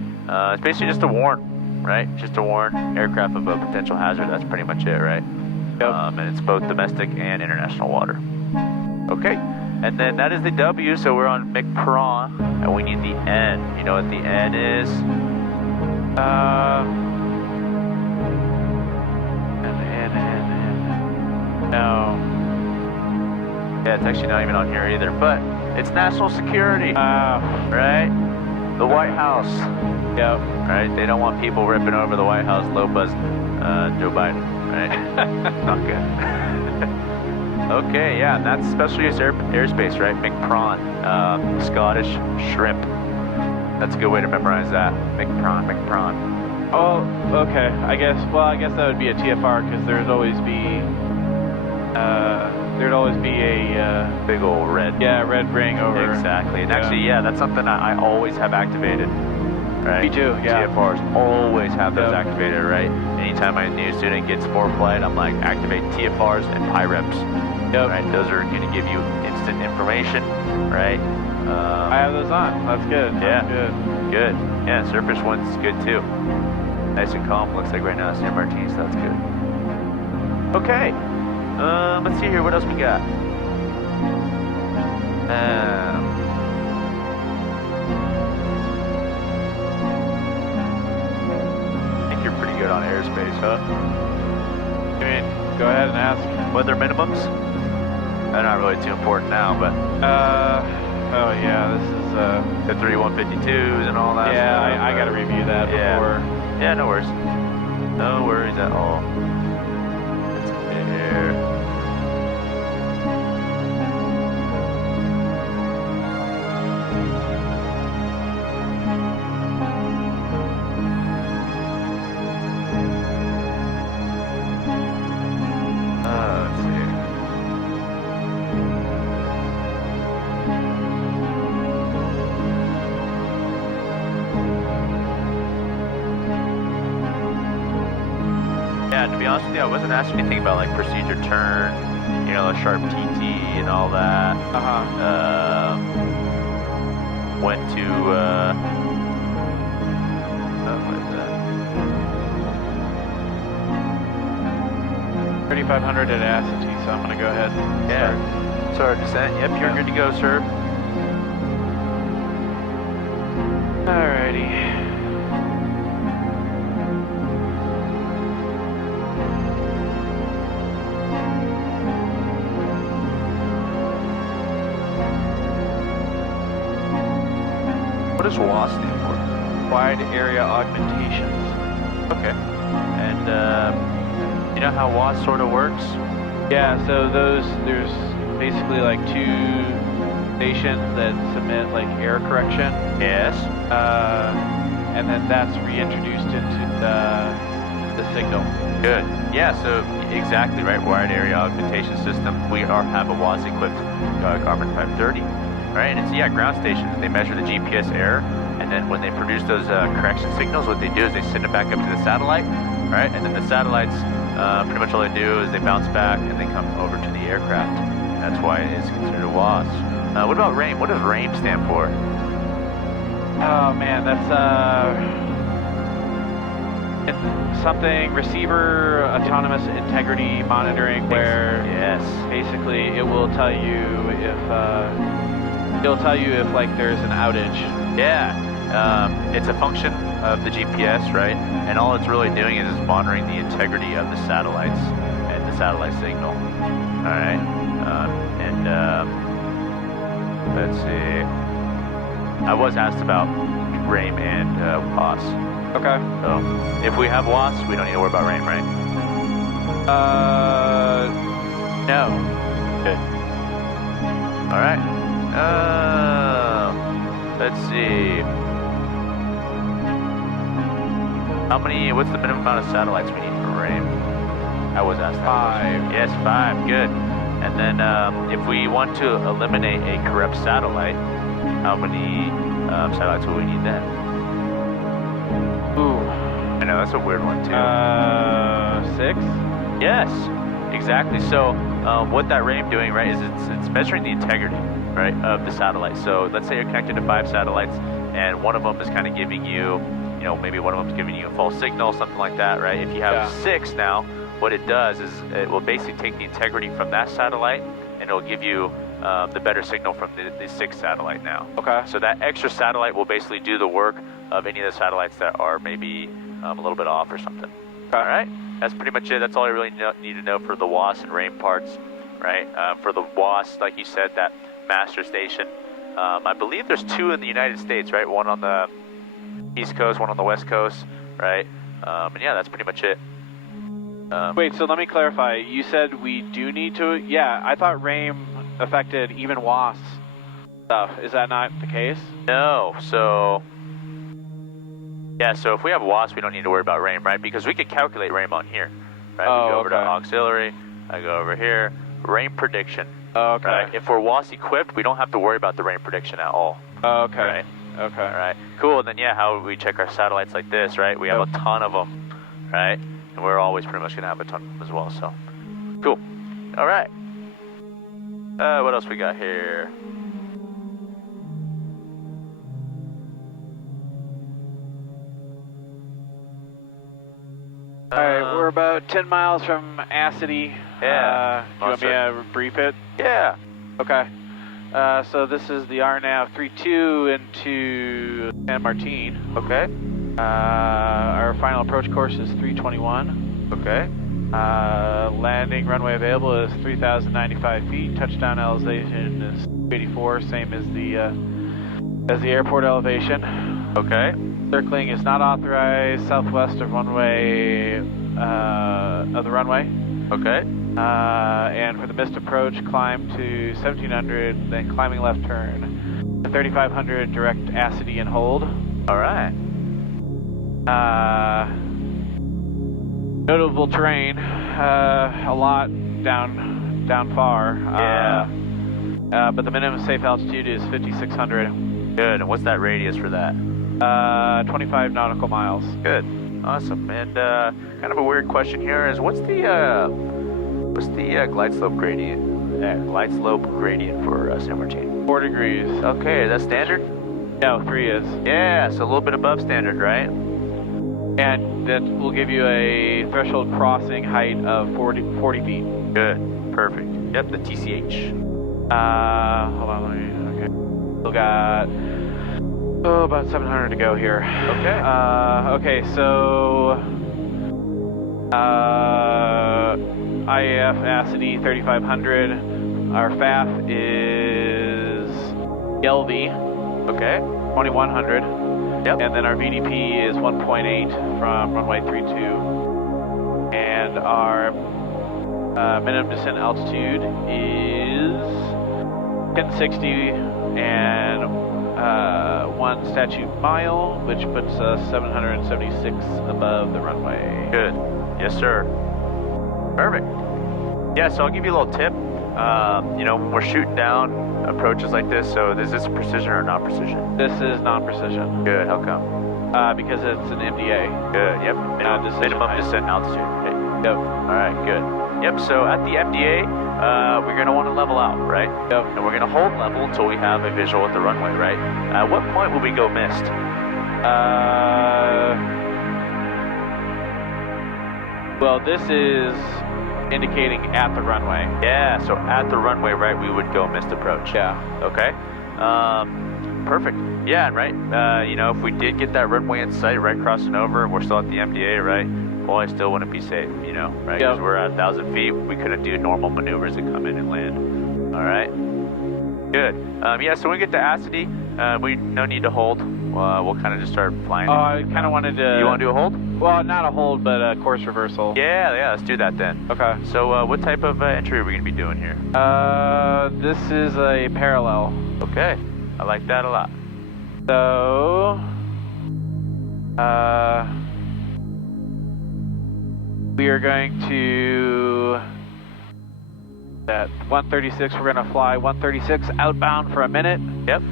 It's basically just to warn, right? Just to warn aircraft of a potential hazard. That's pretty much it, right? Yep. And it's both domestic and international water. Okay, and then that is the W, so we're on MKPRAWN, and we need the N. You know what the N is? No. Yeah, it's actually not even on here either, but it's national security, right? The White House. Yep. Right? They don't want people ripping over the White House, low buzz Joe Biden, right? Not good. Okay, yeah, and that's special use airspace, right? MKPRAWN, Scottish shrimp. That's a good way to memorize that. MKPRAWN. Oh, okay. I guess that would be a TFR because there'd always be a big old red. Yeah, red ring over. Exactly. And actually, yeah, that's something I always have activated. Right? Me too, yeah. TFRs always have those activated, right? Anytime a new student gets more flight, I'm like, activate TFRs and PIREPs. Yep. Right? Those are going to give you instant information, right? I have those on. That's good. Yeah. That's good. Yeah, surface one's good too. Nice and calm. Looks like right now it's San Martin, so that's good. Okay. Let's see here. What else we got? I think you're pretty good on airspace, huh? I mean, go ahead and ask. Weather minimums? They're not really too important now, but... oh yeah, this is, the 3152s and all that yeah, stuff. I gotta review that before. Yeah, no worries. No worries at all. Let's get here. Let's see. Yeah, to be honest with you, I wasn't asking anything about like procedure turn, you know, the sharp TT and all that. When to, what is that? 3500 at Ascenti, so I'm gonna go ahead and Yeah. Start descent. Yep, you're good to go, sir. Alrighty. What does WAS stand for? Wide area augmentations. Okay. And you know how WAS sort of works? Yeah, so there's basically like two stations that submit like error correction. Yes. And then that's reintroduced into the signal. Good. Yeah, so exactly right. Wide area augmentation system. We have a WAS equipped Carbon 530. Right, and it's, yeah, ground stations, they measure the GPS error, and then when they produce those correction signals, what they do is they send it back up to the satellite, right, and then the satellites, pretty much all they do is they bounce back and they come over to the aircraft. That's why it is considered a WAS. What about RAIM? What does RAIM stand for? Oh man, that's something receiver autonomous integrity monitoring, where yes, basically it will tell you if it'll tell you if like there's an outage. Yeah, it's a function of the GPS, right? And all it's really doing is monitoring the integrity of the satellites and the satellite signal. All right, let's see. I was asked about RAIM and WAS. Okay. So if we have WAS, we don't need to worry about RAIM, right? No. Good. All right. Let's see. What's the minimum amount of satellites we need for RAIM? I was asked that. 5. Yes, 5, good. And then if we want to eliminate a corrupt satellite, how many satellites will we need then? Ooh. I know, that's a weird one too. 6? Yes, exactly. So what that RAIM doing, right, is it's measuring the integrity, right, of the satellite. So let's say you're connected to 5 satellites, and one of them is kind of giving you, you know, maybe one of them is giving you a false signal, something like that, right? If you have 6 now, what it does is it will basically take the integrity from that satellite, and it'll give you the better signal from the 6th satellite now. Okay. So that extra satellite will basically do the work of any of the satellites that are maybe a little bit off or something. Okay. All right, that's pretty much it. That's all I really need to know for the WAS and RAIM parts, right? For the WAS, like you said, that master station. I believe there's 2 in the United States, right? One on the East Coast, one on the West Coast, right? And yeah, that's pretty much it. Wait, so let me clarify. You said we do need to... Yeah, I thought RAIM affected even WAS stuff. Is that not the case? No, so... Yeah, so if we have WAS, we don't need to worry about RAIM, right? Because we could calculate RAIM on here, right? Oh, we go over to okay. auxiliary, I go over here, RAIM prediction. Oh, okay. Right? If we're WAS equipped, we don't have to worry about the RAIM prediction at all. Oh, okay. Right? Okay. All right. Cool. And then, yeah, how we check our satellites like this, right? We have a ton of them, right? And we're always pretty much going to have a ton of them as well, so. Cool. All right. What else we got here? Alright, we're about 10 miles from Acity. Yeah. Do you want me to brief it? Yeah. Okay. So this is the RNAV 32 into San Martin. Okay. Our final approach course is 321. Okay. Landing runway available is 3,095 feet. Touchdown elevation is 284, same as the airport elevation. Okay. Circling is not authorized southwest of runway of the runway. Okay. And for the missed approach, climb to 1700, then climbing left turn to 3500, direct Acity and hold. All right. Notable terrain, a lot down far. Yeah. But the minimum safe altitude is 5,600. Good. And what's that radius for that? 25 nautical miles. Good. Awesome. And kind of a weird question here is what's the glide slope gradient? Glide slope gradient for San Martin? 4 degrees. Okay. Is that standard? No, 3 is. Yeah. So a little bit above standard, right? And that will give you a threshold crossing height of 40 feet. Good. Perfect. Yep, the TCH. Hold on, okay. Still got, about 700 to go here. Okay. Okay, so, IAF Acity 3,500. Our FAF is LV. Okay. 2,100. Yep. And then our VDP is 1.8 from runway 32. And our minimum descent altitude is 1060 and 1 statute mile, which puts us 776 above the runway. Good. Yes, sir. Perfect. Yeah, so I'll give you a little tip. You know, when we're shooting down approaches like this, so is this precision or non-precision? This is non-precision. Good. How come? Because it's an MDA. Good. Yep. Minimum descent altitude. Right? Yep. All right. Good. Yep. So at the MDA, we're going to want to level out, right? Yep. And we're going to hold level until we have a visual at the runway, right? At what point will we go missed? Well, this is indicating at the runway. Yeah, so at the runway, right, we would go missed approach. Yeah. Okay. Perfect. Yeah, right. You know, if we did get that runway in sight, right, crossing over, and we're still at the MDA, right, well, I still wouldn't be safe, you know, right? Because we're at 1,000 feet, we couldn't do normal maneuvers and come in and land. All right. Good. Yeah, so when we get to Acity, we no need to hold. We'll kind of just start flying. Oh, I kind of wanted to... You want to do a hold? Well, not a hold, but a course reversal. Yeah, let's do that then. Okay. So what type of entry are we going to be doing here? This is a parallel. Okay. I like that a lot. So... we are going to... At 136, we're going to fly 136 outbound for a minute. Yep.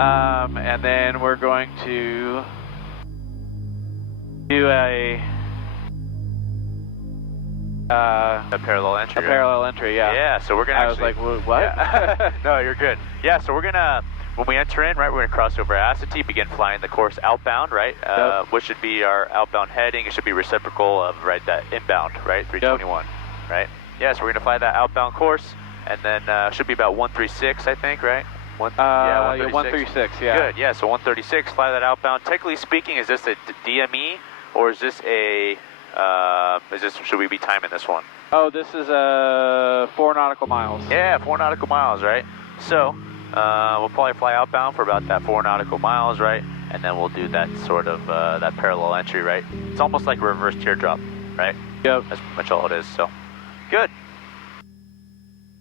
And then we're going to do a parallel entry. A parallel entry, yeah. Yeah, so we're going to I was like, what? Yeah. No, you're good. Yeah, so we're going to, when we enter in, right, we're going to cross over Acity, begin flying the course outbound, right? Yep. Which should be our outbound heading. It should be reciprocal of, right, that inbound, right? 321, yep. Right? Yeah, so we're going to fly that outbound course, and then should be about 136, I think, right? 136, yeah. Good, yeah, so 136, fly that outbound. Technically speaking, is this a DME, or is this a, should we be timing this one? Oh, this is 4 nautical miles. Yeah, 4 nautical miles, right? So, we'll probably fly outbound for about that 4 nautical miles, right? And then we'll do that sort of, that parallel entry, right? It's almost like a reverse teardrop, right? Yep. That's pretty much all it is, so. Good.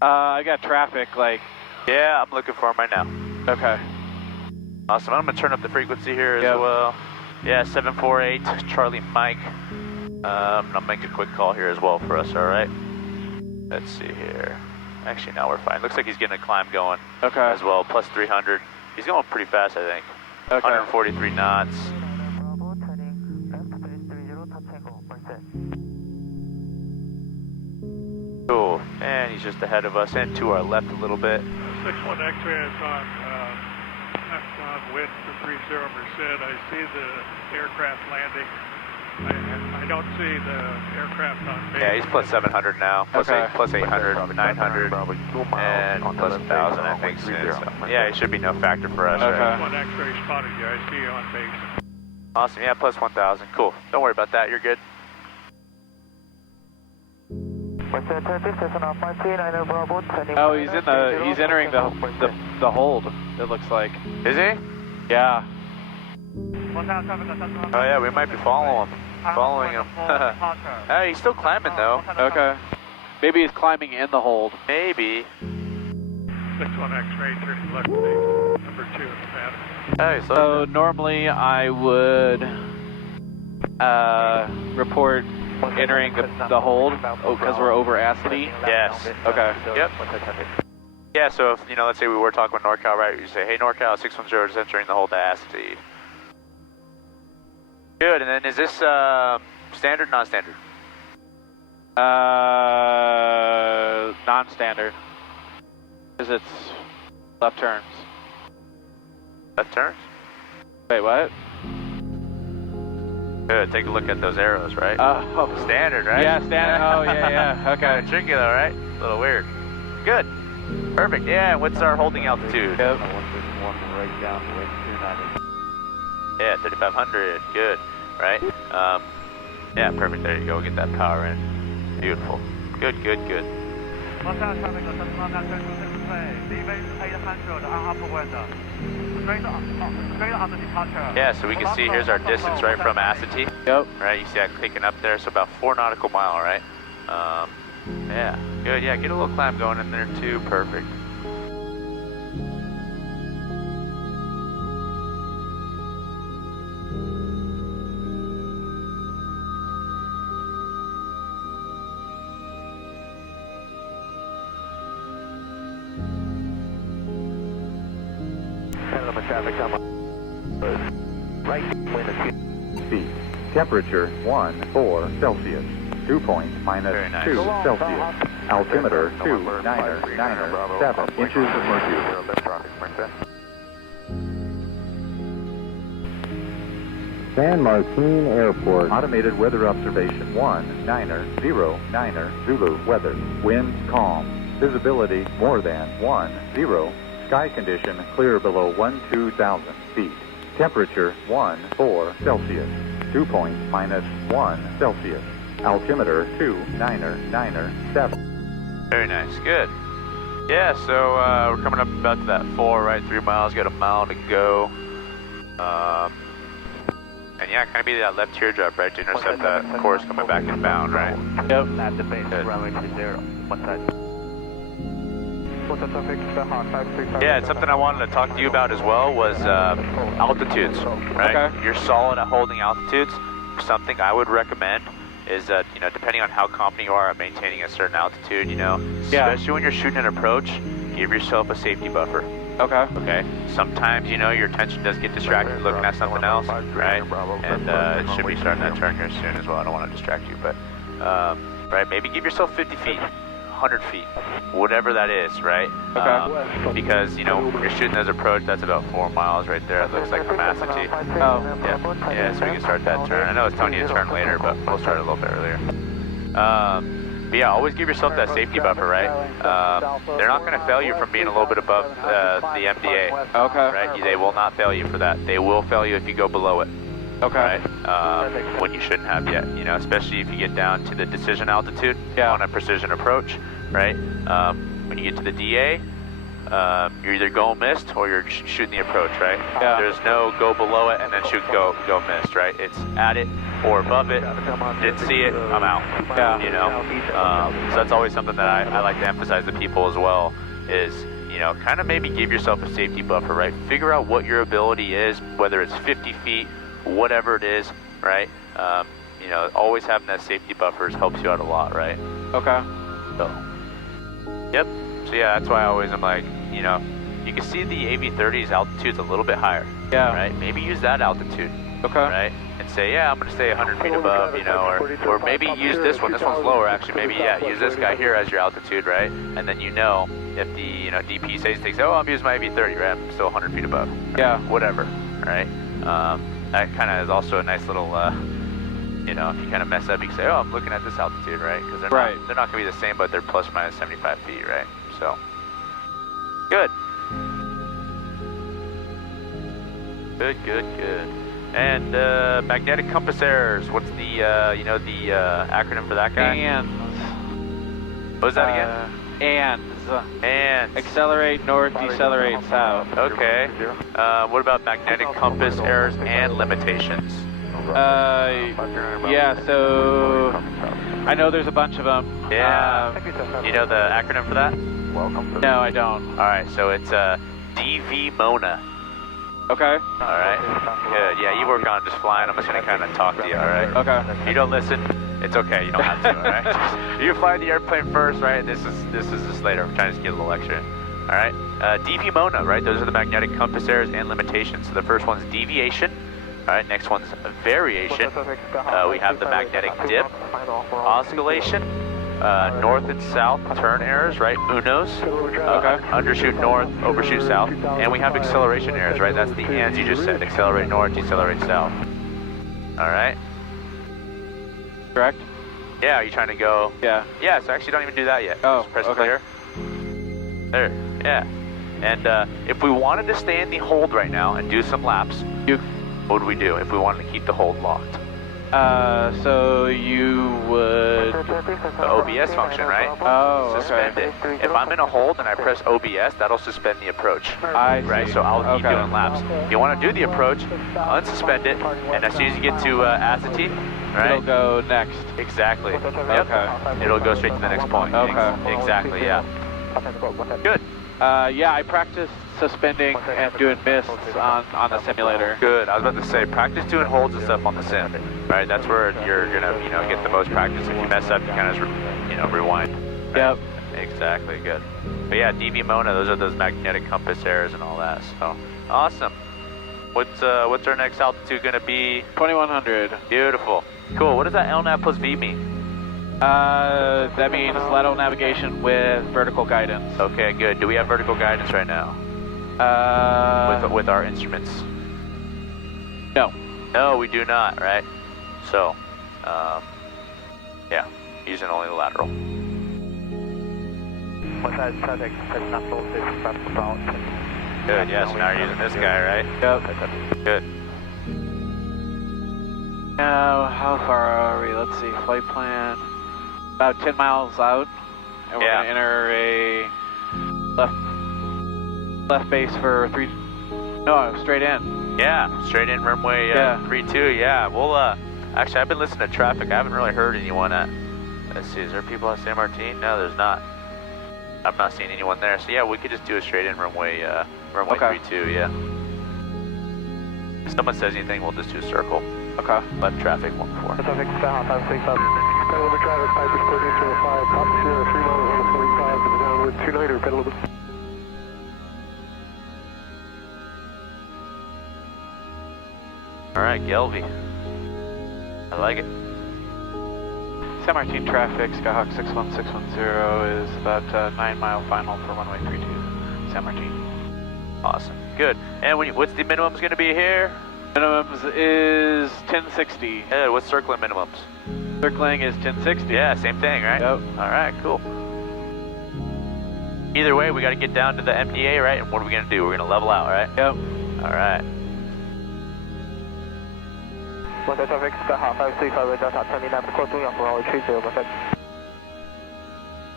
I got traffic, like... Yeah, I'm looking for them right now. Okay. Awesome. I'm going to turn up the frequency here as well. Yeah, 748, Charlie Mike. I'll make a quick call here as well for us, all right? Let's see here. Actually, no, we're fine. Looks like he's getting a climb going as well, plus 300. He's going pretty fast, I think. Okay. 143 knots. Cool. And he's just ahead of us and to our left a little bit. 61 X-ray is on wind for 30 Merced. I see the aircraft landing I don't see the aircraft on base. Yeah, he's plus 700 now, plus, Okay. plus 800, 900, and plus 1,000, I think, soon. So, yeah, it should be no factor for us, Okay. right? One X-ray spotted you. I see you on base. Awesome, yeah, plus 1,000. Cool. Don't worry about that, you're good. Oh, he's entering the hold, it looks like. Is he? Yeah. Oh yeah, we might be following him. Hey, he's still climbing though. Okay. Maybe he's climbing in the hold. Maybe. 61 X-ray, turning left base, number 2 in the pattern. Hey, So normally I would report entering the hold because we're over Acity. Yes. Okay. Yep. Yeah, so if, let's say we were talking with NorCal, right? You say, hey, NorCal 610 is entering the hold to Acity. Good, and then is this standard, non-standard? Non-standard. Because it's left turns. Left turns? Wait, what? Good, take a look at those arrows, right? Oh. Standard, right? Yeah, standard. Oh, yeah. Okay. Kind of tricky though, right? A little weird. Good. Perfect. Yeah, what's our holding altitude? Yep. Yeah, 3,500. Good. Right? Yeah, perfect. There you go. Get that power in. Beautiful. Good. Yeah, so we can see here's our distance right from Acity. Yep. Right, you see that clicking up there, so about 4 nautical mile, right? Yeah, good. Yeah, get a little climb going in there too. Perfect. Speed. Temperature 14 Celsius. Dew point Very nice. 2 Celsius. Altimeter 2,997 inches of mercury. San Martin Airport. Automated weather observation 1990 Zulu. Weather. Winds calm. Visibility more than 10. Sky condition clear below 12,000 feet. Temperature 14 Celsius. Dew point -1 Celsius. Altimeter 2,997. Very nice. Good. Yeah, so we're coming up about to that 4, right? 3 miles. Got a mile to go. And yeah, kind of be that left teardrop, right? To intercept that course coming back inbound, right? Yep. Yeah, it's something I wanted to talk to you about as well was altitudes, right? Okay. You're solid at holding altitudes. Something I would recommend is that, depending on how confident you are at maintaining a certain altitude, especially when you're shooting an approach, give yourself a safety buffer. Okay. Okay. Sometimes, your attention does get distracted looking at something else, right? And it should be starting that turn here soon as well. I don't want to distract you, but, right, maybe give yourself 50 feet, 100 feet, whatever that is, right? Okay. Because, when you're shooting this approach, that's about 4 miles right there. It looks like from Acity. Oh. Yeah, so we can start that turn. I know it's telling you to turn later, but we'll start a little bit earlier. But yeah, always give yourself that safety buffer, right? They're not going to fail you from being a little bit above the MDA. Okay. Right? They will not fail you for that. They will fail you if you go below it. Okay. Right? When you shouldn't have yet. Especially if you get down to the decision altitude on a precision approach, right? When you get to the DA, you're either go missed or you're shooting the approach, right? Yeah. There's no go below it and then shoot go missed, right? It's at it or above it. Didn't see it, I'm out. Yeah. So that's always something that I like to emphasize to people as well is, kind of maybe give yourself a safety buffer, right? Figure out what your ability is, whether it's 50 feet, whatever it is, right? Always having that safety buffers helps you out a lot, right? Okay. So, yep. So yeah, that's why I always am like, you can see the AV-30's altitude's a little bit higher. Yeah. Right? Maybe use that altitude. Okay. Right? And say, yeah, I'm going to stay 100 feet above, or maybe use this one. This one's lower, actually. Maybe, use this guy here as your altitude, right? And then if the, DP says, I'm using my AV-30, right? I'm still 100 feet above. Right? Yeah. Whatever, right? That kind of is also a nice little you know, if you kind of mess up, you can say, oh, I'm looking at this altitude, right? Because they're not going to be the same, but they're plus or minus 75 feet, right? So, good. Good. And magnetic compass errors. What's the you know, the acronym for that guy? ANDS. What was that again? ANDS. Accelerate north, decelerate south. Okay. What about magnetic compass errors and limitations? Yeah, so I know there's a bunch of them. Yeah. You know the acronym for that? No, I don't. All right, so it's DV-MONA. Okay. All right. Good. Yeah, you work on just flying. I'm just going to kind of talk to you, all right? Okay. If you don't listen, it's okay. You don't have to, all right? You fly the airplane first, right? This is just later. I'm trying to just get a little extra in. All right. DV-MONA, right? Those are the magnetic compass errors and limitations. So the first one's deviation. All right. Next one's variation. We have the magnetic dip, oscillation, north and south turn errors, right? UNOs. Okay. Undershoot north, overshoot south. And we have acceleration errors, right? That's the ANDS you just said. Accelerate north, decelerate south. All right. Correct? Yeah, are you trying to go? Yeah. Yeah, so actually don't even do that yet. Oh, just press okay. clear. There, yeah. And if we wanted to stay in the hold right now and do some laps, what would we do if we wanted to keep the hold locked? So you would... The OBS function, right? Oh, Suspend it. If I'm in a hold and I press OBS, that'll suspend the approach. Right, so I'll keep doing laps. If you want to do the approach, unsuspend it, and as soon as you get to acetine, right? It'll go next. Exactly. Yep. Okay. It'll go straight to the next point. Okay. Exactly, yeah. Good. Yeah, I practiced suspending and doing mists on the simulator. Good. I was about to say, practice doing holds and stuff on the sim. Right, that's where you're gonna, you know, get the most practice. If you mess up, you kind of, you know, rewind. Right? Yep. Exactly. Good. But yeah, DV-MONA, those are those magnetic compass errors and all that. So awesome. What's our next altitude gonna be? 2100. Beautiful. Cool. What does that LNAV plus V mean? That means lateral navigation with vertical guidance. Okay, good. Do we have vertical guidance right now? With our instruments? No. No, we do not, right? So, yeah, using only the lateral. Good, yes, now you're using this guy, right? Yep. Good. Now, how far are we? Let's see, flight plan. About 10 miles out, and we're gonna enter a left base for straight in. Yeah, straight in runway 32. Yeah, we'll actually I've been listening to traffic. I haven't really heard anyone at. Let's see, is there people at San Martin? No, there's not. I'm not seeing anyone there. So yeah, we could just do a straight in runway 32. Yeah. If someone says anything, we'll just do a circle. Okay. Left traffic 14. Pacific Sky, 565. Pedal traffic, Piper 3205, top 3 miles on the 45 to the downwind 29er, pedal over. All right, Gelby. I like it. San Martin traffic, Skyhawk 61610 is about 9 mile final for runway 32, San Martin. Awesome, good. And what's the minimums going to be here? Minimums is 1060. Yeah, what's circling minimums? Circling is 1060. Yeah, same thing, right? Yep. All right, cool. Either way, we got to get down to the MDA, right? And what are we going to do? We're going to level out, right? Yep. All right.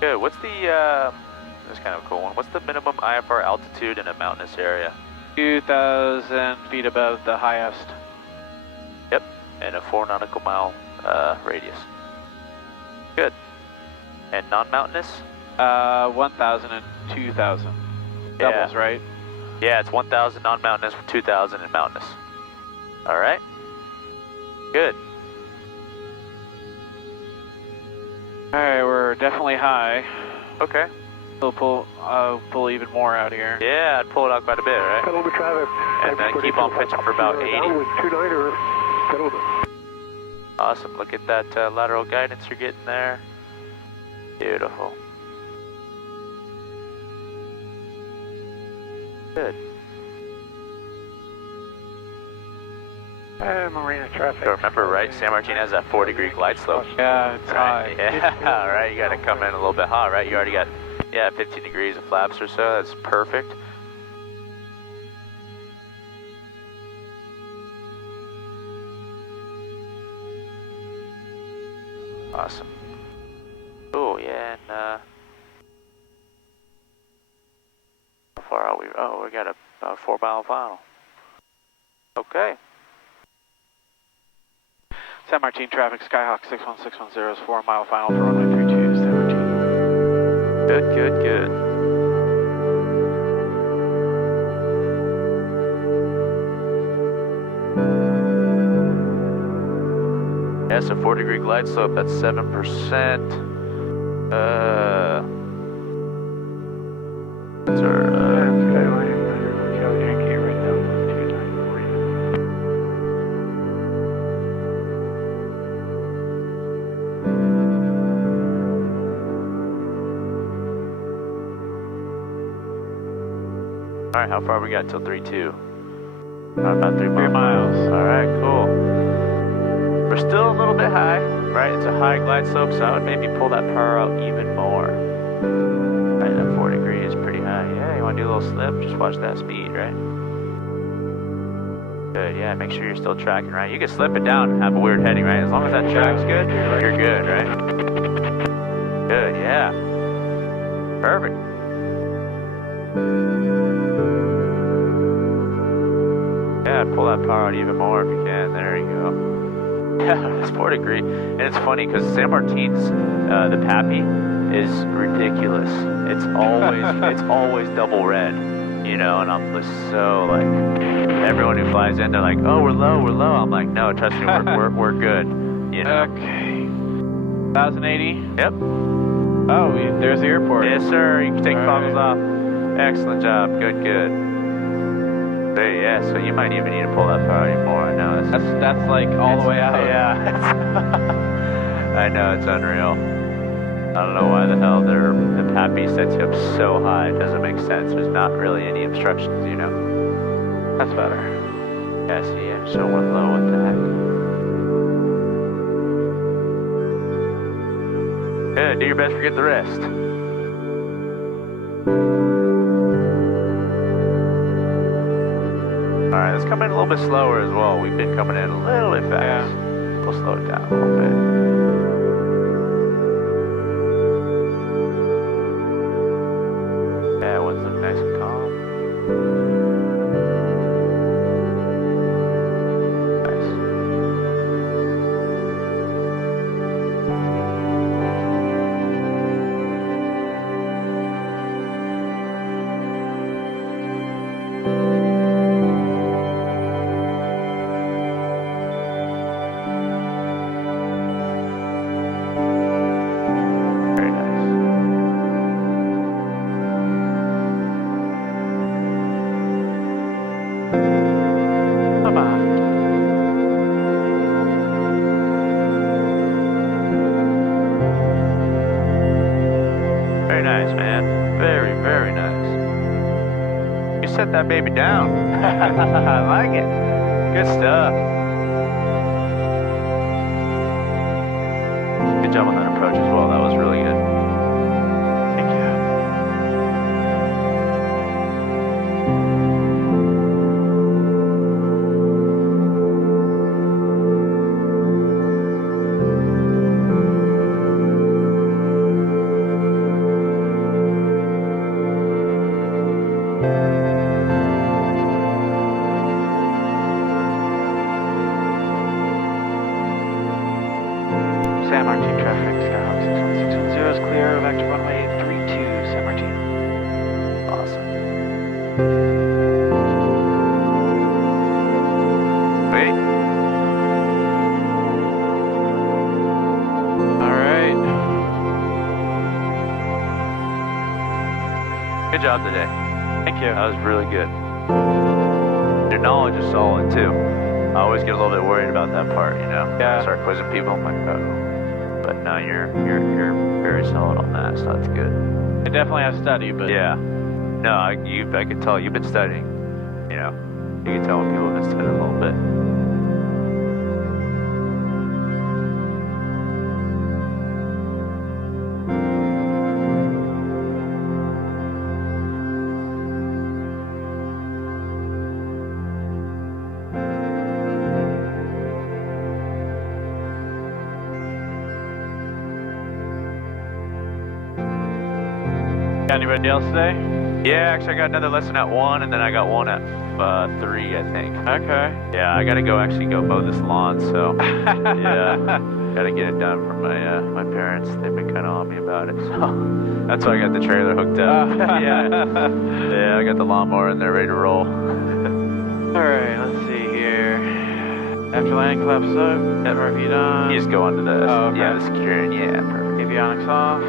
Good. What's the, this is kind of a cool one. What's the minimum IFR altitude in a mountainous area? 2,000 feet above the highest. Yep, and a 4 nautical mile radius. Good. And non-mountainous? 1,000 and 2,000. Doubles, right? Yeah, it's 1,000 non-mountainous, 2,000 in mountainous. All right. Good. All right, we're definitely high. Okay. We'll pull even more out here. Yeah, I'd pull it out quite a bit, right? Pedal to traffic. And then keep on pitching for about 80. Downwind 29er, pedal to. Awesome. Look at that lateral guidance you're getting there. Beautiful. Good. Marina traffic. So remember, right, San Martin has that 4-degree glide slope. Yeah, it's Right. high. Yeah, right, you got to come in a little bit hot, right? You already got, 15 degrees of flaps or so. That's perfect. Awesome. Oh, yeah, and, how far are we? Oh, we got about a 4-mile final. Okay. San Martin traffic, Skyhawk 61610 is 4-mile final for runway 32, San Martin. Good, good, good. Yeah, so 4-degree glide slope, that's 7%. That's our, Skyline, NorCal Yankee right now, 229. Alright, how far we got till 3-2? About 3 3 miles. Alright, cool. We're still a little bit high, right? It's a high glide slope, so I would maybe pull that power out even more. Right, that 4 degree is pretty high. Yeah, you want to do a little slip? Just watch that speed, right? Good, yeah, make sure you're still tracking, right? You can slip it down and have a weird heading, right? As long as that track's good, you're good, right? Good, yeah. Perfect. Yeah, pull that power out even more if you can. There you go. Yeah, it's 4 degree. And it's funny because San Martin's, the Pappy is ridiculous. It's always double red, you know, and I'm just so like, everyone who flies in, they're like, oh, we're low. I'm like, no, trust me, we're good, you know. Okay. 1080? Yep. Oh, there's the airport. Yes, sir. You can take goggles off. Excellent job. Good, good. But yeah, so you might even need to pull that power anymore. I know. That's like all the way out. Yeah. I know, it's unreal. I don't know why the hell the Pappy sets you up so high. It doesn't make sense. There's not really any obstructions, you know. That's better. Yeah, see, I so went low. What the heck? Good, do your best, forget the rest. Alright, let's come in a little bit slower as well. We've been coming in a little bit fast. Yeah. We'll slow it down a little bit. Yeah, winds look nice and calm. Set that baby down. I like it. Good stuff. Good job on that approach as well. That was really good. Thank you. San Martin traffic, Skyhawk 61610 is clear, back to runway 32, San Martin. Awesome. Wait. Alright. Good job today. Thank you. That was really good. Your knowledge is solid too. I always get a little bit worried about that part, you know. Yeah. I start quizzing people, I'm like, oh. But no, you're very solid on that, so that's good. I definitely have study, but yeah. No, I can tell you've been studying. You know, you can tell when people have been studying a little bit. anybody else today? Yeah, actually I got another lesson at 1, and then I got one at 3, I think. Okay. Yeah, I gotta go mow this lawn, so yeah, gotta get it done for my parents. They've been kind of on me about it, so that's why I got the trailer hooked up. Yeah, I got the lawnmower in there ready to roll. Alright, let's see here. After landing, collapse up, FRV on. You just go onto the, okay. the security, yeah, perfect. Avionics off.